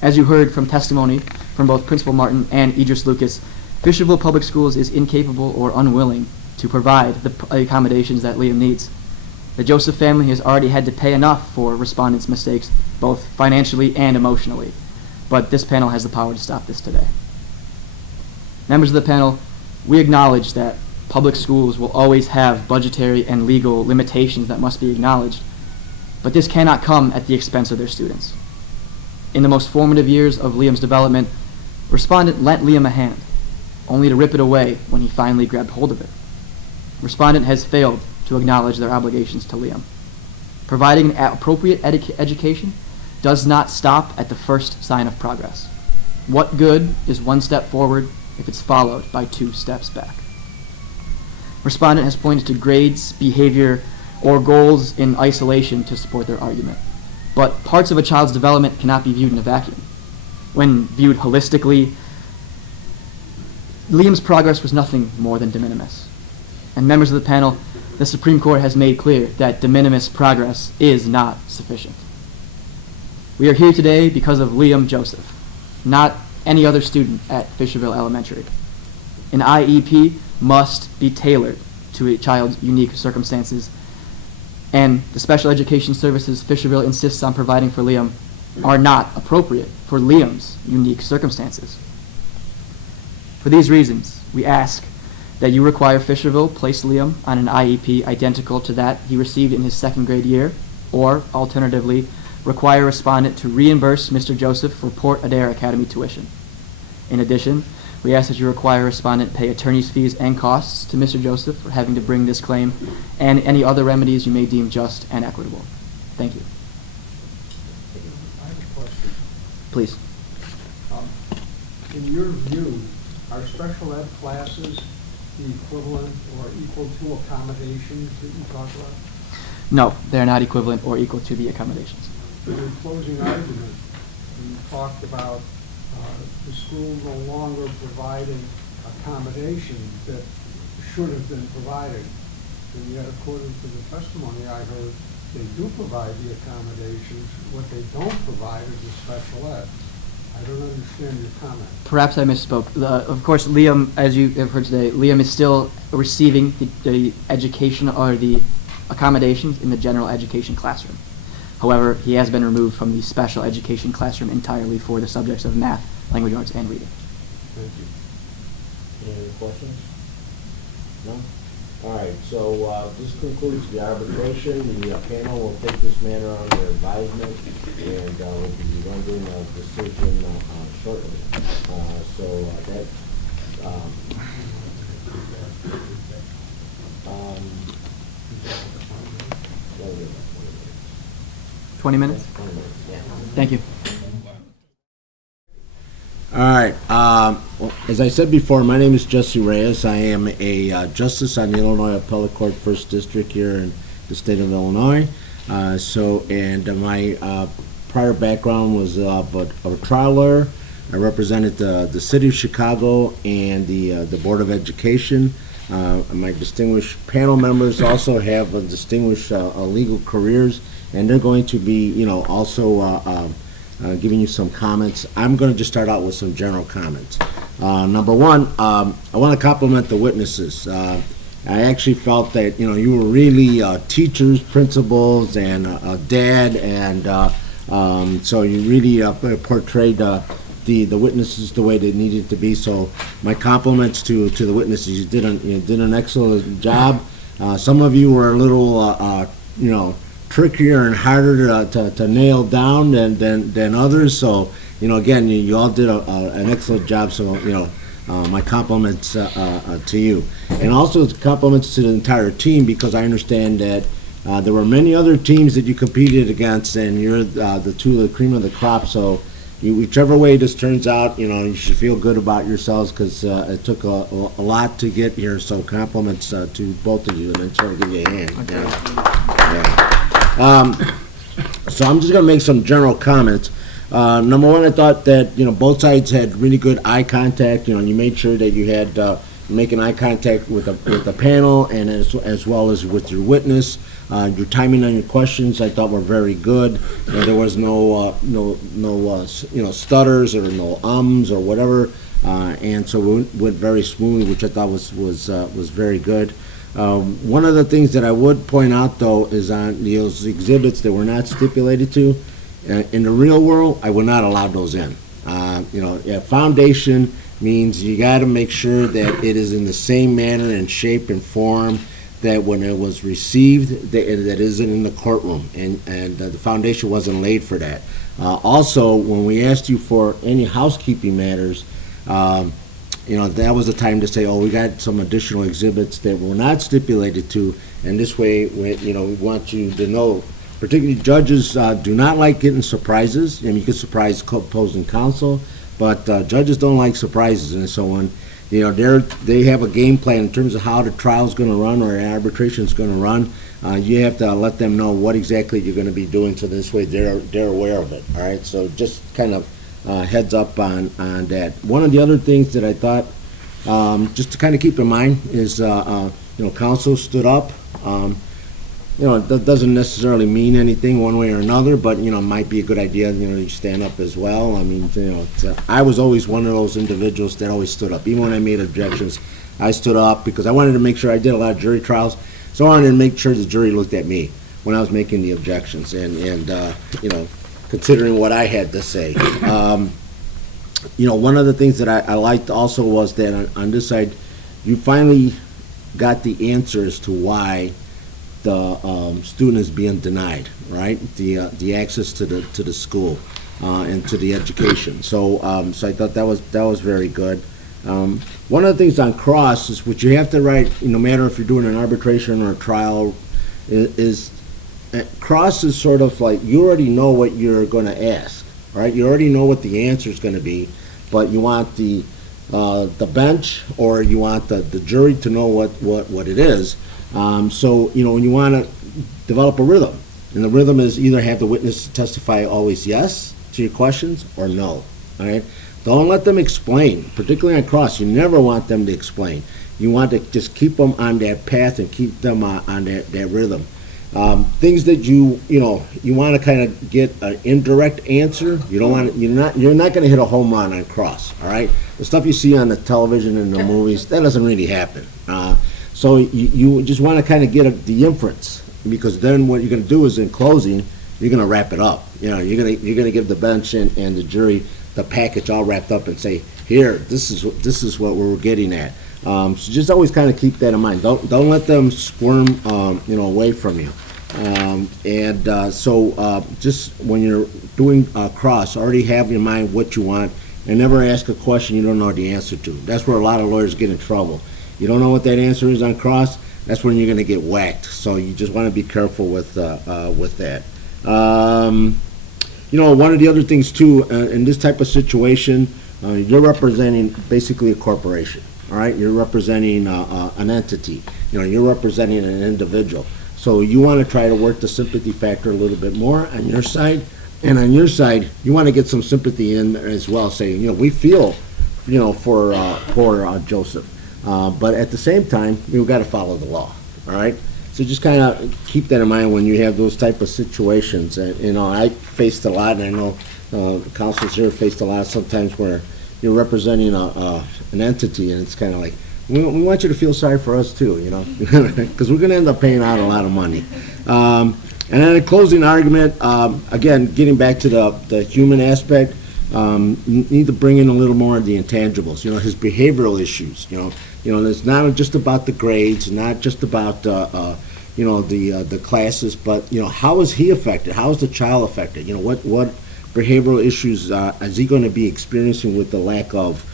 As you heard from testimony from both Principal Martin and Idris Lucas, Fisherville Public Schools is incapable or unwilling to provide the accommodations that Liam needs. The Joseph family has already had to pay enough for respondents' mistakes, both financially and emotionally, but this panel has the power to stop this today. Members of the panel, we acknowledge that public schools will always have budgetary and legal limitations that must be acknowledged, but this cannot come at the expense of their students. In the most formative years of Liam's development, respondent lent Liam a hand, only to rip it away when he finally grabbed hold of it. Respondent has failed to acknowledge their obligations to Liam. Providing an appropriate education does not stop at the first sign of progress. What good is one step forward if it's followed by 2 steps back? Respondent has pointed to grades, behavior, or goals in isolation to support their argument. But parts of a child's development cannot be viewed in a vacuum. When viewed holistically, Liam's progress was nothing more than de minimis. And members of the panel, the Supreme Court has made clear that de minimis progress is not sufficient. We are here today because of Liam Joseph, not any other student at Fisherville Elementary. An IEP must be tailored to a child's unique circumstances, and the special education services Fisherville insists on providing for Liam are not appropriate for Liam's unique circumstances. For these reasons, we ask that you require Fisherville place Liam on an IEP identical to that he received in his 2nd grade year, or alternatively, require respondent to reimburse Mr. Joseph for Port Adair Academy tuition. In addition, we ask that you require respondent pay attorney's fees and costs to Mr. Joseph for having to bring this claim, and any other remedies you may deem just and equitable. Thank you. I have a question. Please. In your view, are special ed classes the equivalent or equal to accommodations that you talk about? No, they are not equivalent or equal to the accommodations. In your closing argument, you talked about the school no longer providing accommodations that should have been provided. And yet, according to the testimony I heard, they do provide the accommodations. What they don't provide is the special ed. I don't understand your comment. Perhaps I misspoke. Of course, Liam, as you have heard today, Liam is still receiving the education or the accommodations in the general education classroom. However, he has been removed from the special education classroom entirely for the subjects of math, language arts, and reading. Thank you. Any other questions? No? All right, so this concludes the arbitration. The panel will take this matter under advisement, and we'll be rendering a decision shortly. So that 20 minutes? 20 minutes, yeah. Thank you. All right. Well, as I said before, my name is Jesse Reyes. I am a justice on the Illinois Appellate Court First District here in the state of Illinois. My prior background was of a trial lawyer. I represented the city of Chicago and the Board of Education. My distinguished panel members also have distinguished legal careers, and they're going to be, also giving you some comments. I'm going to just start out with some general comments. Number one, I want to compliment the witnesses. I actually felt that you were really teachers, principals, and a dad, and so you really portrayed the witnesses the way they needed to be. So my compliments to the witnesses. You did an excellent job. Some of you were a little trickier and harder to nail down than others. So, again, you all did an excellent job. So, my compliments to you. And also compliments to the entire team, because I understand that there were many other teams that you competed against, and you're the cream of the crop. So, whichever way this turns out, you should feel good about yourselves, because it took a lot to get here. So, compliments to both of you, and then sort of give you a hand. Okay. Yeah. So I'm just going to make some general comments. Number one, I thought that both sides had really good eye contact. You made sure that you had making eye contact with the panel, and as well as with your witness. Your timing on your questions I thought were very good. There was no stutters or no ums or whatever, and so we went very smoothly, which I thought was very good. One of the things that I would point out, though, is on those exhibits that were not stipulated to. In the real world, I would not allow those in. Foundation means you got to make sure that it is in the same manner and shape and form that when it was received, that isn't in the courtroom, and the foundation wasn't laid for that. Also, when we asked you for any housekeeping matters, that was the time to say, we got some additional exhibits that were not stipulated to, and this way, we want you to know, particularly judges do not like getting surprises. You can surprise opposing counsel, but judges don't like surprises, and so on. You know, they have a game plan in terms of how the trial's going to run or arbitration's going to run. You have to let them know what exactly you're going to be doing, so this way they're aware of it. All right, so just kind of heads up on that. One of the other things that I thought just to kind of keep in mind is counsel stood up. That doesn't necessarily mean anything one way or another, but it might be a good idea. You stand up as well. I mean, I was always one of those individuals that always stood up. Even when I made objections, I stood up because I wanted to make sure. I did a lot of jury trials, so I wanted to make sure the jury looked at me when I was making the objections and considering what I had to say. One of the things that I liked also was that on this side, you finally got the answers to why the student is being denied, right? The access to the school and to the education. So I thought that was very good. One of the things on cross is what you have to write, no matter if you're doing an arbitration or a trial, is cross is sort of like you already know what you're going to ask, right? You already know what the answer is going to be, but you want the bench or you want the jury to know what it is. So when you want to develop a rhythm, and the rhythm is either have the witness testify always yes to your questions or no. All right. Don't let them explain, particularly on cross. You never want them to explain. You want to just keep them on that path and keep them on that rhythm. Things that you want to kind of get an indirect answer. You don't want you're not going to hit a home run on cross. All right, the stuff you see on the television and the movies, that doesn't really happen. So you just want to kind of get the inference, because then what you're going to do is in closing, you're going to wrap it up. You're going to give the bench and the jury the package all wrapped up and say, here, this is what we're getting at. So just always kind of keep that in mind. Don't let them squirm away from you. So just when you're doing cross, already have in mind what you want, and never ask a question you don't know the answer to. That's where a lot of lawyers get in trouble. You don't know what that answer is on cross, that's when you're going to get whacked. So you just want to be careful with that. One of the other things too, in this type of situation, you're representing basically a corporation. All right, you're representing an entity. You're representing an individual. So you want to try to work the sympathy factor a little bit more on your side, and on your side, you want to get some sympathy in there as well, saying, we feel, for Joseph, but at the same time, we've got to follow the law. All right. So just kind of keep that in mind when you have those type of situations. I faced a lot, and I know counsels here faced a lot sometimes where you're representing an entity, and it's kind of like, we want you to feel sorry for us too, because we're going to end up paying out a lot of money. And then a closing argument, again, getting back to the human aspect, you need to bring in a little more of the intangibles, his behavioral issues, it's not just about the grades, not just about, the classes, but, how is he affected? How is the child affected? What behavioral issues is he going to be experiencing with the lack of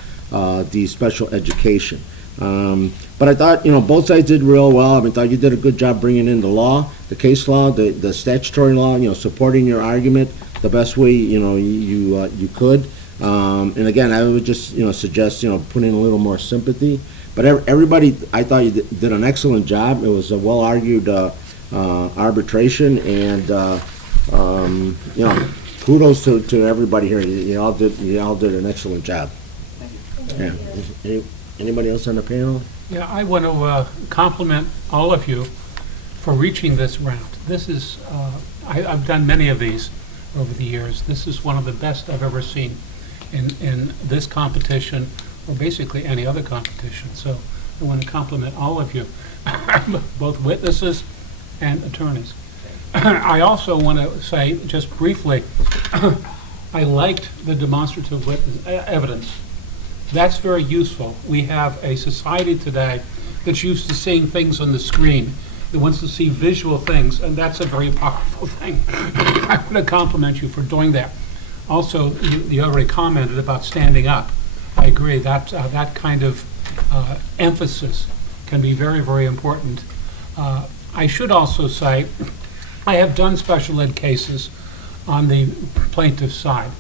the special education? But I thought, both sides did real well. I thought you did a good job bringing in the law, the case law, the statutory law, supporting your argument the best way, you could. And again, I would just, suggest, putting a little more sympathy. But everybody, I thought you did an excellent job. It was a well-argued arbitration, and, kudos to everybody here. You all did an excellent job. Thank you. Yeah. Anybody else on the panel? Yeah, I want to compliment all of you for reaching this round. This is, I've done many of these over the years. This is one of the best I've ever seen in this competition, or basically any other competition. So I want to compliment all of you, both witnesses and attorneys. I also want to say, just briefly, I liked the demonstrative witness evidence. That's very useful. We have a society today that's used to seeing things on the screen, that wants to see visual things, and that's a very powerful thing. I want to compliment you for doing that. Also, you already commented about standing up. I agree that that kind of emphasis can be very, very important. I should also say, I have done special ed cases on the plaintiff's side.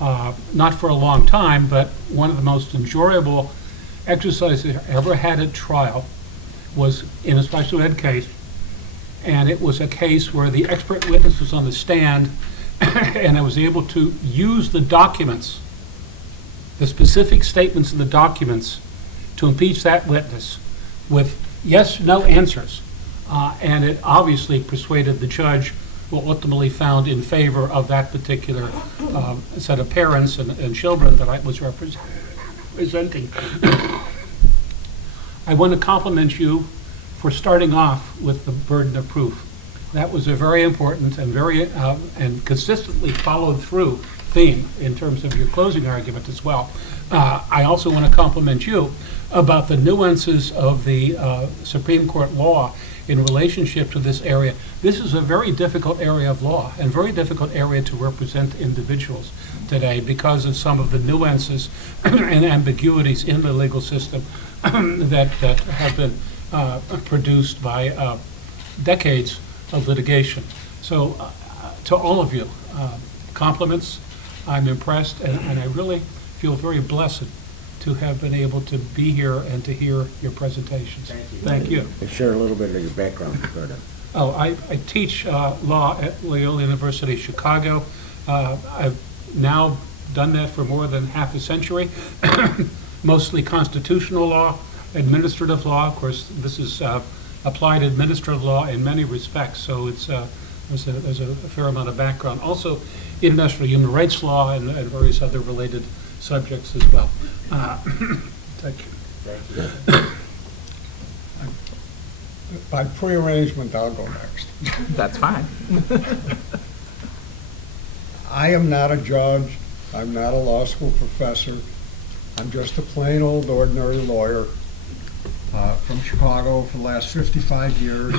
not for a long time, but one of the most enjoyable exercises I ever had at trial was in a special ed case. And it was a case where the expert witness was on the stand, and I was able to use the documents, the specific statements in the documents, to impeach that witness with yes, no answers. And it obviously persuaded the judge, who ultimately found in favor of that particular set of parents and children that I was representing. I want to compliment you for starting off with the burden of proof. That was a very important and very and consistently followed through theme in terms of your closing argument as well. I also want to compliment you about the nuances of the Supreme Court law in relationship to this area. This is a very difficult area of law and very difficult area to represent individuals today because of some of the nuances and ambiguities in the legal system that have been produced by decades of litigation. So to all of you, compliments. I'm impressed, and I really feel very blessed to have been able to be here and to hear your presentations. Thank you. And share a little bit of your background, Roberta. Oh, I teach law at Loyola University Chicago. I've now done that for more than half a century, mostly constitutional law, administrative law. Of course, this is applied administrative law in many respects, so it's there's a fair amount of background. Also, international human rights law and various other related subjects as well. Thank you. Thank you. By prearrangement, I'll go next. That's fine. I am not a judge. I'm not a law school professor. I'm just a plain old ordinary lawyer from Chicago for the last 55 years.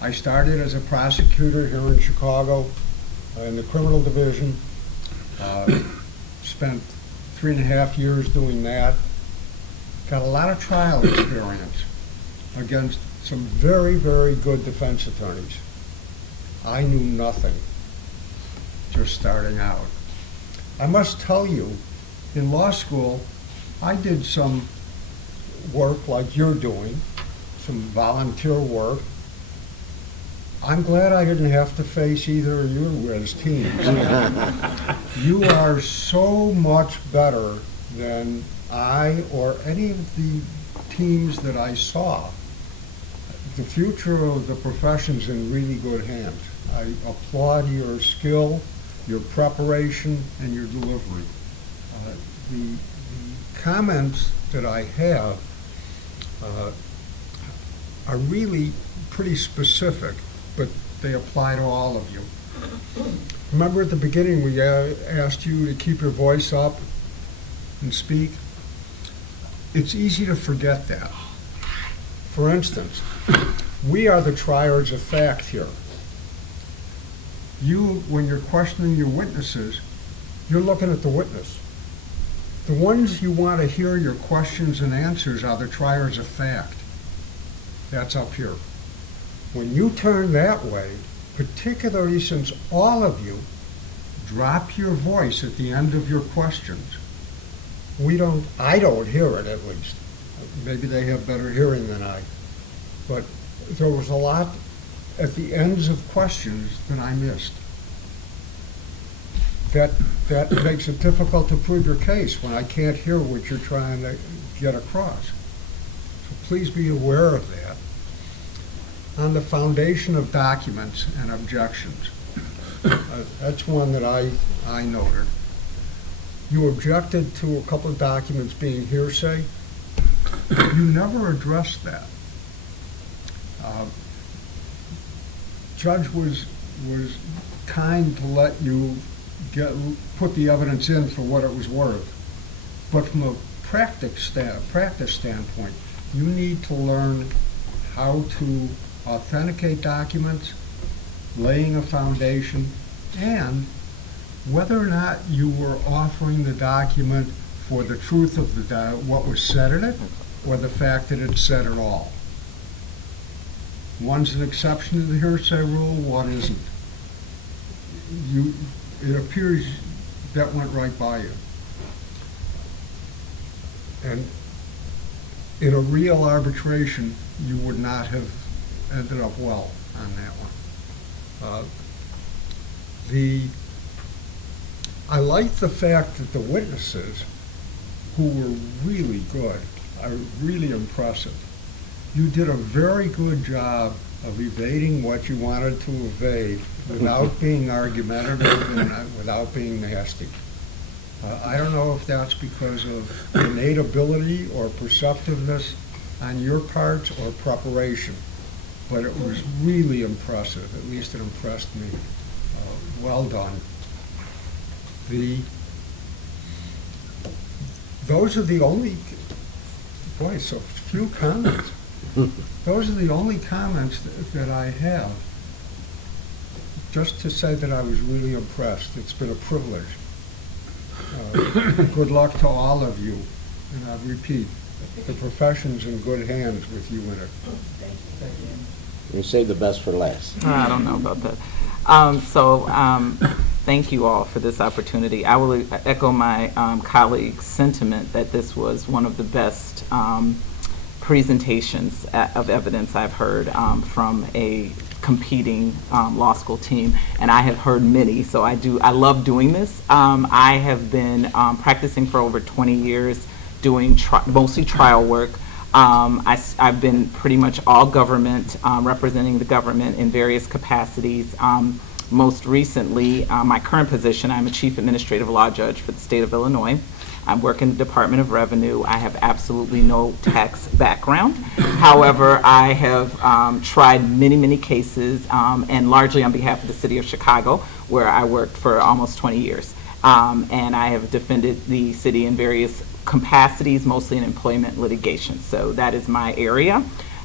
I started as a prosecutor here in Chicago in the criminal division. Spent 3.5 years doing that. Got a lot of trial experience against some very, very good defense attorneys. I knew nothing, just starting out. I must tell you, in law school, I did some work like you're doing, some volunteer work. I'm glad I didn't have to face either of you as teams. You are so much better than I or any of the teams that I saw. The future of the profession's in really good hands. I applaud your skill, your preparation, and your delivery. The comments that I have are really pretty specific, but they apply to all of you. Remember at the beginning we asked you to keep your voice up and speak? It's easy to forget that. For instance, we are the triers of fact here. You, when you're questioning your witnesses, you're looking at the witness. The ones you want to hear your questions and answers are the triers of fact. That's up here. When you turn that way, particularly since all of you drop your voice at the end of your questions, I don't hear it at least. Maybe they have better hearing than I. But there was a lot at the ends of questions that I missed. That makes it difficult to prove your case when I can't hear what you're trying to get across. So please be aware of that. On the foundation of documents and objections, that's one that I noted. You objected to a couple of documents being hearsay. You never addressed that. Judge was kind to let you put the evidence in for what it was worth. But from a practice standpoint, you need to learn how to authenticate documents, laying a foundation, and whether or not you were offering the document for the truth of what was said in it, or the fact that it's said at all. One's an exception to the hearsay rule, one isn't. It appears that went right by you. And in a real arbitration, you would not have ended up well on that one. I like the fact that the witnesses, who were really good, are really impressive. You did a very good job of evading what you wanted to evade without being argumentative and without being nasty. I don't know if that's because of innate ability or perceptiveness on your part or preparation, but it was really impressive. At least it impressed me. Well done. Those are the only, boy, so few comments. Those are the only comments that I have. Just to say that I was really impressed. It's been a privilege. Good luck to all of you. And I repeat, the profession's in good hands with you in it. You save the best for last. I don't know about that. Thank you all for this opportunity. I will echo my colleague's sentiment that this was one of the best presentations of evidence I've heard from a competing law school team, and I have heard many, so I love doing this. I have been practicing for over 20 years, doing mostly trial work. I've been pretty much all government, representing the government in various capacities. Most recently, my current position, I'm a chief administrative law judge for the state of Illinois. I work in the Department of Revenue. I have absolutely no tax background. However, I have tried many, many cases, and largely on behalf of the city of Chicago, where I worked for almost 20 years. And I have defended the city in various capacities, mostly in employment litigation. So that is my area,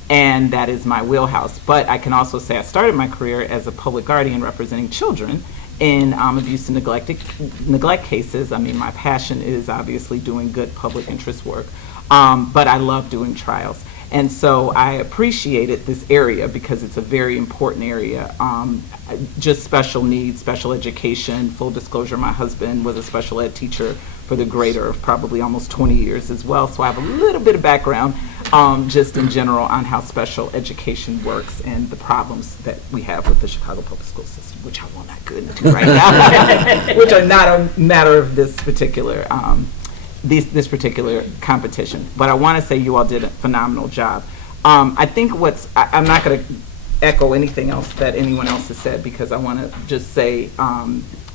and that is my wheelhouse. But I can also say I started my career as a public guardian representing children in abuse and neglect cases. I mean, my passion is obviously doing good public interest work, but I love doing trials. And so I appreciated this area because it's a very important area. Just special needs, special education. Full disclosure, my husband was a special ed teacher for the greater of probably almost 20 years as well. So I have a little bit of background just in general on how special education works and the problems that we have with the Chicago public school system, which I will not go into right now, which are not a matter of this particular this particular competition. But I want to say you all did a phenomenal job. I think I'm not going to echo anything else that anyone else has said, because I want to just say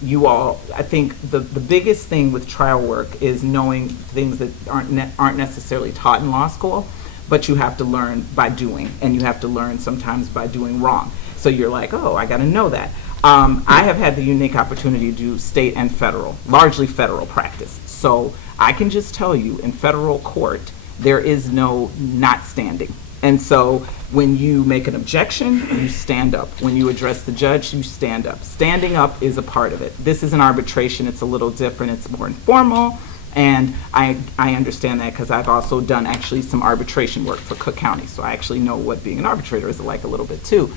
you all, I think the biggest thing with trial work is knowing things that aren't necessarily taught in law school, but you have to learn by doing, and you have to learn sometimes by doing wrong. So you're like, oh, I got to know that. I have had the unique opportunity to do state and federal, largely federal practice. So I can just tell you, in federal court, there is no not standing. And so when you make an objection, you stand up. When you address the judge, you stand up. Standing up is a part of it. This is an arbitration. It's a little different. It's more informal. And I understand that because I've also done actually some arbitration work for Cook County. So I actually know what being an arbitrator is like a little bit too.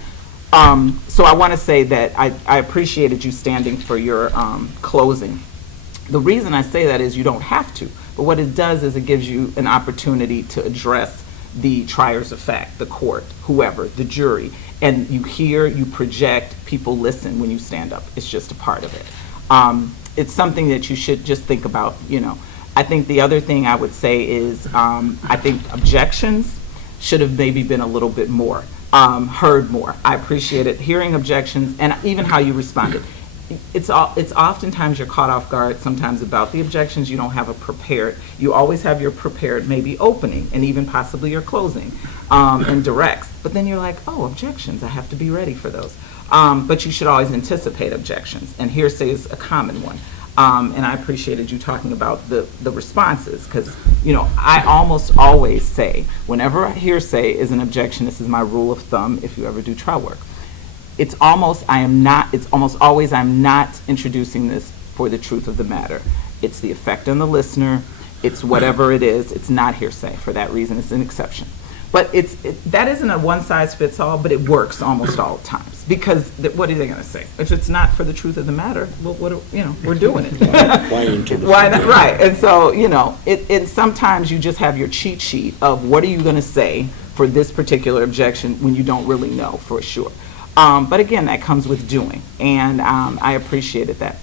So I want to say that I appreciated you standing for your closing. The reason I say that is you don't have to, but what it does is it gives you an opportunity to address the triers of fact, the court, whoever, the jury, and you hear, you project, people listen when you stand up. It's just a part of it. It's something that you should just think about, I think the other thing I would say is I think objections should have maybe been a little bit more, heard more. I appreciated hearing objections and even how you responded. It's oftentimes you're caught off guard sometimes about the objections. You don't have you always have your prepared maybe opening and even possibly your closing and directs. But then you're like, oh, objections, I have to be ready for those. But you should always anticipate objections, and hearsay is a common one. And I appreciated you talking about the responses, because I almost always say, whenever a hearsay is an objection, this is my rule of thumb if you ever do trial work. It's almost always I'm not introducing this for the truth of the matter. It's the effect on the listener. It's whatever it is. It's not hearsay. For that reason, it's an exception. But that isn't a one-size-fits-all, but it works almost all times. Because what are they going to say? If it's not for the truth of the matter, well, we're doing it. Why not? Right. And so, it sometimes you just have your cheat sheet of what are you going to say for this particular objection when you don't really know for sure. But again, that comes with doing, and I appreciated that.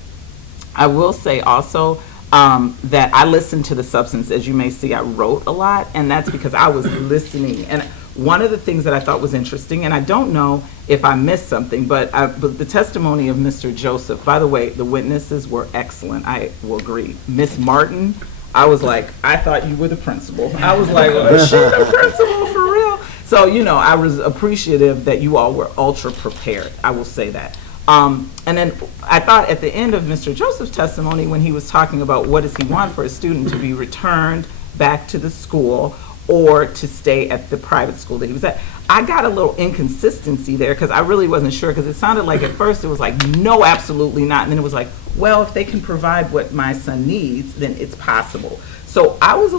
I will say also that I listened to the substance. As you may see, I wrote a lot, and that's because I was listening. And one of the things that I thought was interesting, and I don't know if I missed something, but the testimony of Mr. Joseph, by the way, the witnesses were excellent. I will agree. Miss Martin, I was like, I thought you were the principal. I was like, is she the principal for real? So, I was appreciative that you all were ultra prepared. I will say that. And then I thought at the end of Mr. Joseph's testimony, when he was talking about what does he want for a student to be returned back to the school or to stay at the private school that he was at, I got a little inconsistency there because I really wasn't sure, because it sounded like at first it was like, no, absolutely not. And then it was like, well, if they can provide what my son needs, then it's possible. So I was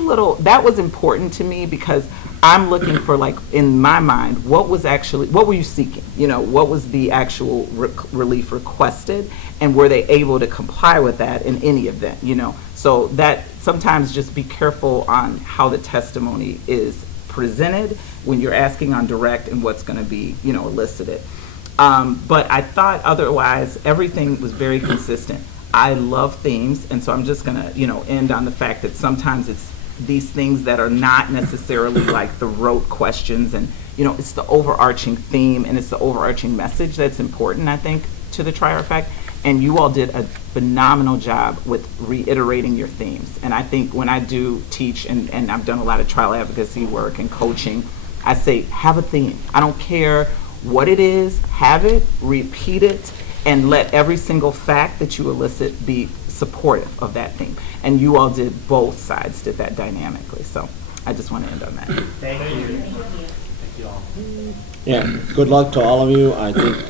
that was important to me, because I'm looking for, like, in my mind, what were you seeking? What was the actual relief requested, and were they able to comply with that in any event, So that sometimes just be careful on how the testimony is presented when you're asking on direct and what's going to be, elicited. But I thought otherwise everything was very consistent. I love themes, and so I'm just going to, end on the fact that sometimes it's these things that are not necessarily like the rote questions, and it's the overarching theme and it's the overarching message that's important, I think, to the trier fact. And you all did a phenomenal job with reiterating your themes. And I think when I do teach, and I've done a lot of trial advocacy work and coaching, I say have a theme. I don't care what it is, have it, repeat it, and let every single fact that you elicit be supportive of that theme. And you all did, both sides did that dynamically. So I just want to end on that. Thank you. Thank you all. Yeah, good luck to all of you. I think,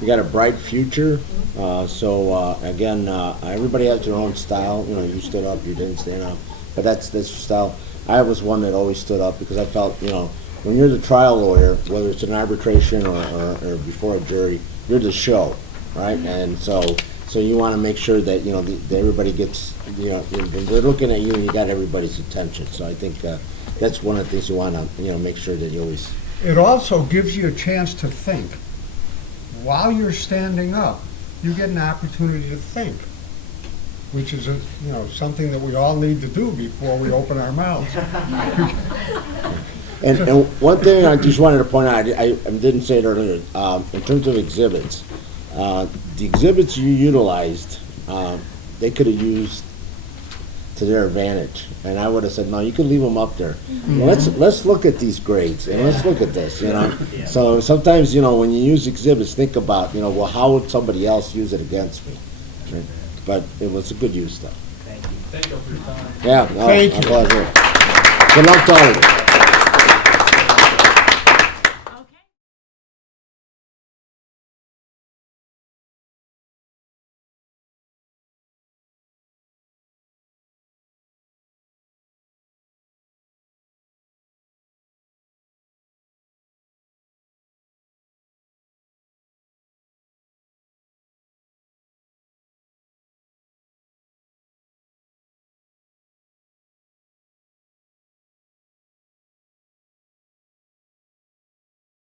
you got a bright future. Again, everybody has their own style. You stood up, you didn't stand up, but that's your style. I was one that always stood up because I felt, when you're the trial lawyer, whether it's an arbitration or before a jury, you're the show, right? And so you want to make sure that that everybody gets they're looking at you and you got everybody's attention. So I think that's one of the things you want to make sure that you always. It also gives you a chance to think. While you're standing up, you get an opportunity to think, which is something that we all need to do before we open our mouths. And one thing I just wanted to point out, I didn't say it earlier, in terms of exhibits, the exhibits you utilized, they could have used to their advantage. And I would have said, no, you can leave them up there. Mm-hmm. Let's look at these grades, and let's look at this, Yeah. So sometimes, when you use exhibits, think about, well, how would somebody else use it against me? Right? But it was a good use, though. Thank you for your time. Yeah, Thank you. Good luck to all of you.